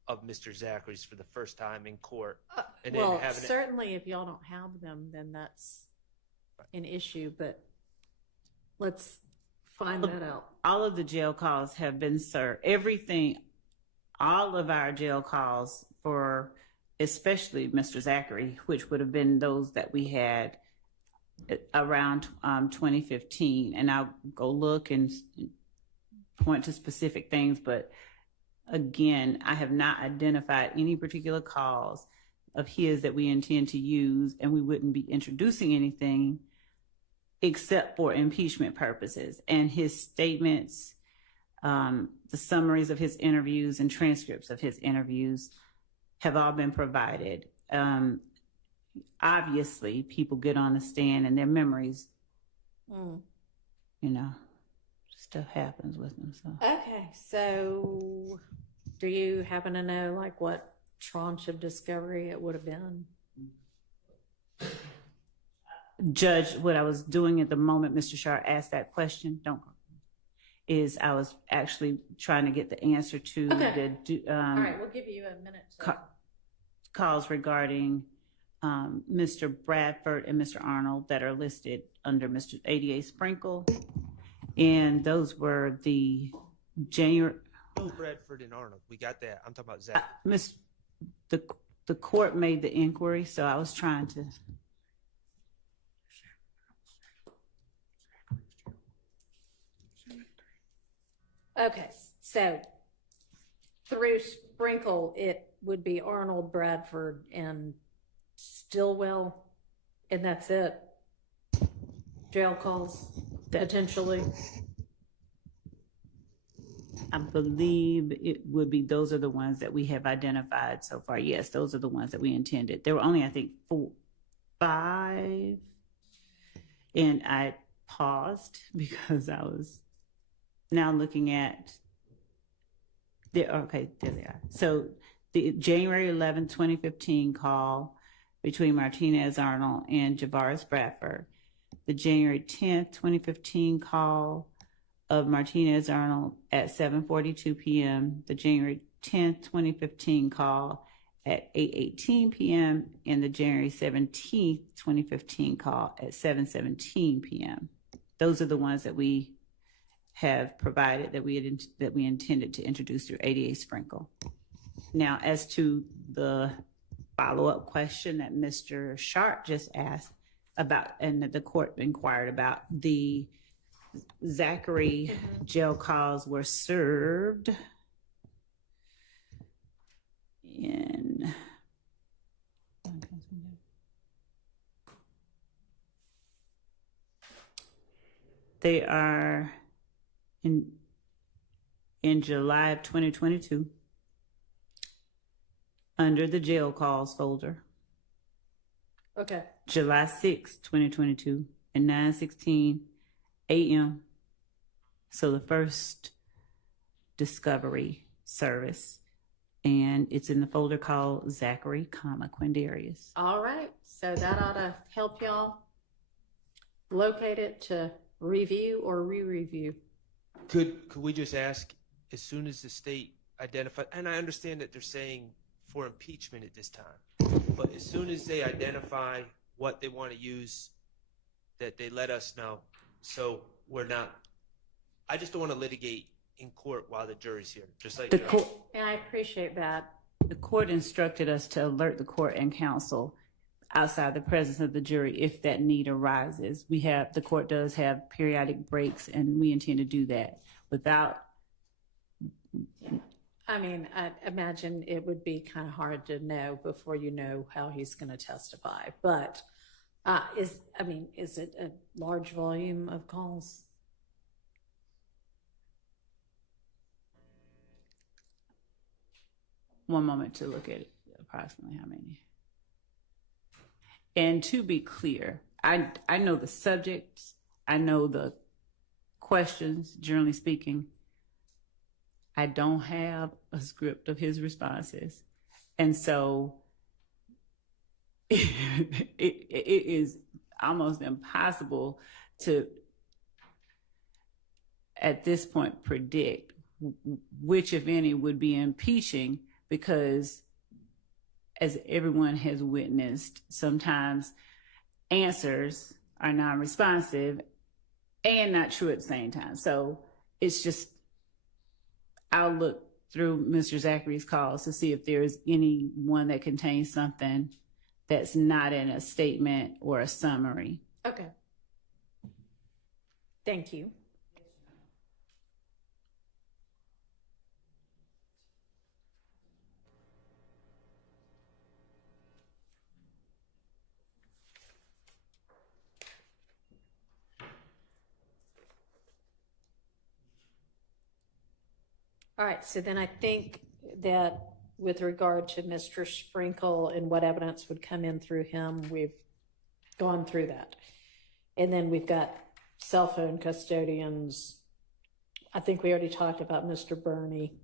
of Mr. Zachary's for the first time in court. And Well, then having certainly if y'all don't have them, then that's an issue, but let's find that out. All of the jail calls have been served. All of our jail calls for especially Mr. Zachary, which would have been those that we had around 2015. And I'll go look and point to specific things, but again, I have not identified any particular calls of his that we intend to use, and we wouldn't be introducing anything except for impeachment purposes. And his statements, the summaries of his interviews and transcripts of his interviews have all been provided. Obviously, people get on the stand and their memories, you know, stuff happens with them. So Okay, so do you happen to know like what tranche of discovery it would have been? Judge, what I was doing at the moment Mr. Shar asked that question, I was actually trying to get the answer to All right, we'll give you a minute to... calls regarding Mr. Bradford and Mr. Arnold that are listed under Mr. ADA Sprinkle. And those were the January... Oh, Bradford and Arnold, we got that. I'm talking about Zach. The court made the inquiry, so I was trying to... Okay, so through Sprinkle, it would be Arnold, Bradford, and Stillwell, and that's it. Jail calls, potentially. I believe it would be, those are the ones that we have identified so far. Yes, those are the ones that we intended. There were only, I think, 5. And I paused because I was now looking at okay, there they are. So the January 11, 2015 call between Martinez Arnold and Javaris Bradford. The January 10th, 2015 call of Martinez Arnold at 7:42 p.m., the January 10th, 2015 call at 8:18 p.m., and the January 17th, 2015 call at 7:17 p.m. Those are the ones that we have provided that we intended to introduce through ADA Sprinkle. Now, as to the follow-up question that Mr. Sharp just asked about, and that the court inquired about, the Zachary jail calls were served in they are in July of 2022 under the jail calls folder. Okay. July 6, 2022 at 9:16 a.m. So the first discovery service, and it's in the folder called Zachary, Quindarius. All right. So that ought to help y'all locate it to review or re-review. Could we just ask, as soon as the state identified, and I understand that they're saying for impeachment at this time, but as soon as they identify what they want to use, that they let us know, so we're not, I just don't want to litigate in court while the jury's here, just like the court. And I appreciate that. The court instructed us to alert the court and counsel outside the presence of the jury if that need arises. The court does have periodic breaks, and we intend to do that without. I mean, I imagine it would be kind of hard to know before you know how he's going to testify. But is it a large volume of calls? One moment to look at it, approximately how many. And to be clear, I know the subjects, I know the questions, generally speaking. I don't have a script of his responses. And so it is almost impossible to, at this point, predict which, if any, would be impeaching, because as everyone has witnessed, sometimes answers are non-responsive and not true at the same time. So it's just, I'll look through Mr. Zachary's calls to see if there's any one that contains something that's not in a statement or a summary. Okay. Thank you. All right, so then I think that with regard to Mr. Sprinkle and what evidence would come in through him, we've gone through that. And then we've got cell phone custodians. I think we already talked about Mr. Burney.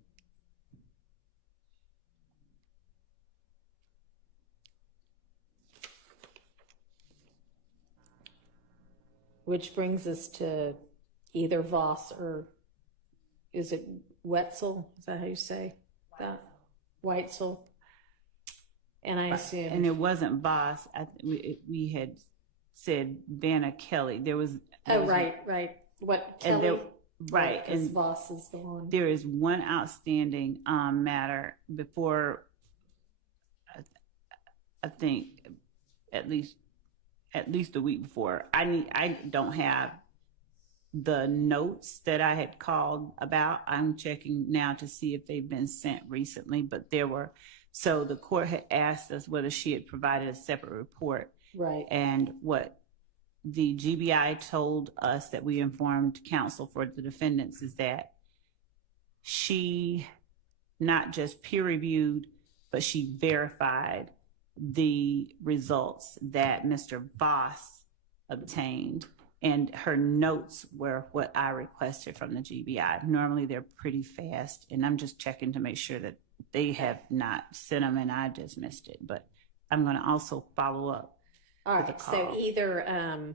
Which brings us to either Voss or, is it Wetzel? Is that how you say that? Weitzel. And I assume. And it wasn't Voss. We had said Vanna Kelly. There was right. What Kelly? Right. And Voss is the one. There is one outstanding matter before, I think, at least a week before. I don't have the notes that I had called about. I'm checking now to see if they've been sent recently, but so the court had asked us whether she had provided a separate report. Right. And what the GBI told us that we informed counsel for the defendants is that she not just peer reviewed, but she verified the results that Mr. Voss obtained. And her notes were what I requested from the GBI. Normally they're pretty fast, and I'm just checking to make sure that they have not sent them and I just missed it. But I'm going to also follow up. All right. So either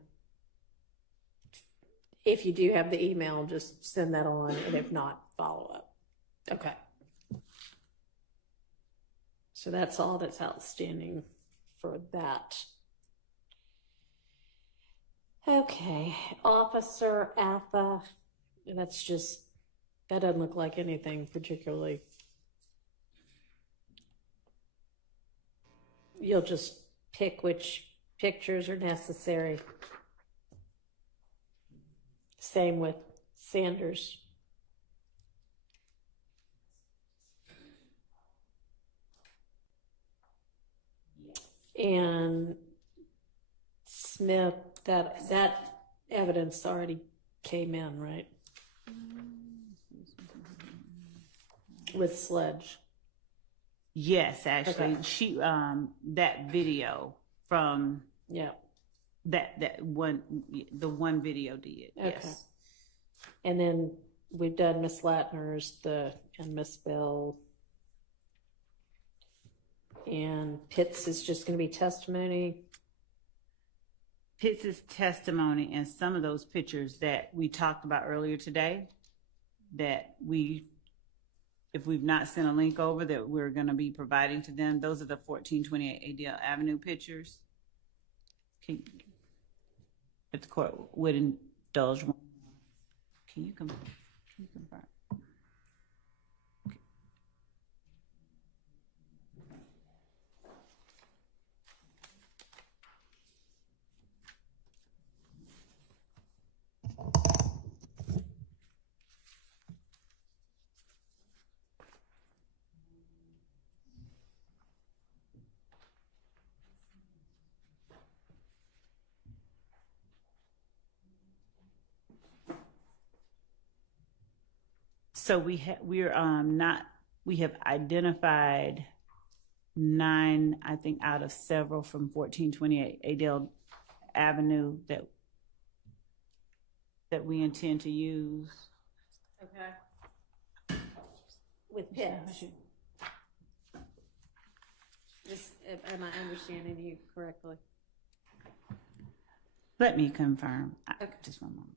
if you do have the email, just send that on, and if not, follow up. Okay. So that's all that's outstanding for that. Okay, Officer Atha, that doesn't look like anything particularly. You'll just pick which pictures are necessary. Same with Sanders. And Smith, that evidence already came in, right? With Sledge. Yes, actually, Okay. she that video from that one, the one video did. Okay. Yes. And then we've done Miss Latner's and Miss Bell. And Pitts is just going to be testimony. Pitts' testimony and some of those pictures that we talked about earlier today, that if we've not sent a link over, that we're going to be providing to them. Those are the 1428 ADL Avenue pictures. If the court would indulge, can you confirm? So we have identified 9, I think, out of several from 1428 Adele Avenue that we intend to use. Okay. With Pitts. Am I understanding you correctly? Let me confirm. Okay. Just one moment.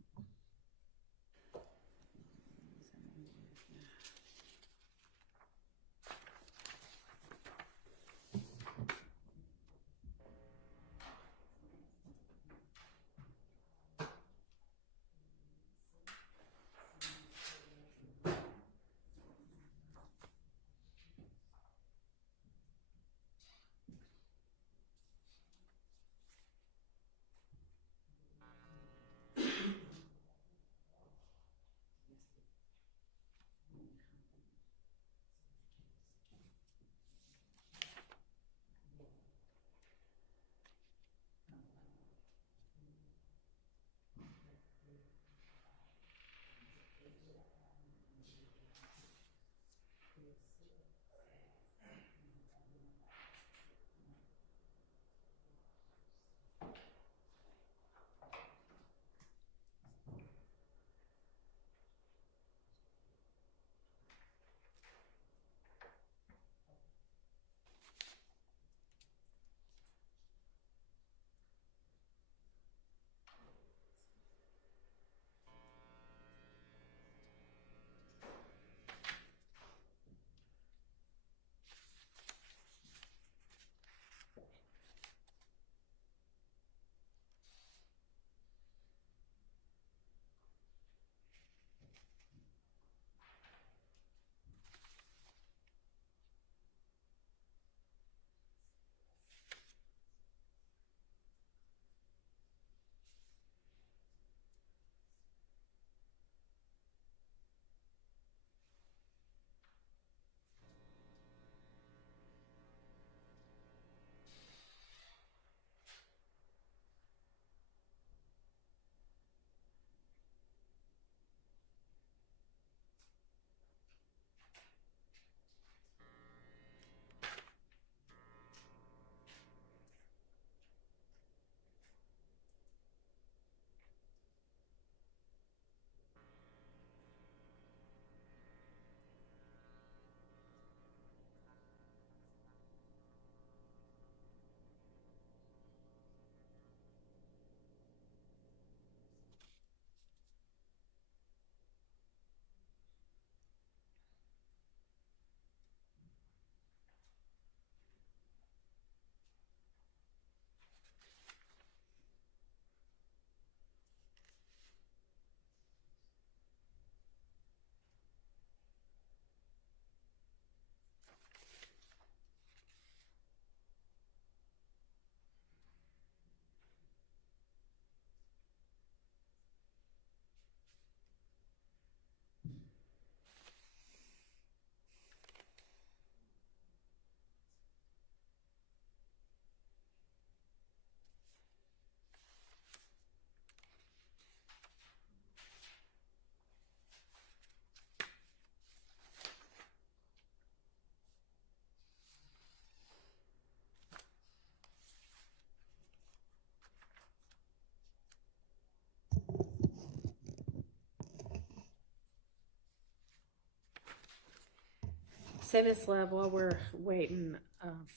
So, Ms. Love, while we're waiting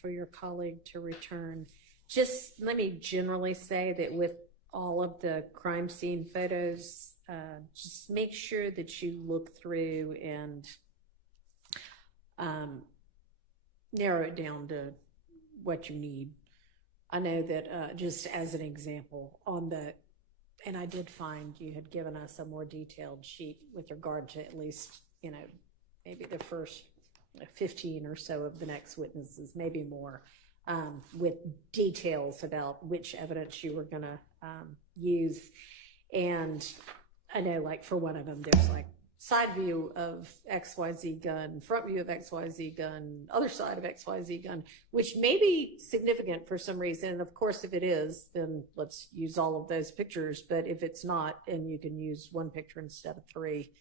for your colleague to return, just let me generally say that with all of the crime scene photos, just make sure that you look through and narrow it down to what you need. I know that just as an example, and I did find you had given us a more detailed sheet with regard to at least, maybe the first 15 or so of the next witnesses, maybe more, with details about which evidence you were going to use. And I know, like, for one of them, there's like side view of XYZ gun, front view of XYZ gun, other side of XYZ gun, which may be significant for some reason. And of course, if it is, then let's use all of those pictures. But if it's not, and you can use one picture instead of three,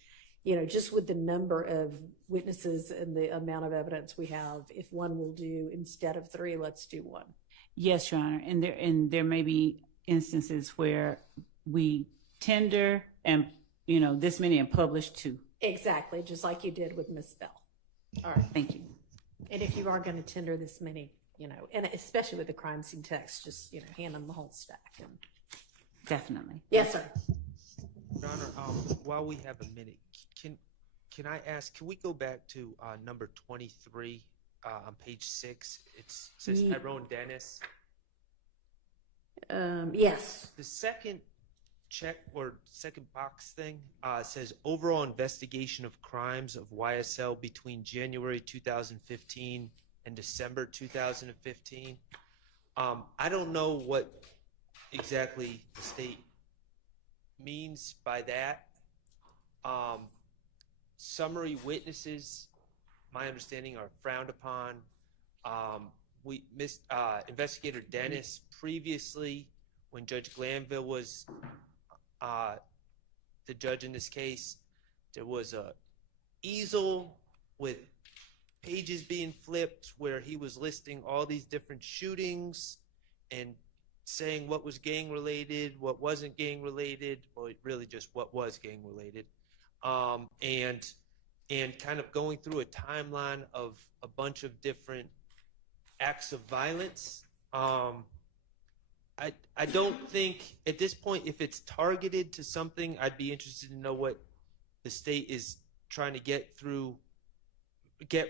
just with the number of witnesses and the amount of evidence we have, if one will do instead of three, let's do one. Yes, Your Honor. And there may be instances where we tender and this many and publish two. Exactly, just like you did with Miss Bell. All right, Thank you. and if you are going to tender this many, and especially with the crime scene text, just hand them the whole stack. And... Definitely. Yes, sir. Your Honor, while we have a minute, can I ask? Can we go back to number 23 on page 6? It says Tyrone Dennis. Yes. The second check or second box thing says overall investigation of crimes of YSL between January 2015 and December 2015. I don't know what exactly the state means by that. Summary witnesses, my understanding, are frowned upon. Investigator Dennis previously, when Judge Glanville was the judge in this case, there was a easel with pages being flipped where he was listing all these different shootings and saying what was gang related, what wasn't gang related, or really just what was gang related, and kind of going through a timeline of a bunch of different acts of violence. I don't think at this point, if it's targeted to something, I'd be interested to know what the state is trying to get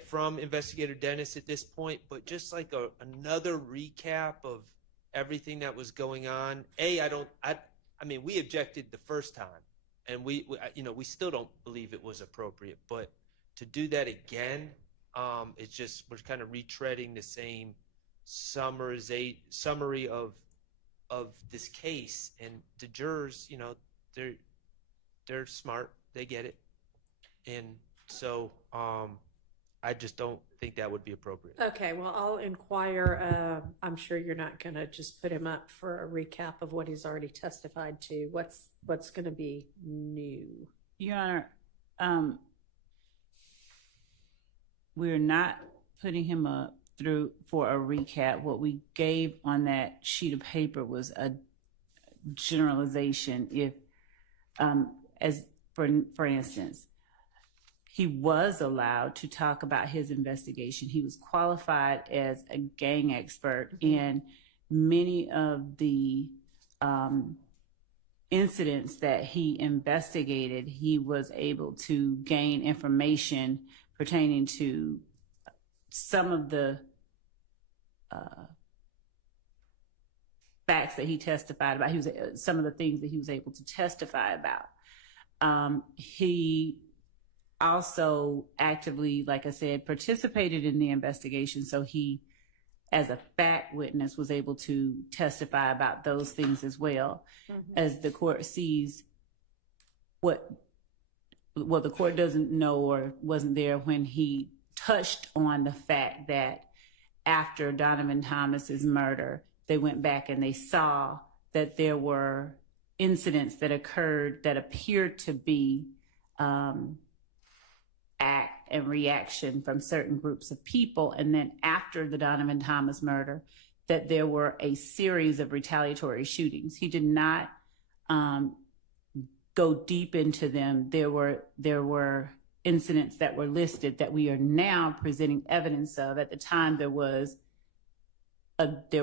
from Investigator Dennis at this point. But just like another recap of everything that was going on. I mean, we objected the first time, and we still don't believe it was appropriate. But to do that again, it's just we're kind of retreading the same summary of this case, and the jurors, they're smart, they get it, and so I just don't think that would be appropriate. Okay, well, I'll inquire. I'm sure you're not going to just put him up for a recap of what he's already testified to. What's going to be new? Your Honor, we're not putting him up through for a recap. What we gave on that sheet of paper was a generalization. If, as for instance, he was allowed to talk about his investigation. He was qualified as a gang expert, and many of the incidents that he investigated, he was able to gain information pertaining to some of the facts that he testified about. Some of the things that he was able to testify about. He also actively, like I said, participated in the investigation. So he, as a fact witness, was able to testify about those things as well. Mm-hmm. As the court sees what the court doesn't know or wasn't there when he touched on the fact that after Donovan Thomas's murder, they went back and they saw that there were incidents that occurred that appeared to be act and reaction from certain groups of people. And then after the Donovan Thomas murder, that there were a series of retaliatory shootings. He did not go deep into them. There were incidents that were listed that we are now presenting evidence of. At the time, there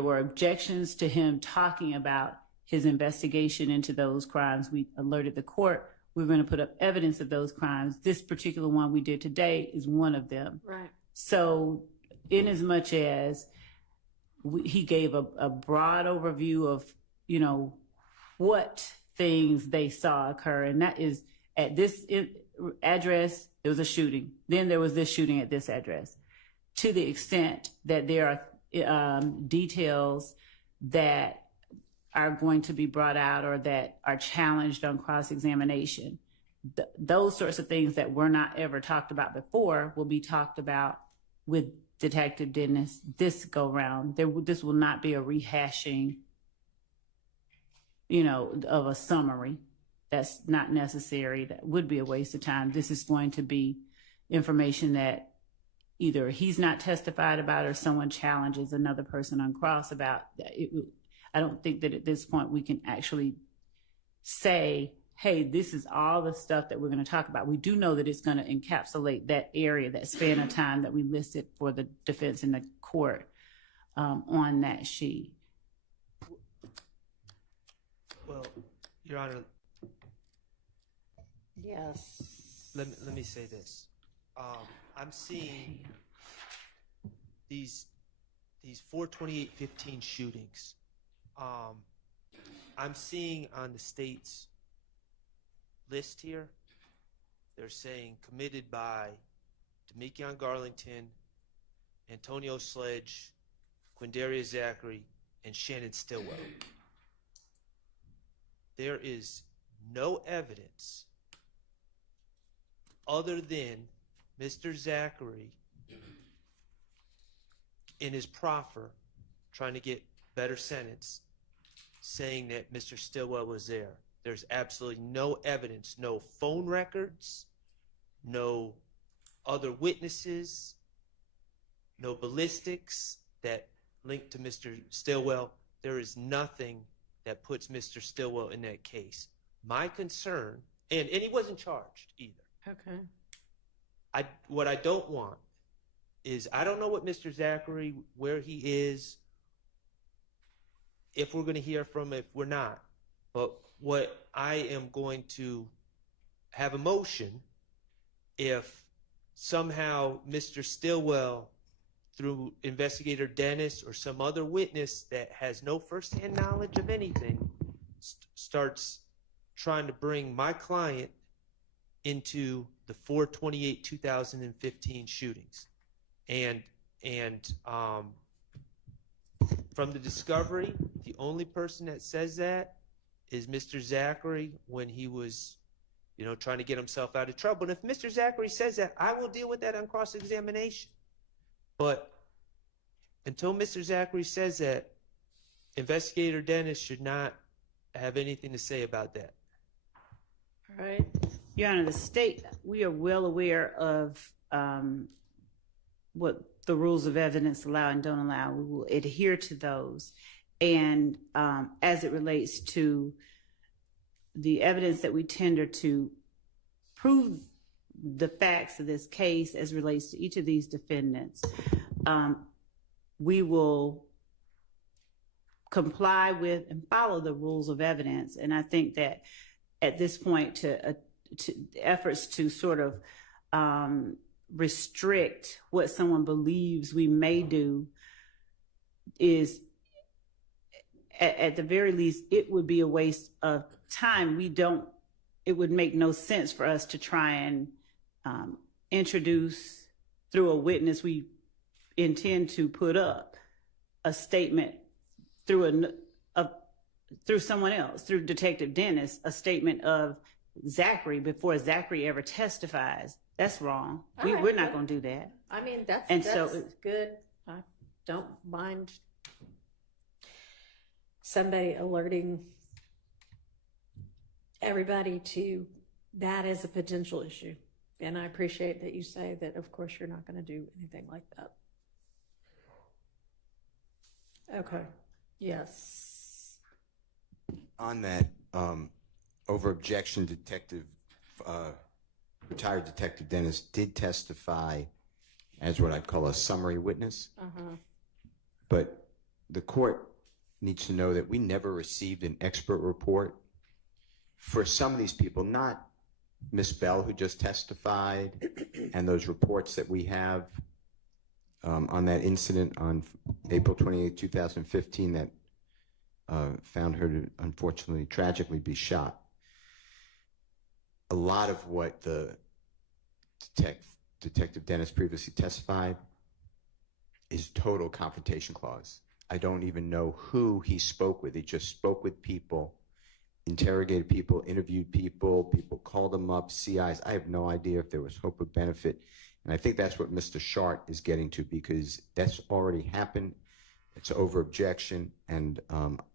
were objections to him talking about his investigation into those crimes. We alerted the court. We're going to put up evidence of those crimes. This particular one we did today is one of them. Right. So in as much as he gave a broad overview of, what things they saw occur, and that is at this address, there was a shooting. Then there was this shooting at this address. To the extent that there are details that are going to be brought out or that are challenged on cross-examination, those sorts of things that were not ever talked about before will be talked about with Detective Dennis this go round. This will not be a rehashing, of a summary. That's not necessary. That would be a waste of time. This is going to be information that either he's not testified about or someone challenges another person on cross about. I don't think that at this point we can actually say, hey, this is all the stuff that we're going to talk about. We do know that it's going to encapsulate that area, that span of time that we listed for the defense in the court on that sheet. Well, Your Honor, Yes. let me say this. I'm seeing these 4/28/15 shootings. I'm seeing on the state's list here, they're saying committed by Demekion Garlington, Antonio Sledge, Quindaria Zachary, and Shannon Stillwell. There is no evidence other than Mr. Zachary in his proffer trying to get better sentence saying that Mr. Stillwell was there. There's absolutely no evidence, no phone records, no other witnesses, no ballistics that link to Mr. Stillwell. There is nothing that puts Mr. Stillwell in that case. My concern, and he wasn't charged either. Okay. What I don't want is, I don't know what Mr. Zachary, where he is, if we're going to hear from him, if we're not. But what I am going to have a motion if somehow Mr. Stillwell, through Investigator Dennis or some other witness that has no firsthand knowledge of anything, starts trying to bring my client into the 4/28/2015 shootings. And from the discovery, the only person that says that is Mr. Zachary when he was, trying to get himself out of trouble. And if Mr. Zachary says that, I will deal with that on cross-examination. But until Mr. Zachary says that, Investigator Dennis should not have anything to say about that. All right. Your Honor, the state, we are well aware of what the rules of evidence allow and don't allow. We will adhere to those. And as it relates to the evidence that we tender to prove the facts of this case as relates to each of these defendants, we will comply with and follow the rules of evidence. And I think that at this point, to efforts to sort of restrict what someone believes we may do is, at the very least, it would be a waste of time. It would make no sense for us to try and introduce through a witness we intend to put up a statement through someone else, through Detective Dennis, a statement of Zachary before Zachary ever testifies. That's wrong. We're not going to do that. I mean, that's so good. I don't mind somebody alerting everybody to that as a potential issue. And I appreciate that you say that, of course, you're not going to do anything like that. Okay. Yes. On that, over objection, Detective retired Detective Dennis did testify as what I'd call a summary witness. But the court needs to know that we never received an expert report for some of these people, not Miss Bell, who just testified, and those reports that we have on that incident on April 28, 2015, that found her to unfortunately, tragically be shot. A lot of what the Detective Dennis previously testified is total confrontation clause. I don't even know who he spoke with. He just spoke with people, interrogated people, interviewed people, people called him up, CIs. I have no idea if there was hope of benefit. And I think that's what Mr. Shart is getting to, because that's already happened. It's over objection, and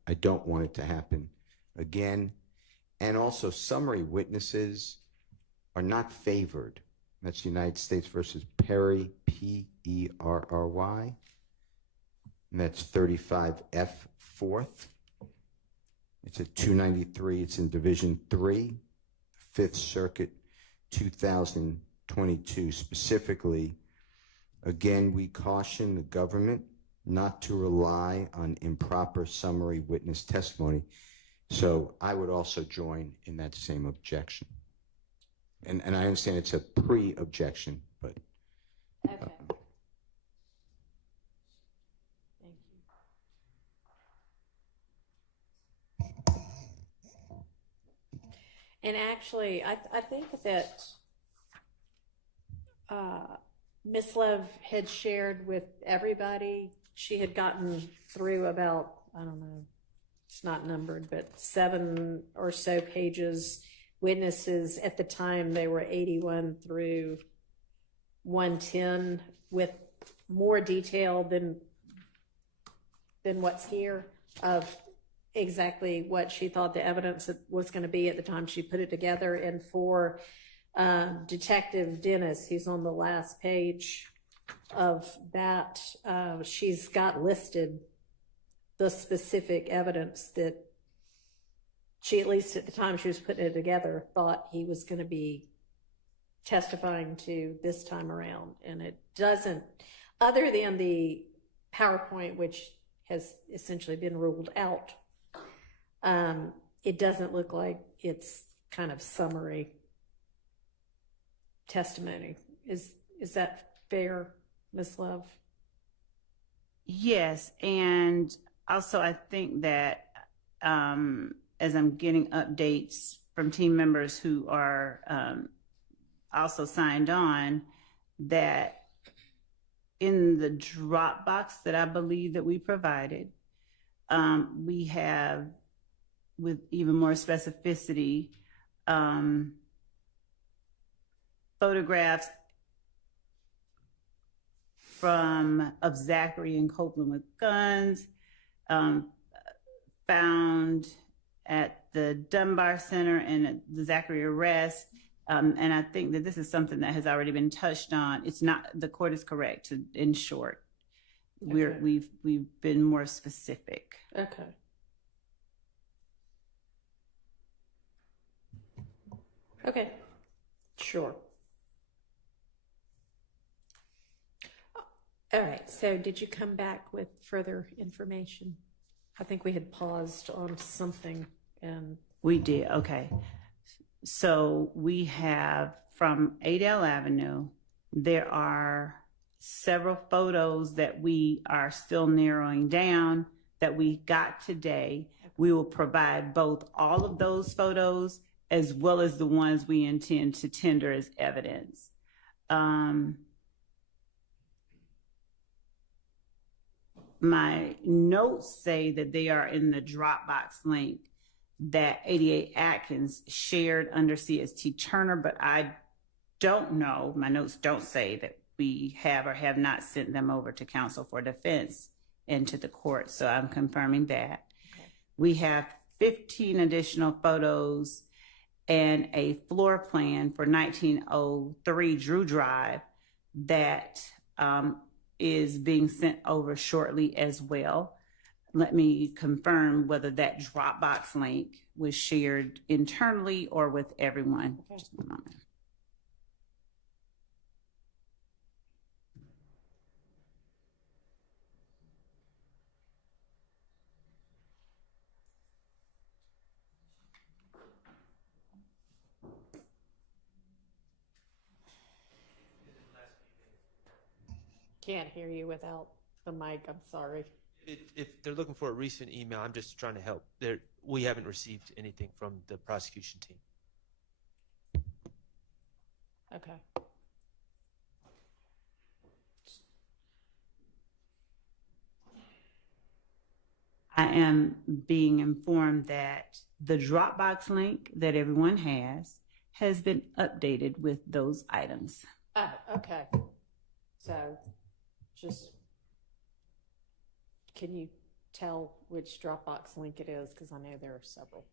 I don't want it to happen again. And also, summary witnesses are not favored. That's United States versus Perry, P-E-R-R-Y. And that's 35F 4th. It's at 293. It's in Division 3, 5th Circuit, 2022. Specifically, again, we caution the government not to rely on improper summary witness testimony. So I would also join in that same objection. And I understand it's a pre-objection, but. Okay. Thank you. And actually, I think that Ms. Love had shared with everybody, she had gotten through about, I don't know, it's not numbered, but 7 or so pages. Witnesses at the time, they were 81 through 110, with more detail than what's here of exactly what she thought the evidence was going to be at the time she put it together. And for Detective Dennis, who's on the last page of that, she's got listed the specific evidence that she, at least at the time she was putting it together, thought he was going to be testifying to this time around. And it doesn't, other than the PowerPoint, which has essentially been ruled out, it doesn't look like it's kind of summary testimony. Is that fair, Ms. Love? Yes, and also I think that as I'm getting updates from team members who are also signed on, that in the Dropbox that I believe that we provided, we have, with even more specificity, photographs of Zachary and Copeland with guns, found at the Dunbar Center and at the Zachary arrest. And I think that this is something that has already been touched on. It's not, the court is correct, in short. Okay. We've been more specific. Okay. Okay. Sure. All right. So did you come back with further information? I think we had paused on something and we did. Okay. So we have from Adele Avenue, there are several photos that we are still narrowing down that we got today. We will provide both all of those photos as well as the ones we intend to tender as evidence. My notes say that they are in the Dropbox link that 88 Atkins shared under CST Turner, but I don't know, my notes don't say that we have or have not sent them over to counsel for defense and to the court, so I'm confirming that. Okay. We have 15 additional photos and a floor plan for 1903 Drew Drive that is being sent over shortly as well. Let me confirm whether that Dropbox link was shared internally or with everyone. Okay. Just a moment. Can't hear you without the mic. I'm sorry. If they're looking for a recent email, I'm just trying to help. We haven't received anything from the prosecution team. Okay. I am being informed that the Dropbox link that everyone has been updated with those items. Oh, okay. So, just, can you tell which Dropbox link it is? Because I know there are several.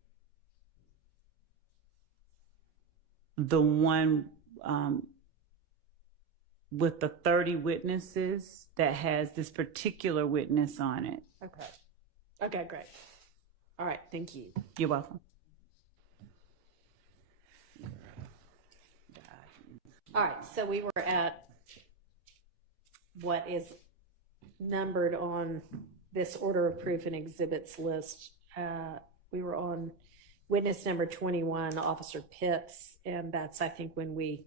The one with the 30 witnesses that has this particular witness on it. Okay. Okay, great. All right, thank you. You're welcome. All right, so we were at what is numbered on this order of proof and exhibits list. We were on witness number 21, Officer Pitts, and that's, I think, when we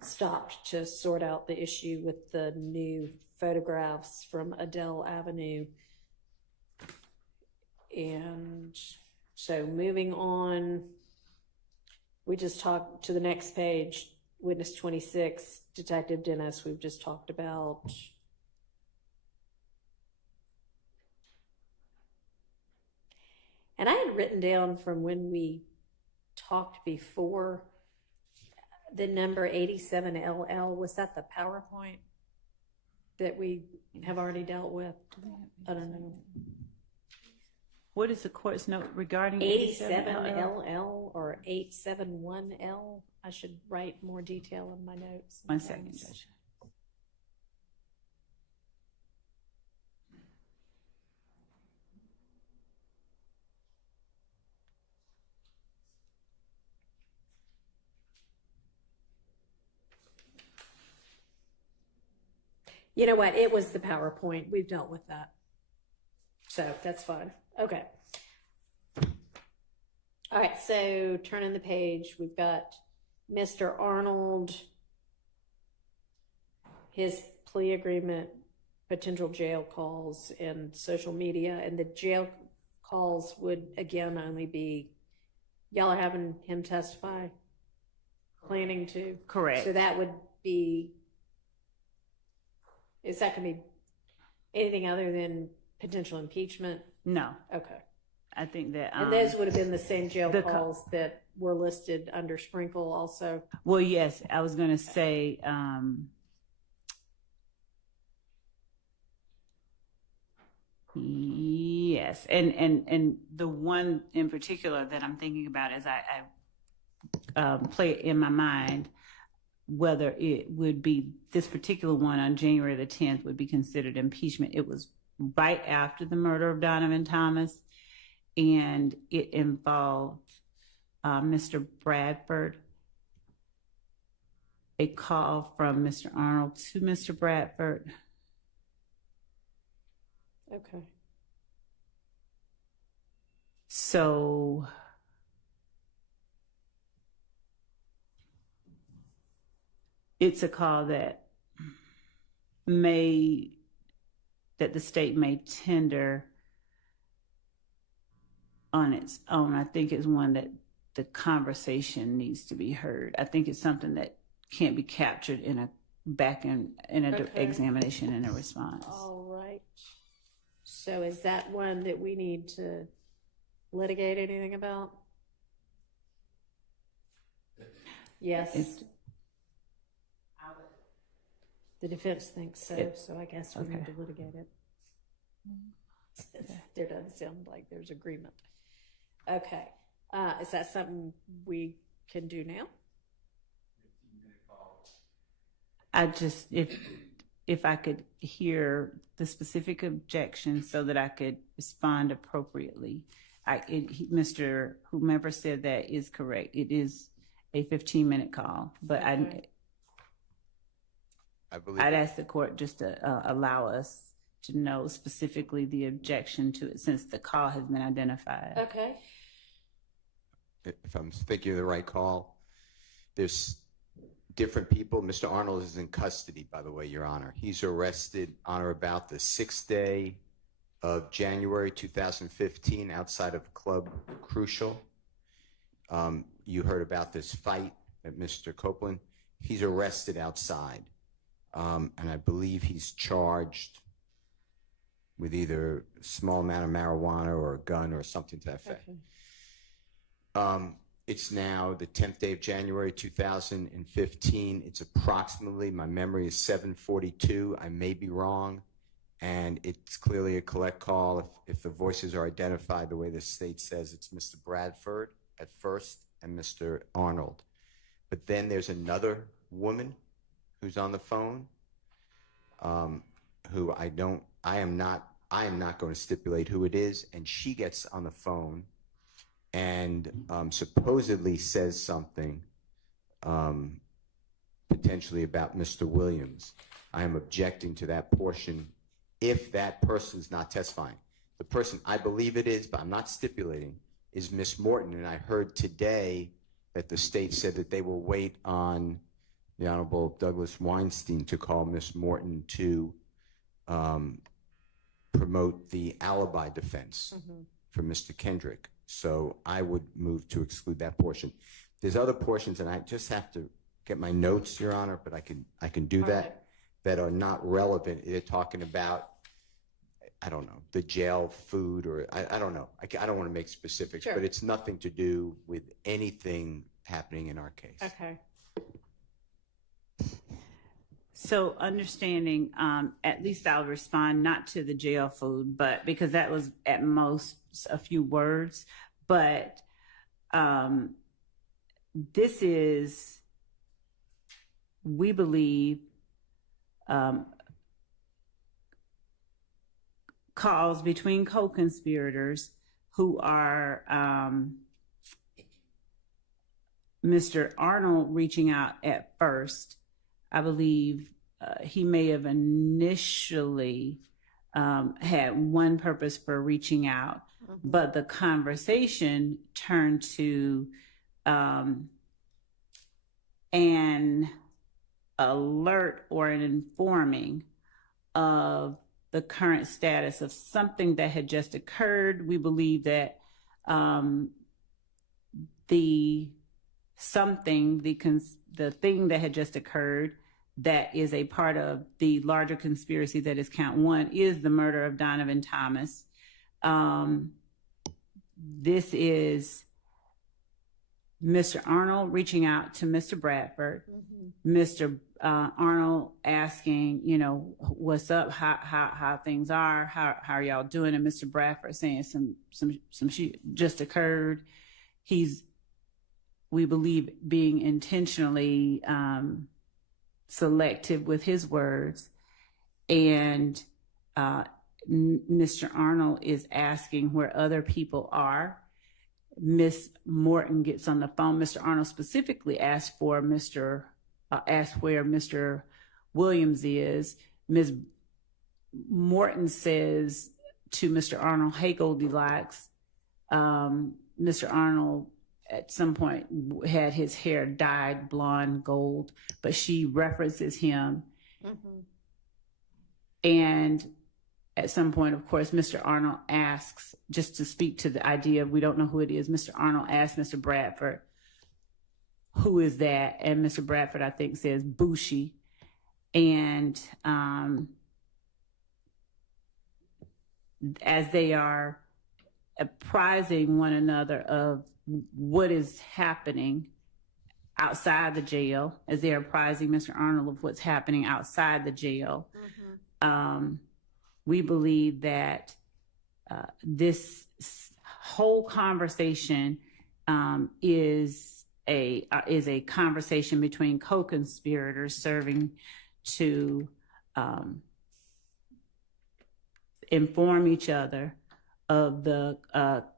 stopped to sort out the issue with the new photographs from Adele Avenue. And so moving on, we just talked to the next page, witness 26, Detective Dennis, we've just talked about. And I had written down from when we talked before, the number 87LL, was that the PowerPoint that we have already dealt with? I don't know. What is the court's note regarding 87LL or 871L? I should write more detail in my notes. 1 second, Judge. You know what? It was the PowerPoint. We've dealt with that. So that's fine. Okay. All right. So turning the page, we've got Mr. Arnold, his plea agreement, potential jail calls, and social media. And the jail calls would, again, only be, y'all are having him testify? Planning to? Correct. So that would be, is that going to be anything other than potential impeachment? No. Okay. I think that. And those would have been the same jail calls that were listed under Sprinkle also? Well, yes, I was going to say, yes. And the one in particular that I'm thinking about as I play it in my mind, whether it would be this particular one on January the 10th would be considered impeachment. It was right after the murder of Donovan Thomas, and it involved Mr. Bradford, a call from Mr. Arnold to Mr. Bradford. Okay. So it's a call that the state may tender on its own. I think it's one that the conversation needs to be heard. I think it's something that can't be captured in a examination and a response. All right. So is that one that we need to litigate anything about? Yes. The defense thinks so, so I guess we need to litigate it. There doesn't sound like there's agreement. Okay. Is that something we can do now? I just, if I could hear the specific objection so that I could respond appropriately. Mr. Whomever said that is correct. It is a 15-minute call, but Okay. I'd ask the court just to allow us to know specifically the objection to it since the call has been identified. Okay. If I'm thinking of the right call, there's different people. Mr. Arnold is in custody, by the way, Your Honor. He's arrested on or about the 6th day of January 2015 outside of Club Crucial. You heard about this fight at Mr. Copeland. He's arrested outside, and I believe he's charged with either a small amount of marijuana or a gun or something to that effect. Okay. It's now the 10th day of January 2015. It's approximately, my memory is 7:42. I may be wrong, and it's clearly a collect call. If the voices are identified the way the state says, it's Mr. Bradford at first and Mr. Arnold. But then there's another woman who's on the phone, who I am not going to stipulate who it is, and she gets on the phone and supposedly says something potentially about Mr. Williams. I am objecting to that portion if that person's not testifying. The person I believe it is, but I'm not stipulating, is Miss Morton, and I heard today that the state said that they will wait on the Honorable Douglas Weinstein to call Miss Morton to promote the alibi defense for Mr. Kendrick. So I would move to exclude that portion. There's other portions, and I just have to get my notes, Your Honor, but I can do that, that are not relevant. They're talking about, I don't know, the jail food, or I don't know. I don't want to make specifics, Sure. but it's nothing to do with anything happening in our case. Okay. So understanding, at least I'll respond not to the jail food, but because that was at most a few words, but this is, we believe, calls between co-conspirators who are Mr. Arnold reaching out at first. I believe he may have initially had one purpose for reaching out, but the conversation turned to an alert or an informing of the current status of something that had just occurred. We believe that the thing that had just occurred that is a part of the larger conspiracy that is count one is the murder of Donovan Thomas. This is Mr. Arnold reaching out to Mr. Bradford, Mr. Arnold asking, what's up, how things are, how are y'all doing, and Mr. Bradford saying some shit just occurred. He's, we believe, being intentionally selective with his words, and Mr. Arnold is asking where other people are. Miss Morton gets on the phone. Mr. Arnold specifically asked where Mr. Williams is. Miss Morton says to Mr. Arnold, "Hey, Goldilocks." Mr. Arnold at some point had his hair dyed blonde gold, but she references him. And at some point, of course, Mr. Arnold asks, just to speak to the idea of we don't know who it is, Mr. Arnold asks Mr. Bradford, who is that? And Mr. Bradford, I think, says Bushi. And as they are apprising one another of what is happening outside the jail, as they're apprising Mr. Arnold of what's happening outside the jail, we believe that this whole conversation is a conversation between co-conspirators serving to inform each other of the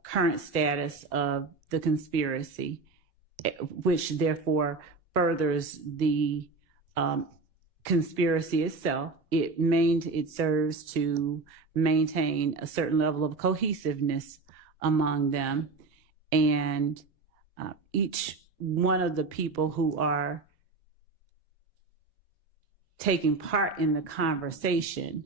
current status of the conspiracy, which therefore furthers the conspiracy itself. It serves to maintain a certain level of cohesiveness among them, and each one of the people who are taking part in the conversation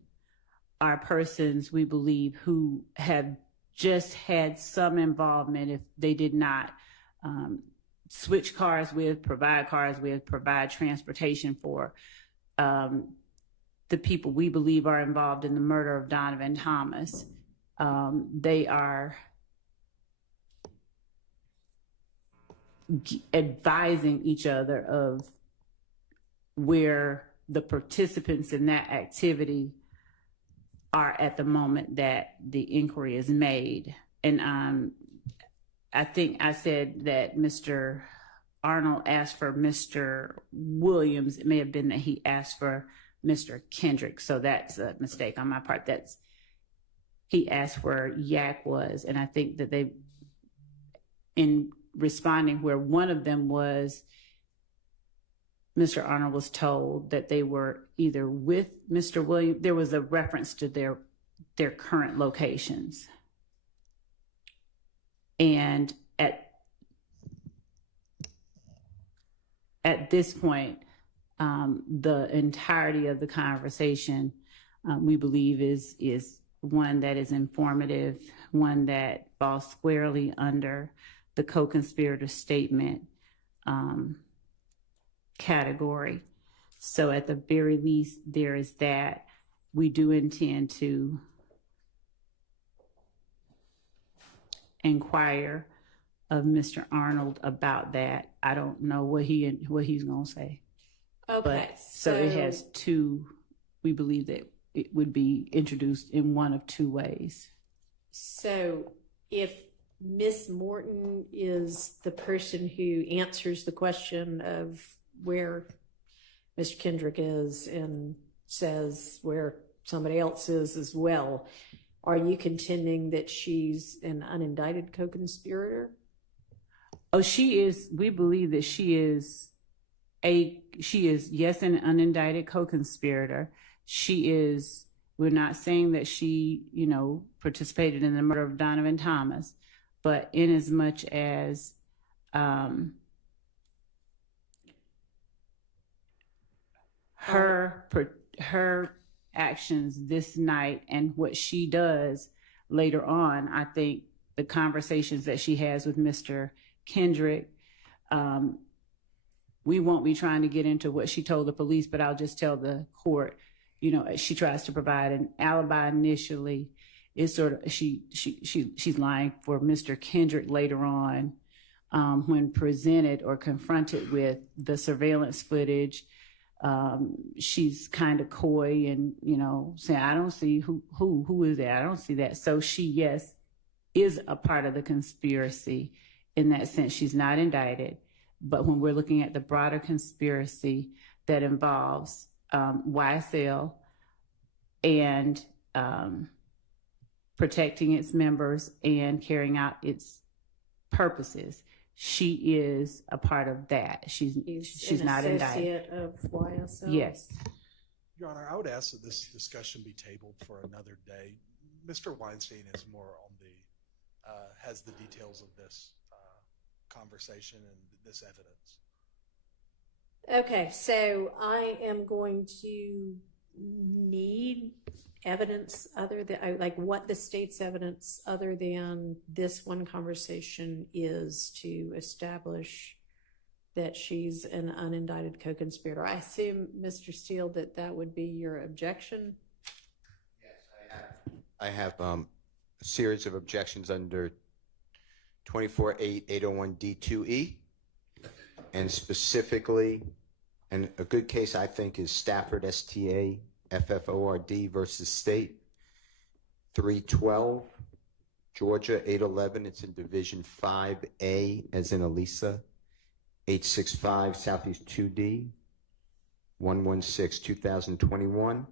are persons we believe who have just had some involvement, if they did not switch cars with, provide transportation for the people we believe are involved in the murder of Donovan Thomas. They are advising each other of where the participants in that activity are at the moment that the inquiry is made. And I think I said that Mr. Arnold asked for Mr. Williams. It may have been that he asked for Mr. Kendrick. So that's a mistake on my part. He asked where Yak was. And I think that they, in responding where one of them was, Mr. Arnold was told that they were either with Mr. Williams. There was a reference to their current locations. And at this point, the entirety of the conversation, we believe is one that is informative, one that falls squarely under the co-conspirator statement category. So at the very least, there is that. We do intend to inquire of Mr. Arnold about that. I don't know what he's going to say. Okay. So it has two. We believe that it would be introduced in one of two ways. So if Miss Morton is the person who answers the question of where Mr. Kendrick is and says where somebody else is as well, are you contending that she's an unindicted co-conspirator? Oh, she is. We believe that she is, yes, an unindicted co-conspirator. She is, we're not saying that she, participated in the murder of Donovan Thomas, but in as much as her actions this night and what she does later on, I think the conversations that she has with Mr. Kendrick, we won't be trying to get into what she told the police, but I'll just tell the court, she tries to provide an alibi initially. It's sort of, she's lying for Mr. Kendrick later on, when presented or confronted with the surveillance footage. She's kind of coy and, saying, I don't see who is that? I don't see that. So she, yes, is a part of the conspiracy in that sense. She's not indicted. But when we're looking at the broader conspiracy that involves YSL and protecting its members and carrying out its purposes, she is a part of that. She's not indicted. Associate of YSL? Yes. Your Honor, I would ask that this discussion be tabled for another day. Mr. Weinstein is more on has the details of this conversation and this evidence. Okay, so I am going to need evidence other than, like, what the state's evidence other than this one conversation is to establish that she's an unindicted co-conspirator. I assume, Mr. Steele, that would be your objection? Yes, I have a series of objections under 24-801D2E, and specifically, and a good case I think is Stafford, STAFFORD versus State, 312, Georgia, 811. It's in Division 5A, as in Elisa, 865 Southeast 2D, 116, 2021.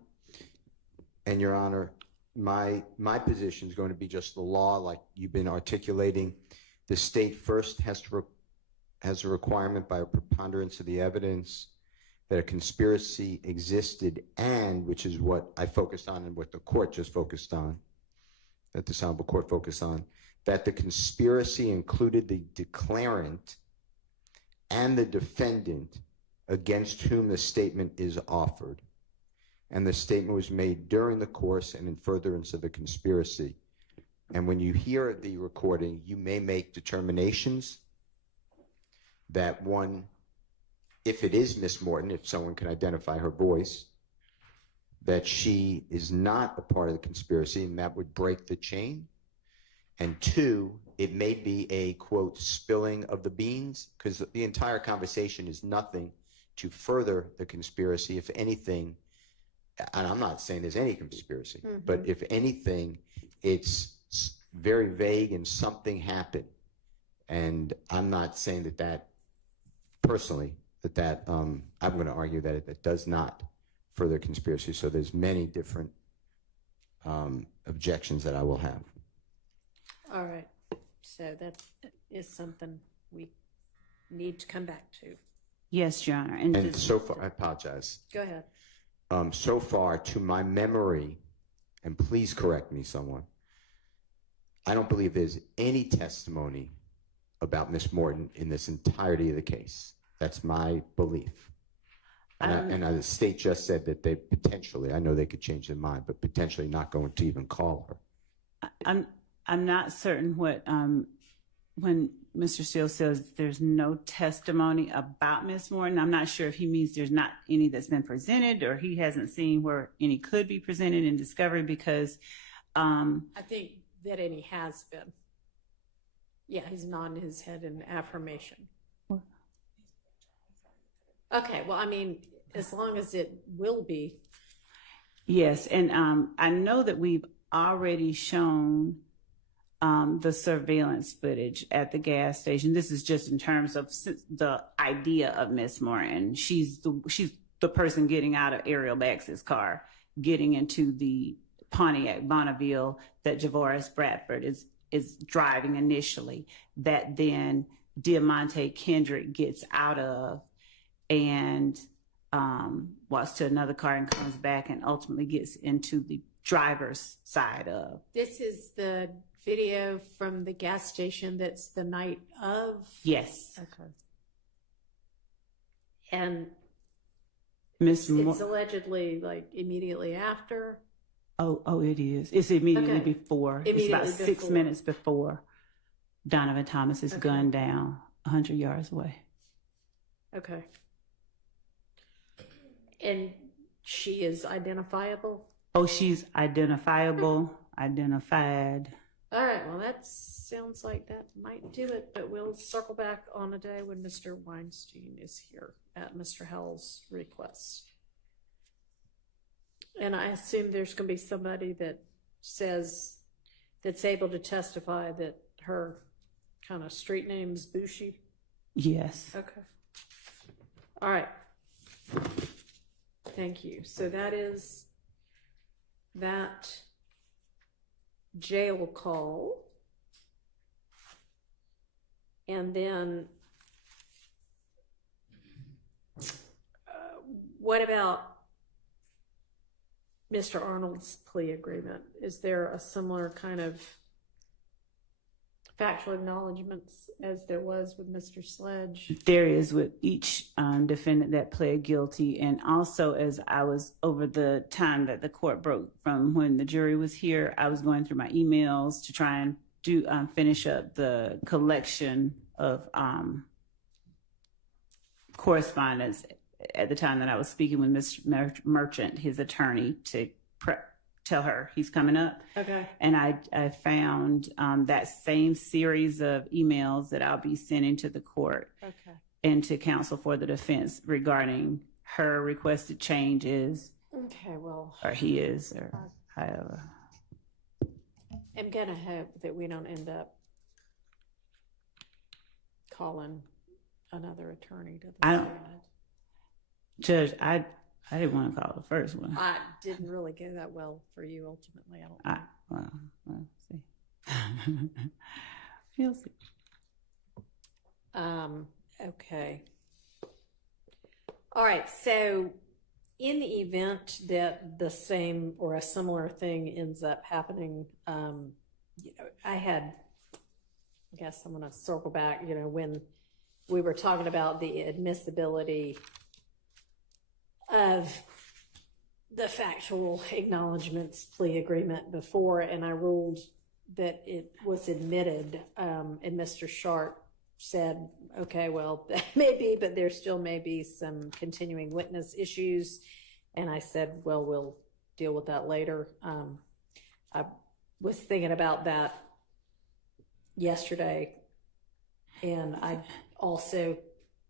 And Your Honor, my position is going to be just the law, like you've been articulating. The state first has a requirement by a preponderance of the evidence that a conspiracy existed, and, which is what I focused on and what the court just focused on, that this honorable court focused on, that the conspiracy included the declarant and the defendant against whom the statement is offered. and the statement was made during the course and in furtherance of the conspiracy. And when you hear the recording, you may make determinations that one, if it is Miss Morton, if someone can identify her voice, that she is not a part of the conspiracy, and that would break the chain. And two, it may be a, quote, spilling of the beans, because the entire conversation is nothing to further the conspiracy. If anything, and I'm not saying there's any conspiracy, but if anything, it's very vague and something happened. And I'm not saying that personally, I'm going to argue that it does not further conspiracy. So there's many different objections that I will have. All right. So that is something we need to come back to. Yes, Your Honor. And so far, I apologize. Go ahead. So far, to my memory, and please correct me, someone, I don't believe there's any testimony about Miss Morton in this entirety of the case. That's my belief. And the state just said that they potentially, I know they could change their mind, but potentially not going to even call her. I'm not certain what when Mr. Steele says there's no testimony about Miss Morton. I'm not sure if he means there's not any that's been presented, or he hasn't seen where any could be presented in discovery, because I think that any has been. Yeah, he's nodding his head in affirmation. Okay, well, I mean, as long as it will be. Yes, and I know that we've already shown the surveillance footage at the gas station. This is just in terms of the idea of Miss Morton. She's the person getting out of Ariel Bax's car, getting into the Pontiac Bonneville that Javoris Bradford is driving initially, that then Diamante Kendrick gets out of and walks to another car and comes back and ultimately gets into the driver's side of. This is the video from the gas station that's the night of? Yes. Okay. And Miss it's allegedly like immediately after? Oh, it is. It's immediately before. It's about 6 minutes before Donovan Thomas is gunned down 100 yards away. Okay. And she is identifiable? Oh, she's identifiable, identified. All right, well, that sounds like that might do it, but we'll circle back on a day when Mr. Weinstein is here at Mr. Hell's request. And I assume there's going to be somebody that says, that's able to testify that her kind of street name's Bushi? Yes. Okay. All right. Thank you. So that is that jail call. And then what about Mr. Arnold's plea agreement? Is there a similar kind of factual acknowledgments as there was with Mr. Sledge? There is with each defendant that pled guilty. And also, as I was over the time that the court broke from when the jury was here, I was going through my emails to try and do finish up the collection of correspondence at the time that I was speaking with Mr. Merchant, his attorney, to tell her he's coming up. Okay. And I found that same series of emails that I'll be sending to the court and to counsel for the defense regarding her requested changes. Okay, well. Or he is, or however. I'm going to hope that we don't end up calling another attorney to the Senate. Judge, I didn't want to call the first one. I didn't really go that well for you ultimately. I don't know. Well, see. You'll see. Okay. All right. So in the event that the same or a similar thing ends up happening, I guess I'm going to circle back, when we were talking about the admissibility of the factual acknowledgments plea agreement before, and I ruled that it was admitted, and Mr. Sharp said, okay, well, that may be, but there still may be some continuing witness issues. And I said, well, we'll deal with that later. I was thinking about that yesterday, and I also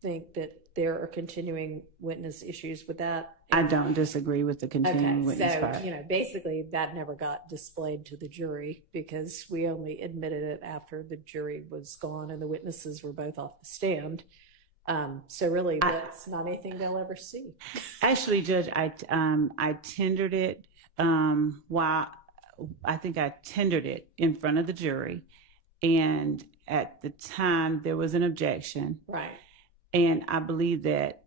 think that there are continuing witness issues with that. I don't disagree with the continuing witness so, part. you know, basically that never got displayed to the jury because we only admitted it after the jury was gone and the witnesses were both off the stand. So really, that's not anything they'll ever see. Actually, Judge, I tendered it while I think I tendered it in front of the jury, and at the time there was an objection. Right. And I believe that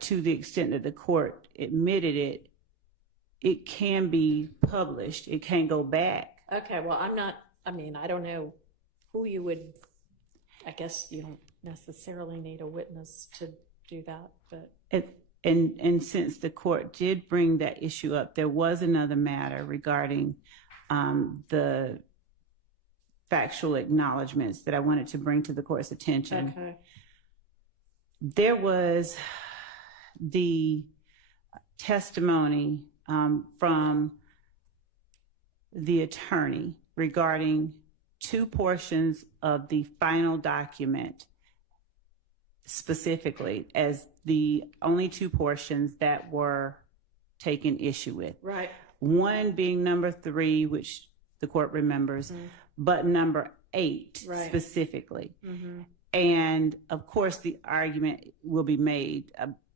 to the extent that the court admitted it, it can be published. It can't go back. Okay, well, I don't know who you would, I guess you don't necessarily need a witness to do that, but. And since the court did bring that issue up, there was another matter regarding the factual acknowledgments that I wanted to bring to the court's attention. Okay. There was the testimony from the attorney regarding two portions of the final document specifically as the only two portions that were taken issue with. Right. One being number 3, which the court remembers, but number 8 specifically. Mm-hmm. And of course, the argument will be made.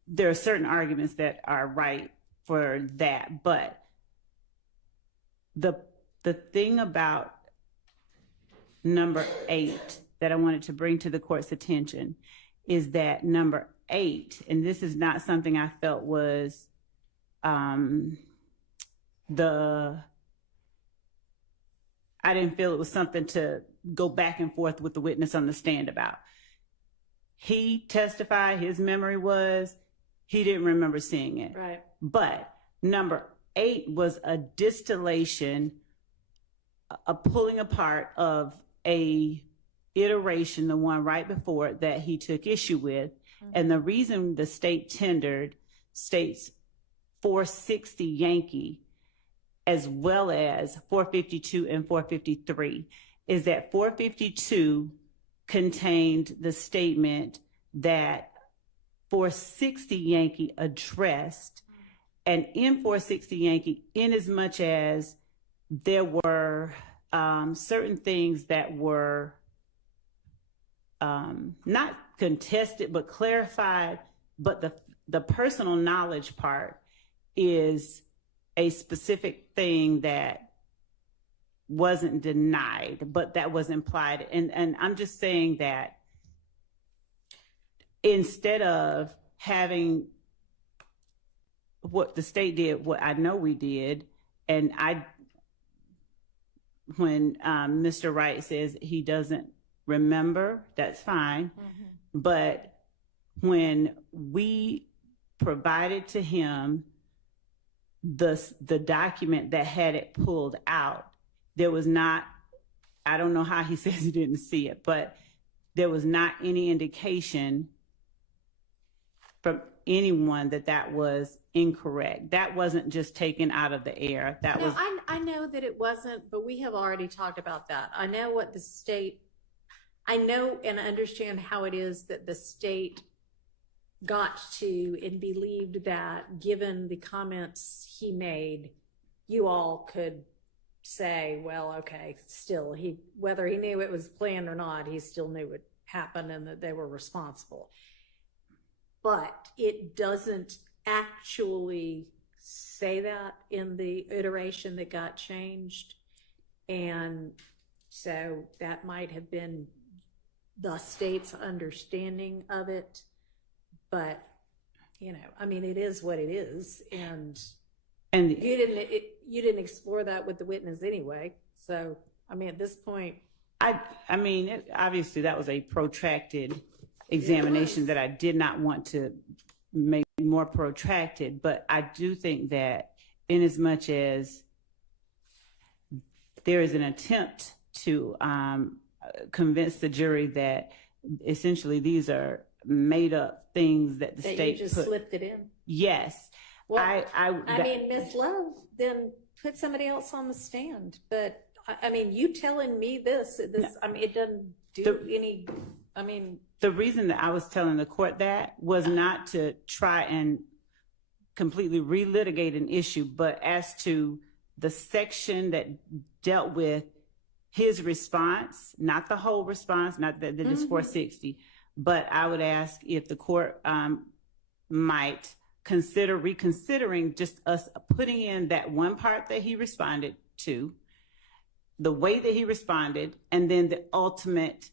There are certain arguments that are right for that, but the thing about number 8 that I wanted to bring to the court's attention is that number 8, and this is not something I felt was I didn't feel it was something to go back and forth with the witness on the stand about. He testified, his memory was, he didn't remember seeing it. Right. But number 8 was a distillation, a pulling apart of a iteration, the one right before it, that he took issue with. And the reason the state tendered states 460 Yankee as well as 452 and 453 is that 452 contained the statement that 460 Yankee addressed, and in 460 Yankee, in as much as there were certain things that were not contested but clarified, but the personal knowledge part is a specific thing that wasn't denied, but that was implied. And I'm just saying that instead of having what the state did, what I know we did, and when Mr. Wright says he doesn't remember, that's fine. Mm-hmm. But when we provided to him the document that had it pulled out, there was not, I don't know how he says he didn't see it, but there was not any indication from anyone that was incorrect. That wasn't just taken out of the air. That was. I know that it wasn't, but we have already talked about that. I know what the state, I know and understand how it is that the state got to and believed that given the comments he made, you all could say, well, okay, still, whether he knew it was planned or not, he still knew it happened and that they were responsible. But it doesn't actually say that in the iteration that got changed. And so that might have been the state's understanding of it. But, I mean, it is what it is. And you didn't explore that with the witness anyway. So, I mean, at this point. I mean, obviously that was a protracted examination that I did not want to make more protracted. But I do think that in as much as there is an attempt to convince the jury that essentially these are made up things that the That state you just put. slipped it in. Yes. Well, I mean, Ms. Love, then put somebody else on the stand. But I mean, you telling me this, I mean, it doesn't do any, I mean. The reason that I was telling the court that was not to try and completely relitigate an issue, but as to the section that dealt with his response, not the whole response, not that it's 460, but I would ask if the court might consider reconsidering just us putting in that one part that he responded to, the way that he responded, and then the ultimate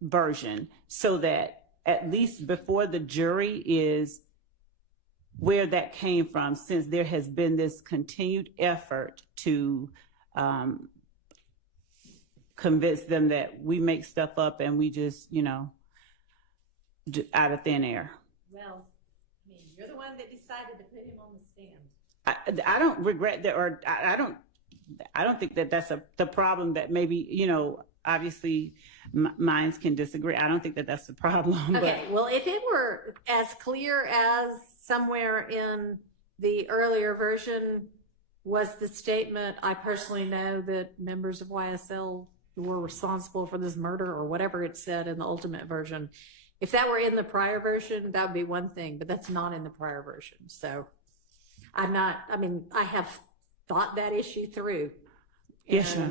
version, so that at least before the jury is where that came from, since there has been this continued effort to convince them that we make stuff up and we just, out of thin air. Well, I mean, you're the one that decided to put him on the stand. I don't regret that, or I don't think that that's the problem. That maybe, obviously minds can disagree. I don't think that that's the problem. Okay, well, if it were as clear as somewhere in the earlier version was the statement, I personally know that members of YSL were responsible for this murder, or whatever it said in the ultimate version. If that were in the prior version, that would be one thing, but that's not in the prior version. So I have thought that issue through. Yes, sir.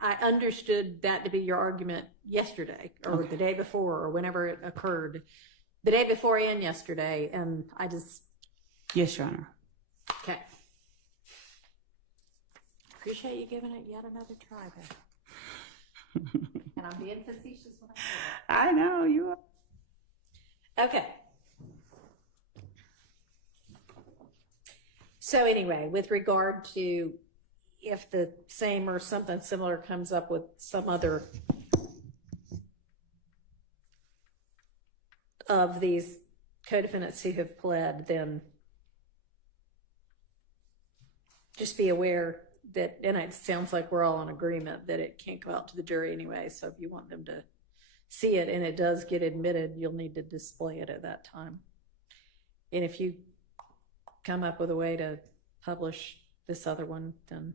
I understood that to be your argument yesterday, or the day before, or whenever it occurred, the day before and yesterday, and I just. Yes, Your Honor. Okay. Appreciate you giving it yet another try there. And I'm being facetious when I say that. I know you are. Okay. So anyway, with regard to if the same or something similar comes up with some other of these co-defendants who have pled, then just be aware that, and it sounds like we're all in agreement that it can't go out to the jury anyway. So if you want them to see it and it does get admitted, you'll need to display it at that time. And if you come up with a way to publish this other one, then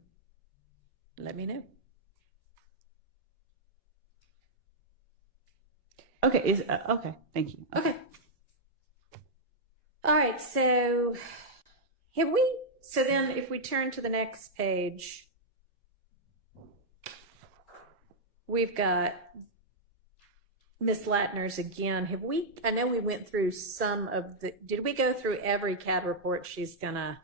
let me know. Okay. Okay. Thank you. Okay. All right. So then if we turn to the next page, we've got Miss Latner's again. I know we went through did we go through every CAD report she's gonna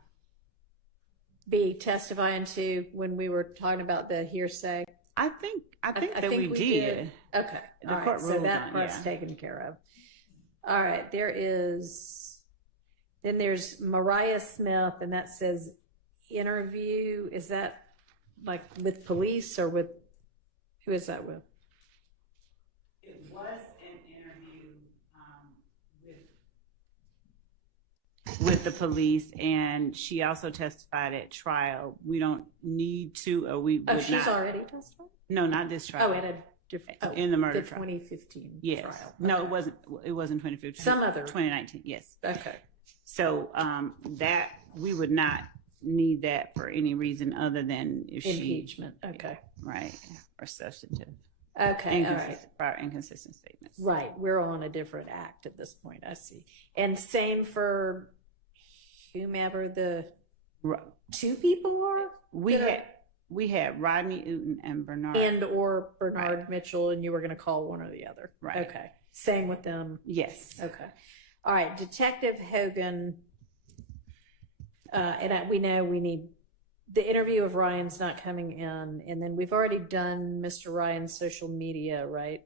be testifying to when we were talking about the hearsay? I think that we did. Okay. The All court right. So ruled that on, part's yeah. taken care of. All right. Then there's Mariah Smith, and that says interview. Is that like with police or with, who is that with? It was an interview with the police, and she also testified at trial. We don't need to, or we would not. Oh, she's already testified? No, not this trial. Oh, at a different, in the murder the trial. 2015 yes. trial. Okay. No, it wasn't 2015. Some other. 2019, yes. Okay. So that we would not need that for any reason other than if impeachment. Okay. Right. Or substantive. Okay. All right. Prior inconsistent statements. Right. We're on a different act at this point. I see. And same for whomever the two people are? We had Rodney Uten and Bernard. Or Bernard Mitchell, and you were going to call one or the other. Right. Okay. Same with them. Yes. Okay. All right. Detective Hogan, we know we need the interview of Ryan's not coming in, and then we've already done Mr. Ryan's social media, right?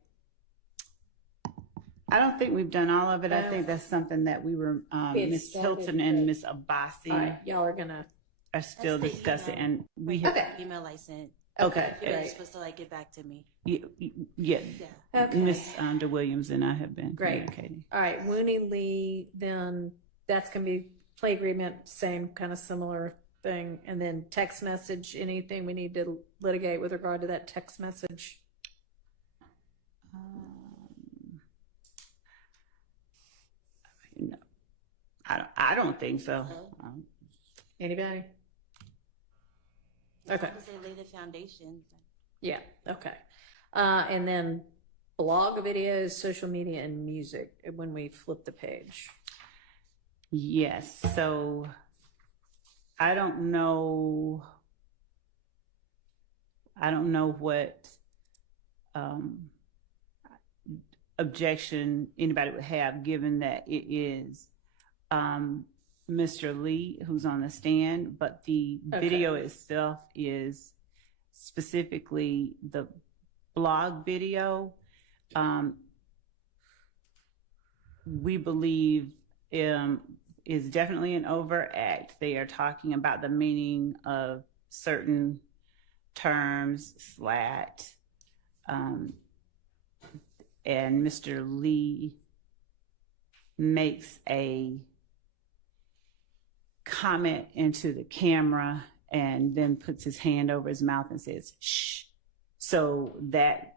I don't think we've done all of it. I think that's something that we were Miss Hilton and Miss Abbasi all right, y'all are still discussing, and we have email I sent Okay. You're great. supposed to like get back to me. Yeah, Yeah. Okay. Miss DeWilliams and I have been Great. communicating. All right, Wooney Lee, then that's going to be play agreement, same kind of similar thing. And then text message, anything we need to litigate with regard to that text message? No, I don't think so. Anybody? Okay. Because they lay the foundation. Yeah, okay. And then blog videos, social media, and music when we flip the page. Yes. So I don't know what objection anybody would have, given that it is Mr. Lee who's on the stand, but the video itself is specifically the blog video. We believe is definitely an overact. They are talking about the meaning of certain terms, slat, and Mr. Lee makes a comment into the camera and then puts his hand over his mouth and says, shh. So that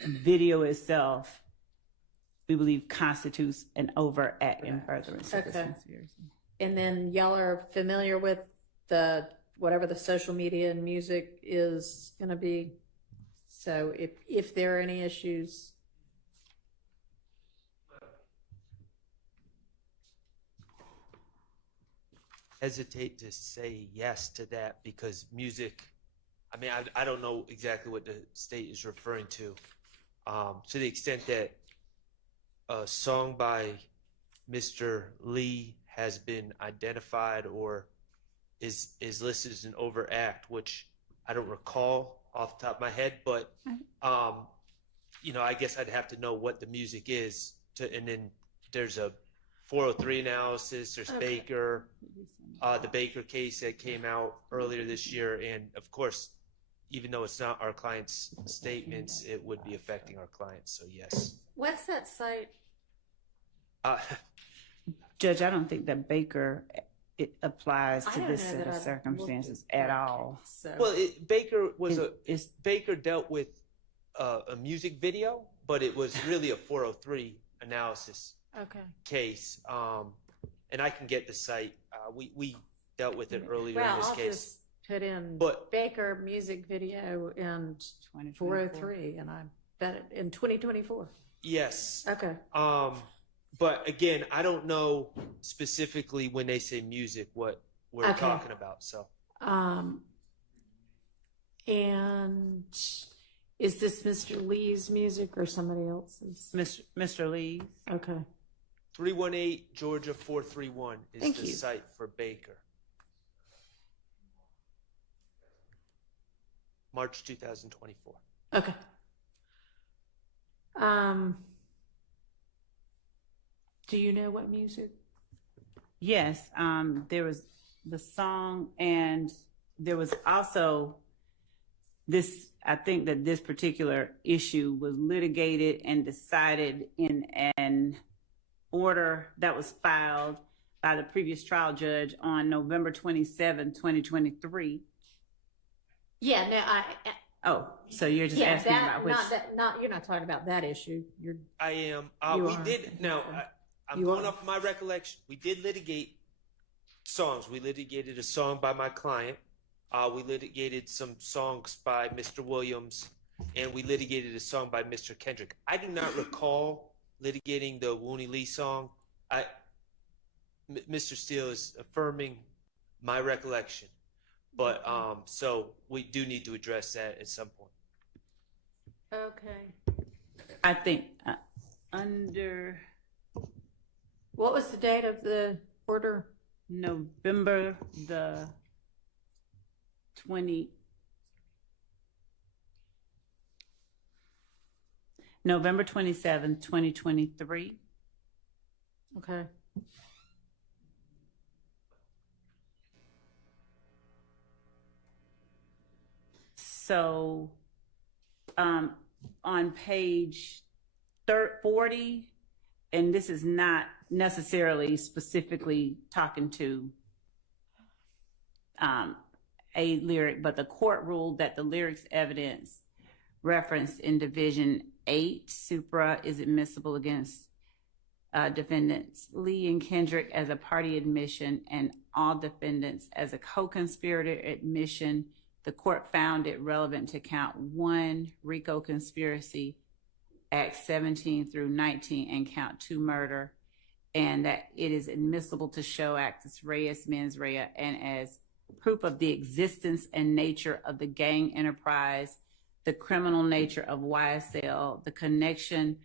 video itself, we believe, constitutes an overact in furtherance of this conspiracy. And then y'all are familiar with whatever the social media and music is going to be. So if there are any issues. Hesitate to say yes to that because music, I mean, I don't know exactly what the state is referring to the extent that a song by Mr. Lee has been identified or is listed as an overact, which I don't recall off the top of my head, but I guess I'd have to know what the music is and then there's a 403 analysis, there's Baker, the Baker case that came out earlier this year, and of course, even though it's not our client's statements, it would be affecting our clients, so yes. What's that site? Judge, I don't think that Baker it applies I to don't this know set that of I've circumstances looked at at all. So. Well, Baker Baker dealt with a music video, but it was really a 403 analysis case. And I can get the site. We dealt with it earlier in this I'll case. Just put in But Baker music video and 403, and I bet it in 2024. yes. Okay. But again, I don't know specifically when they say music what we're talking about. So. And is this Mr. Lee's music or somebody else's? Mr. Lee's. Okay. 318 Georgia 431 is Thank the you. site for Baker. March 2024. Okay. Do you know what music? Yes, there was the song, and there was also this. I think that this particular issue was litigated and decided in an order that was filed by the previous trial judge on November 27, 2023. Yeah, no, So you're just asking about which? You're not talking about that issue. I am. You We are. did. Now, I'm You going are. off my recollection. We did litigate songs. We litigated a song by my client. We litigated some songs by Mr. Williams, and we litigated a song by Mr. Kendrick. I do not recall litigating the Wooney Lee song. Mr. Steele is affirming my recollection, but so we do need to address that at some point. Okay. I think under What was the date of the order? November the 20. November 27th, 2023. Okay. So on page 40, and this is not necessarily specifically talking to a lyric, but the court ruled that the lyrics evidence referenced in Division 8 supra is admissible against defendants Lee and Kendrick as a party admission and all defendants as a co-conspirator admission. The court found it relevant to count 1 RICO conspiracy, Acts 17 through 19, and count 2 murder, and that it is admissible to show actus reus mens rea and as proof of the existence and nature of the gang enterprise, the criminal nature of YSL, the connection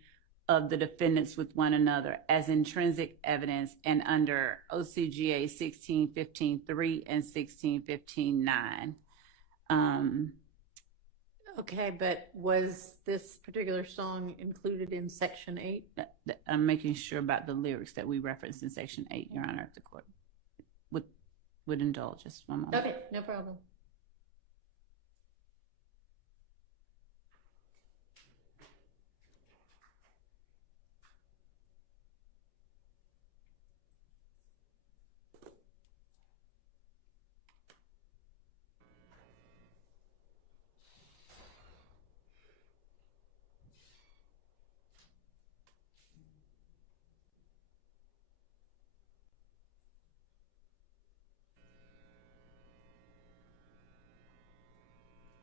of the defendants with one another as intrinsic evidence, and under OCGA 1615.3 and 1615.9. Okay, but was this particular song included in Section 8? I'm making sure about the lyrics that we referenced in Section 8, Your Honor, if the court would indulge us one moment. Okay, no problem.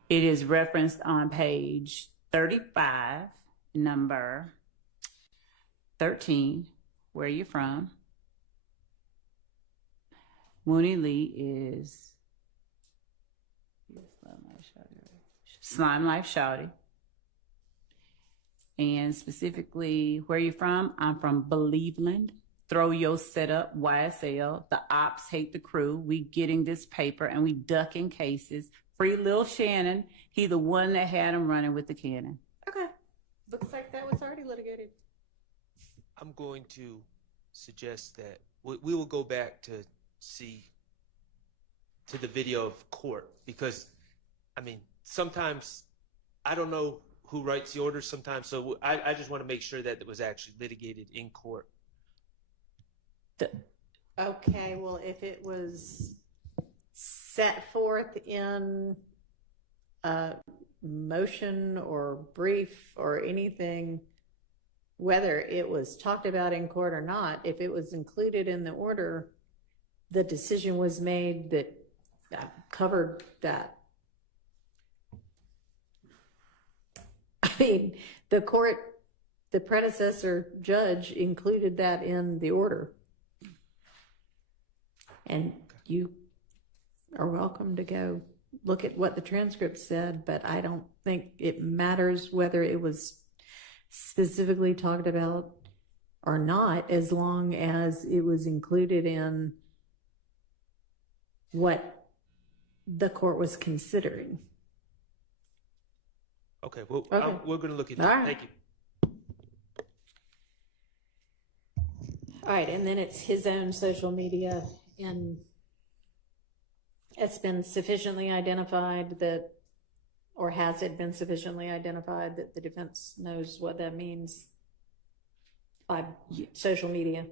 It is referenced on page 35, number 13. Where are you from? Mooney Lee is Slime Life Shawty. And specifically, where are you from? I'm from Believeland. Throw your setup, YSL. The ops hate the crew. We getting this paper and we ducking cases. Free Lil Shannon. He the one that had him running with the cannon. Okay. Looks like that was already litigated. I'm going to suggest that we will go back to see to the video of court, because I mean sometimes I don't know who writes the orders sometimes, so I just want to make sure that it was actually litigated in court. Okay, well, if it was set forth in a motion or brief or anything, whether it was talked about in court or not, if it was included in the order, the decision was made that covered that. I mean, the court, the predecessor judge included that in the order. And you are welcome to go look at what the transcript said, but I don't think it matters whether it was specifically talked about or not, as long as it was included in what the court was considering. Okay, well, Okay. we're going to look into All it. right. Thank you. All right, and then it's his own social media, and it's been sufficiently identified that, or has it been sufficiently identified that the defense knows what that means by social media?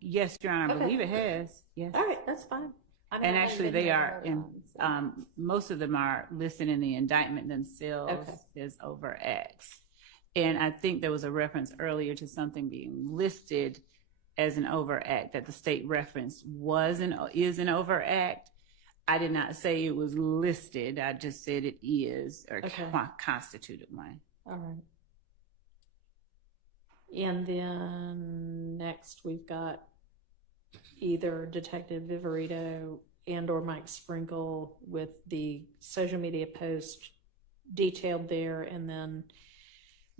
Yes, Your Honor, I Okay. believe it has. Yes. All right, that's fine. I mean, And I've actually, been they there are the in. whole time, Most of them are listed in the indictment themselves as overacts. And I think there was a reference earlier to something being listed as an overact that the state referenced is an overact. I did not say it was listed. I just said it is or constituted one. All right. And then next we've got either Detective Viverito and or Mike Sprinkle with the social media post detailed there, and then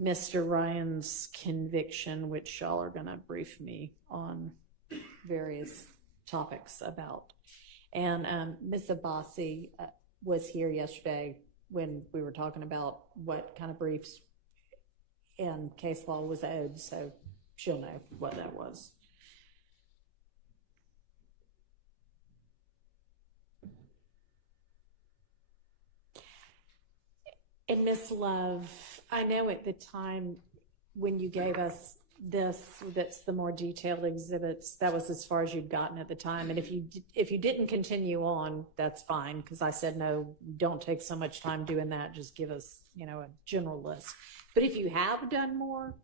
Mr. Ryan's conviction, which y'all are going to brief me on various topics about. And Ms. Abbasi was here yesterday when we were talking about what kind of briefs and case law was owed, so she'll know what that was. Miss Love, I know at the time when you gave us this, that's the more detailed exhibits, that was as far as you'd gotten at the time. And if you didn't continue on, that's fine, because I said, no, don't take so much time doing that. Just give us, a general list. But if you have done more,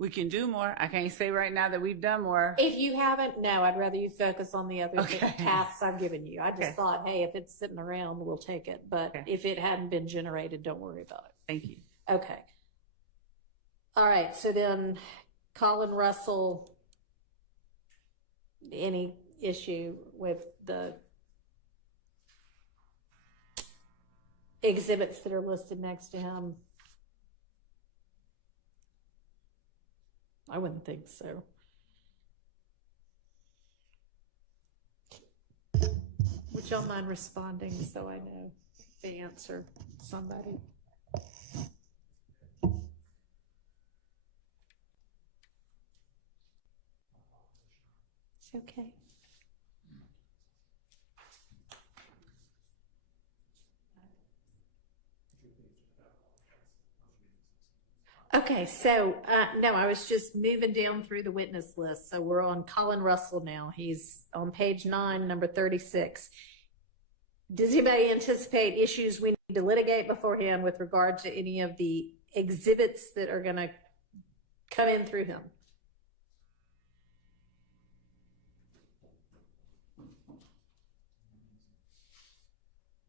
We can do more. I can't say right now that we've done more. if you haven't, no, I'd rather you focus on the other Okay. tasks I've given you. I just Okay. thought, hey, if it's sitting around, we'll take it. But Okay. if it hadn't been generated, don't worry about it. Thank you. Okay. All right. So then Colin Russell, any issue with the exhibits that are listed next to him? I wouldn't think so. Would y'all mind responding so I know the answer? Somebody. It's okay. Okay, so no, I was just moving down through the witness list. So we're on Colin Russell now. He's on page 9, number 36. Does anybody anticipate issues we need to litigate beforehand with regard to any of the exhibits that are going to come in through him?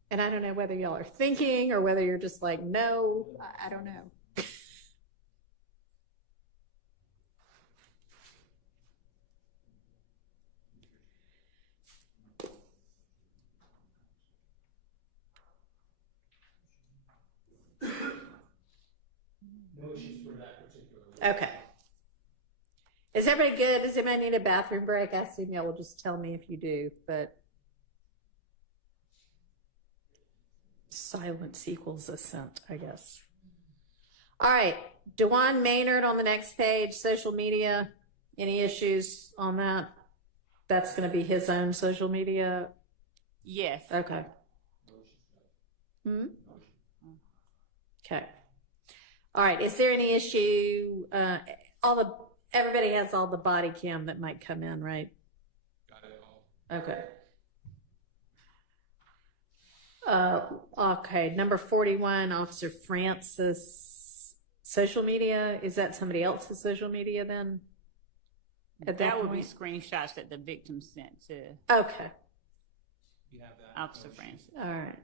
And I don't know whether y'all are thinking or whether you're just like, no, I don't know. No issues for that particular. Okay. Is everybody good? Does anybody need a bathroom break? I assume y'all will just tell me if you do, but silence equals assent, I guess. All right. DeJuan Maynard on the next page, social media. Any issues on that? That's going to be his own social media? Yes. Okay. Okay. All right. Is there any issue? Everybody has all the body cam that might come in, right? Got it all. Okay. Okay. Number 41, Officer Francis. Social media. Is that somebody else's social media then? That would be screenshots that the victim sent to Okay. You have that. Officer Francis. All right.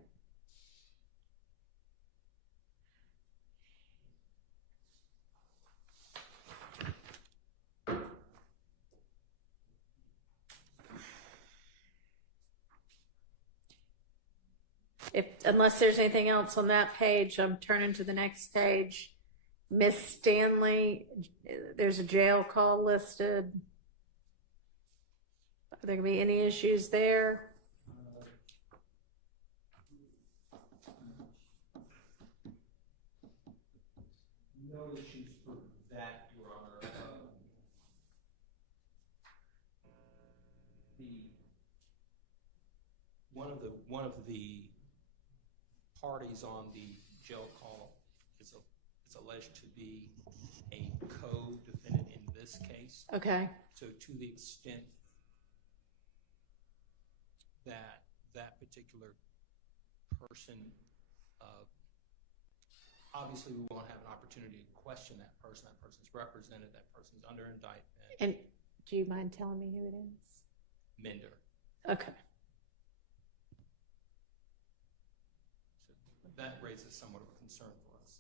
Unless there's anything else on that page, I'm turning to the next page. Miss Stanley, there's a jail call listed. Are there going to be any issues there? No issues for that, Your Honor. One of the parties on the jail call is alleged to be a co-defendant in this case. Okay. So to the extent that that particular person, obviously we won't have an opportunity to question that person. That person's represented, that person's under indictment. And do you mind telling me who it is? Mender. Okay. So that raises somewhat of a concern for us.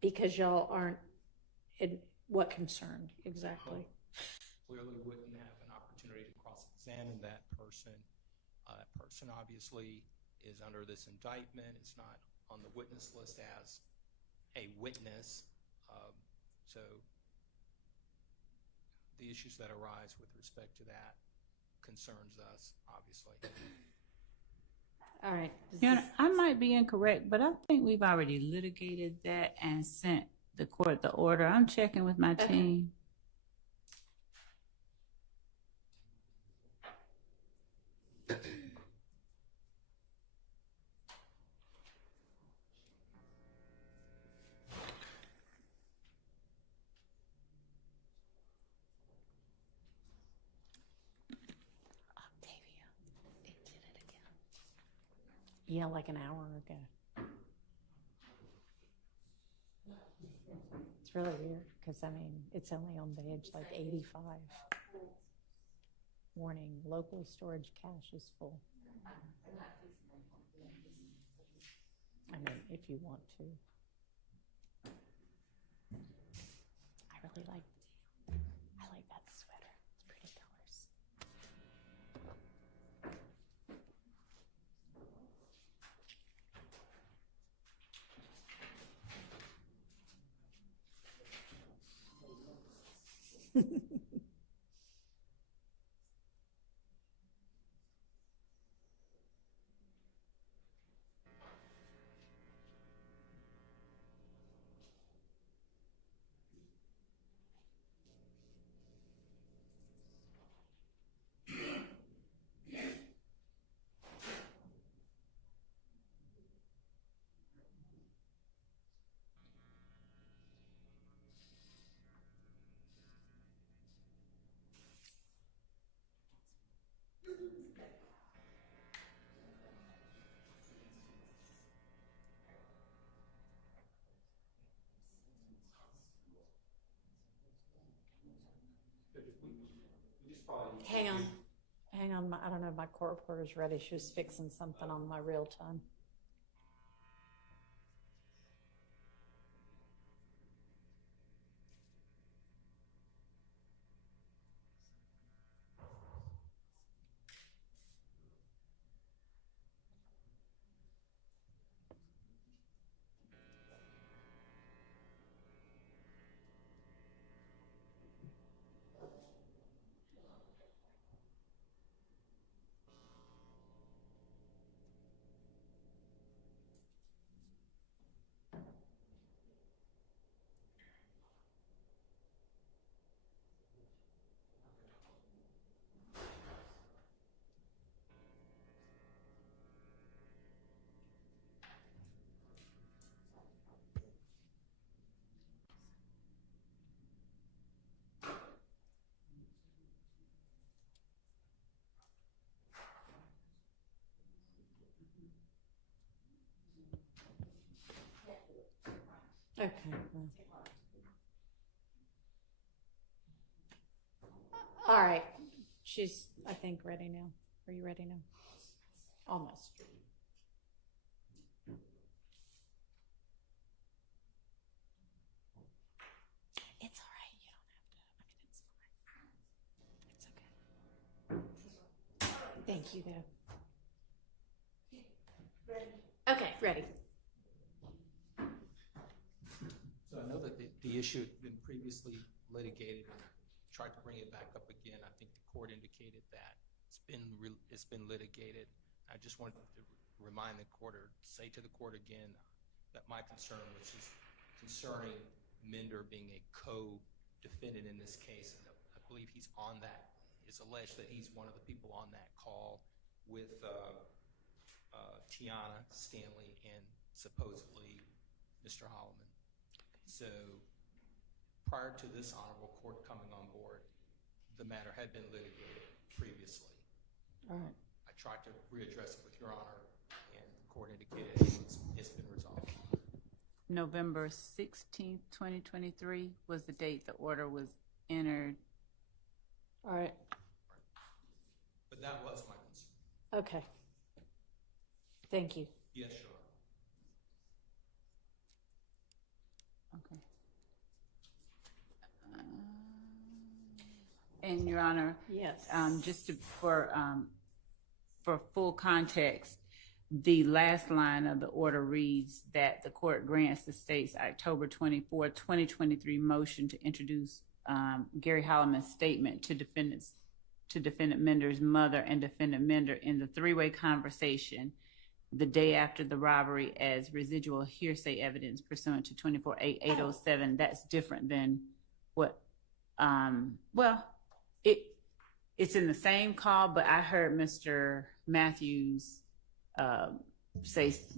Because y'all aren't in what concern exactly? Clearly wouldn't have an opportunity to cross-examine that person. That person obviously is under this indictment. It's not on the witness list as a witness. So the issues that arise with respect to that concerns us, obviously. All right. Your Honor, I might be incorrect, but I think we've already litigated that and sent the court the order. I'm checking with my team. Yeah, like an hour ago. It's really weird because, I mean, it's only on page like 85. Warning, local storage cache is full. I mean, if you want to. I really like that sweater. It's pretty colors. Hang on. I don't know if my court reporter's ready. She was fixing something on my real time. Okay. All right. She's, I think, ready now. Are you ready now? Almost. It's all right. You don't have to. I mean, it's fine. It's okay. Thank you, though. Okay, ready. So I know that the issue had been previously litigated and tried to bring it back up again. I think the court indicated that it's been litigated. I just wanted to remind the court or say to the court again that my concern was just concerning Minder being a co-defendant in this case. And I believe he's on that. It's alleged that he's one of the people on that call with Tiana Stanley and supposedly Mr. Holloman. So prior to this honorable court coming on board, the matter had been litigated previously. All right. I tried to readdress it with Your Honor, and the court indicated it's been resolved. November 16th, 2023 was the date the order was entered. All right. But that was my concern. Okay. Thank you. Yes, Your Honor. Okay. And Your Honor, yes. Just for full context, the last line of the order reads that the court grants the state's October 24, 2023 motion to introduce Gary Holloman's statement to defendant Minder's mother and defendant Minder in the three-way conversation the day after the robbery as residual hearsay evidence pursuant to 24-8-807, that's different than what, well, it's in the same call, but I heard Mr. Matthews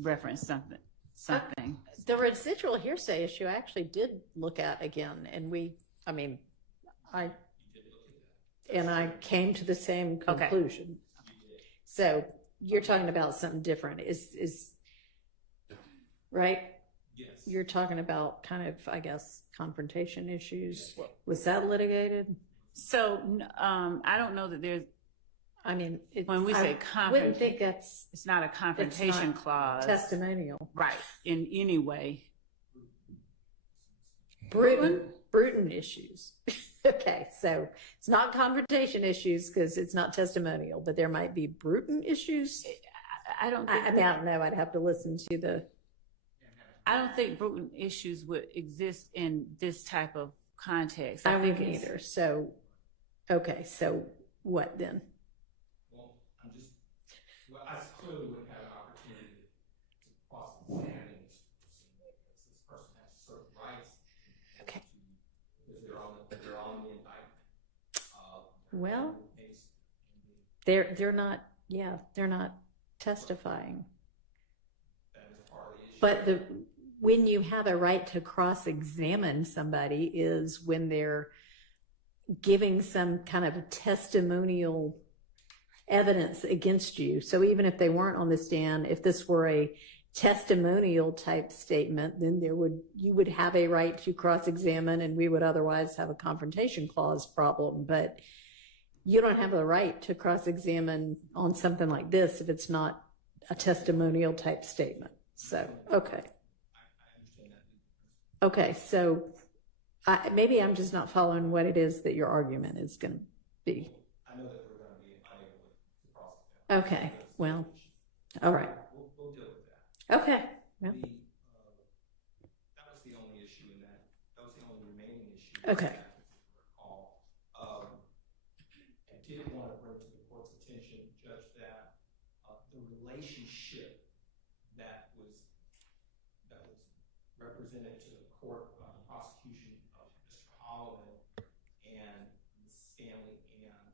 reference something. The residual hearsay issue I actually did look at again, and I came to the same conclusion. Okay. So you're talking about something different, is right? Yes. You're talking about kind of, I guess, confrontation issues. Was that litigated? So I don't know that there's. When we say I wouldn't think it's not a confrontation clause. Testimonial. Right, in any way. Bruton issues. Okay, so it's not confrontation issues because it's not testimonial, but there might be Bruton issues. I don't know. I'd have to listen to the. I don't think Bruton issues would exist in this type of context. I wouldn't either. So, okay, so what then? I clearly wouldn't have an opportunity to cross-examine this person has certain rights. Okay. Because they're on the indictment. Well, they're not testifying. That is part of the issue. But when you have a right to cross-examine somebody is when they're giving some kind of a testimonial evidence against you. So even if they weren't on the stand, if this were a testimonial type statement, then you would have a right to cross-examine, and we would otherwise have a confrontation clause problem. But you don't have the right to cross-examine on something like this if it's not a testimonial type statement. So, okay. Okay, so maybe I'm just not following what it is that your argument is going to be. I know that we're going to be unable to cross-examine. Okay, well, all right. We'll deal with that. Okay. Well. That was the only issue in that. That was the only remaining issue. Okay. I did want to bring to the court's attention, Judge, that the relationship that was represented to the court on the prosecution of Mr. Holloman and Ms. Stanley and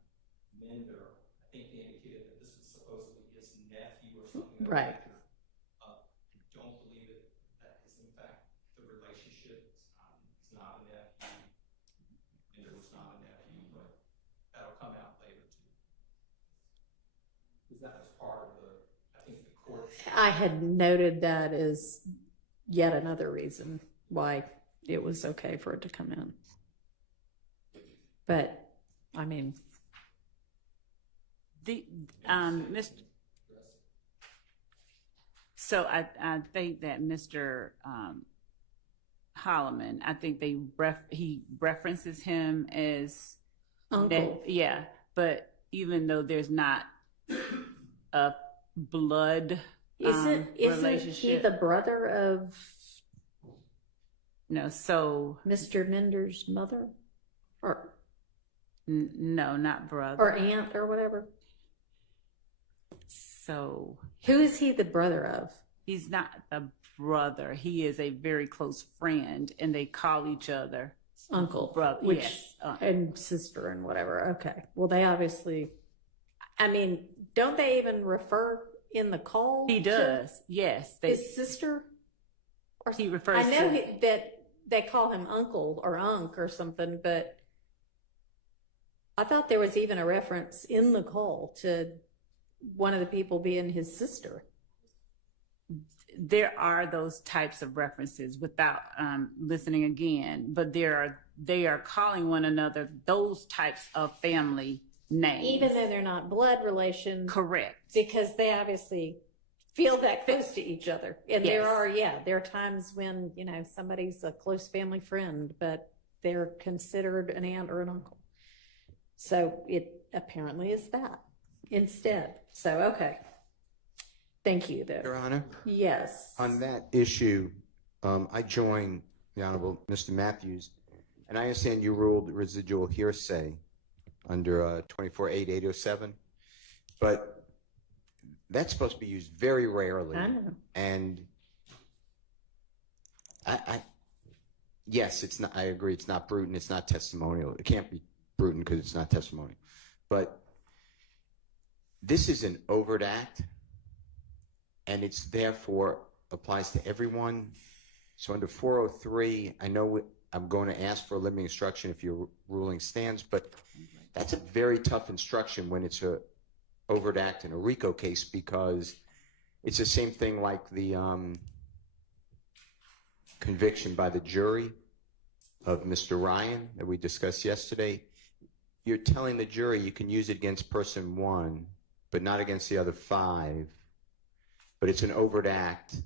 Mender, I think they indicated that this was supposedly his nephew or something. Right. I don't believe it. That is, in fact, the relationship. It's not a nephew. Mender was not a nephew, but that'll come out later, too. Because that was part of I think the court. I had noted that as yet another reason why it was okay for it to come in. But, so I think that Mr. Holloman, I think he references him as uncle. But even though there's not a blood isn't relationship, he the brother of so Mr. Mender's mother, or no, not brother or aunt or whatever? So who is he the brother of? He's not the brother. He is a very close friend, and they call each other uncle, brother, yes, and sister and whatever. Okay. Well, they obviously. Don't they even refer in the call? He does. Yes. His sister. Or he refers. I know that they call him uncle or unc or something, but I thought there was even a reference in the call to one of the people being his sister. There are those types of references without listening again, but they are calling one another those types of family names, even though they're not blood relation. Correct, because they obviously feel that close to each other. And yes. there are times when somebody's a close family friend, but they're considered an aunt or an uncle. So it apparently is that instead. So okay. Thank you, though. Your Honor? Yes. On that issue, I join the Honorable Mr. Matthews, and I understand you ruled residual hearsay under 24-8-807, but that's supposed to be used very rarely. I know. And yes, it's not, I agree, it's not prudent, it's not testimonial. It can't be prudent because it's not testimonial. But this is an overt act, and it's therefore applies to everyone. So under 403, I know I'm going to ask for a limiting instruction if your ruling stands, but that's a very tough instruction when it's a overt act in a RICO case, because it's the same thing like the conviction by the jury of Mr. Ryan that we discussed yesterday. You're telling the jury you can use it against person one, but not against the other five. But it's an overt act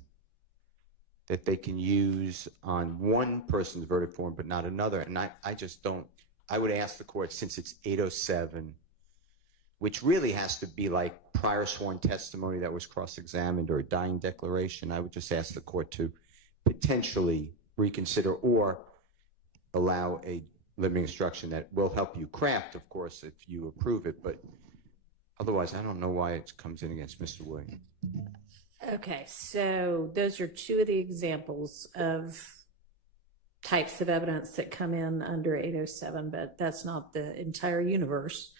that they can use on one person's verdict form, but not another. And I just don't, I would ask the court, since it's 807, which really has to be like prior sworn testimony that was cross-examined or a dying declaration, I would just ask the court to potentially reconsider or allow a limiting instruction that will help you craft, of course, if you approve it. But otherwise, I don't know why it comes in against Mr. Williams. Okay, so those are two of the examples of types of evidence that come in under 807, but that's not the entire universe.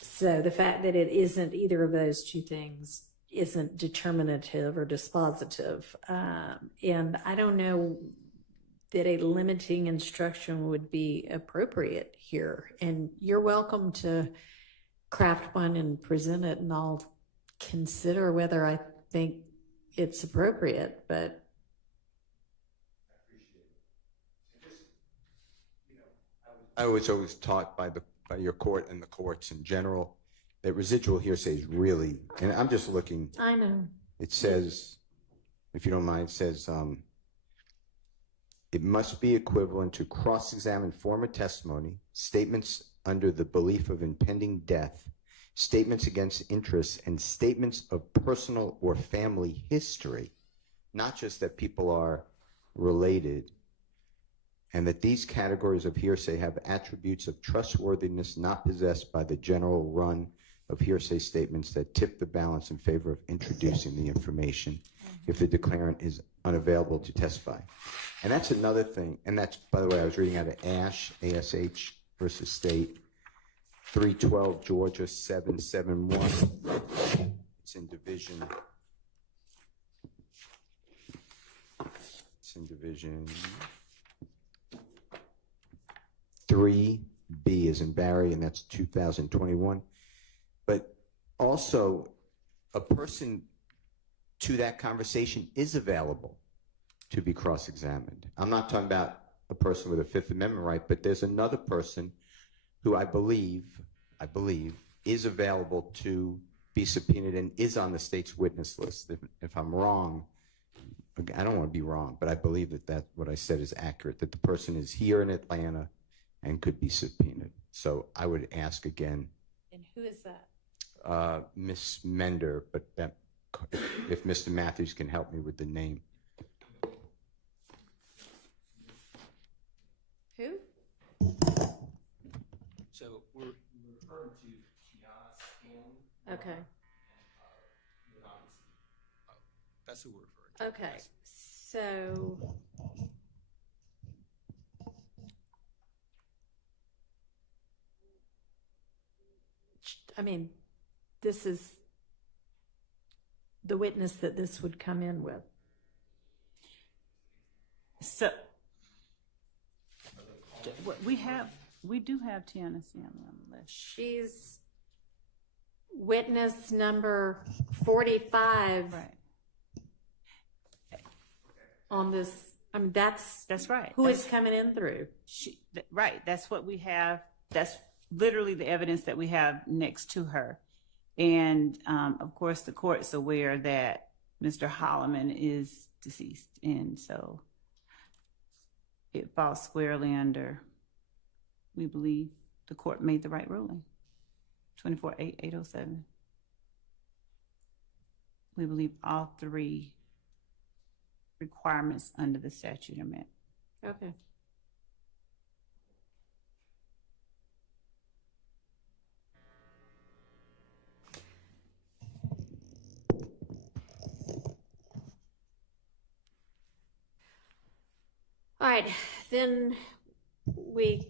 So the fact that it isn't either of those two things isn't determinative or dispositive. And I don't know that a limiting instruction would be appropriate here. And you're welcome to craft one and present it, and I'll consider whether I think it's appropriate. But I was always taught by your court and the courts in general that residual hearsay is really, and I'm just looking. I know. It says, if you don't mind, it says it must be equivalent to cross-examined former testimony, statements under the belief of impending death, statements against interests, and statements of personal or family history, not just that people are related, and that these categories of hearsay have attributes of trustworthiness not possessed by the general run of hearsay statements that tip the balance in favor of introducing the information if the declarant is unavailable to testify. And that's another thing, and that's, by the way, I was reading out of Ash, ASH versus State, 312 Georgia 771. It's in division. It's in division 3B as in Barry, and that's 2021. But also, a person to that conversation is available to be cross-examined. I'm not talking about a person with a Fifth Amendment right, but there's another person who I believe is available to be subpoenaed and is on the state's witness list. If I'm wrong, I don't want to be wrong, but I believe that what I said is accurate, that the person is here in Atlanta and could be subpoenaed. So I would ask again. And who is that? Miss Mender, but that, if Mr. Matthews can help me with the name. Who? So we're referring to Kiana Scanlon. Okay. That's who we're referring to. Okay, so I mean, this is the witness that this would come in with. So we do have Tiana Stanley on the list. She's witness number 45. Right. On this, I mean, that's right. Who is coming in through? Right. That's what we have. That's literally the evidence that we have next to her. And of course, the court's aware that Mr. Holloman is deceased, and so it falls squarely under. We believe the court made the right ruling. 24-807. We believe all three requirements under the statute are met. right, then we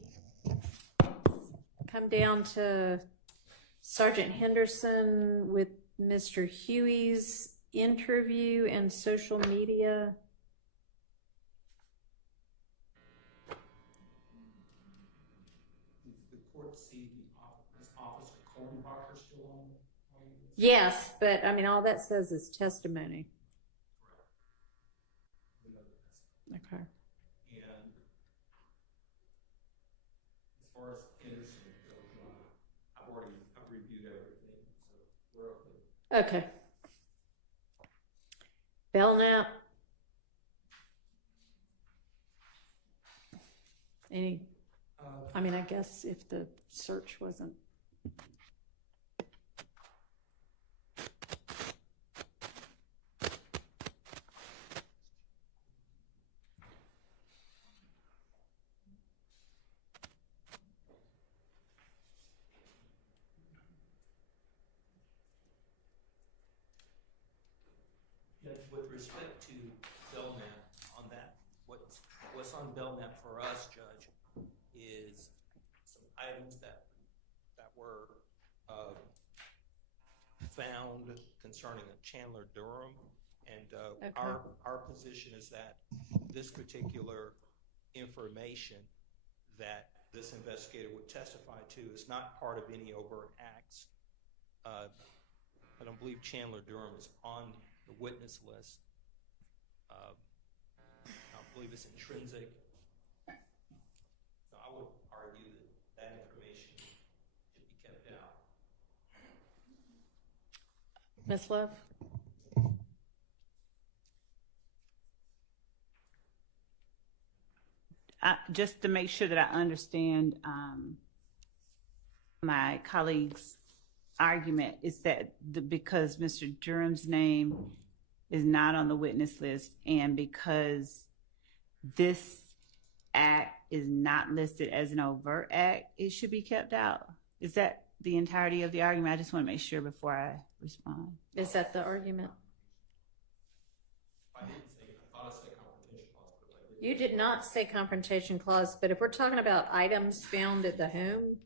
come down to Sergeant Henderson with Mr. Huey's interview and social media. Does the court see this Officer Kohlenbacher still on? Yes, but I mean, all that says is testimony. Okay. And as far as Henderson goes, I've reviewed everything, so we're okay. Okay. Belknap. Any, I mean, I guess if the search wasn't. With respect to Belknap on that, what's on Belknap for us, Judge, is some items that were found concerning Chandler Durham, and Okay. our position is that this particular information that this investigator would testify to is not part of any overt acts. I don't believe Chandler Durham is on the witness list. I believe it's intrinsic. So I would argue that information should be kept out. Ms. Love? Just to make sure that I understand my colleague's argument, is that because Mr. Durham's name is not on the witness list and because this act is not listed as an overt act, it should be kept out? Is that the entirety of the argument? I just want to make sure before I respond. Is that the argument? I didn't say, I thought I said confrontation clause, but I didn't. You did not say confrontation clause, but if we're talking about items found at the home,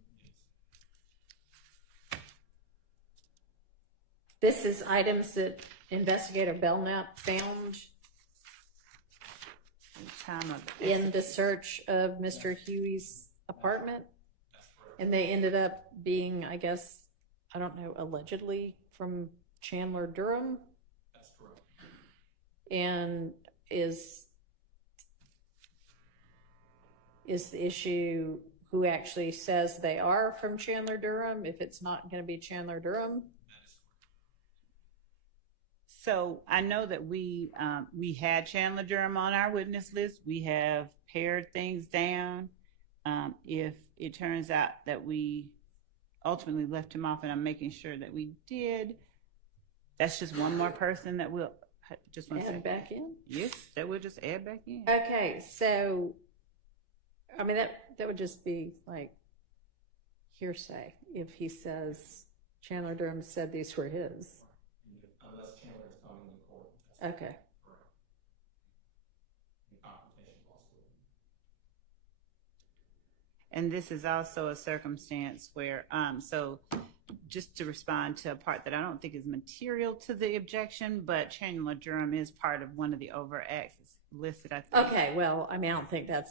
this is items that Investigator Belknap found in the search of Mr. Huey's apartment. And they ended up being, I guess, I don't know, allegedly from Chandler Durham. That's correct. And is the issue who actually says they are from Chandler Durham, if it's not going to be Chandler Durham? So I know that we had Chandler Durham on our witness list. We have pared things down. If it turns out that we ultimately left him off, and I'm making sure that we did, that's just one more person that we'll just want to Add back in? Yes, that we'll just add back in. Okay, so I mean that would just be like hearsay if he says Chandler Durham said these were his. Unless Chandler's coming to court. Okay. Correct. The confrontation clause. And this is also a circumstance where, so just to respond to a part that I don't think is material to the objection, but Chandler Durham is part of one of the overt acts listed, I think. Okay, well, I mean, I don't think that's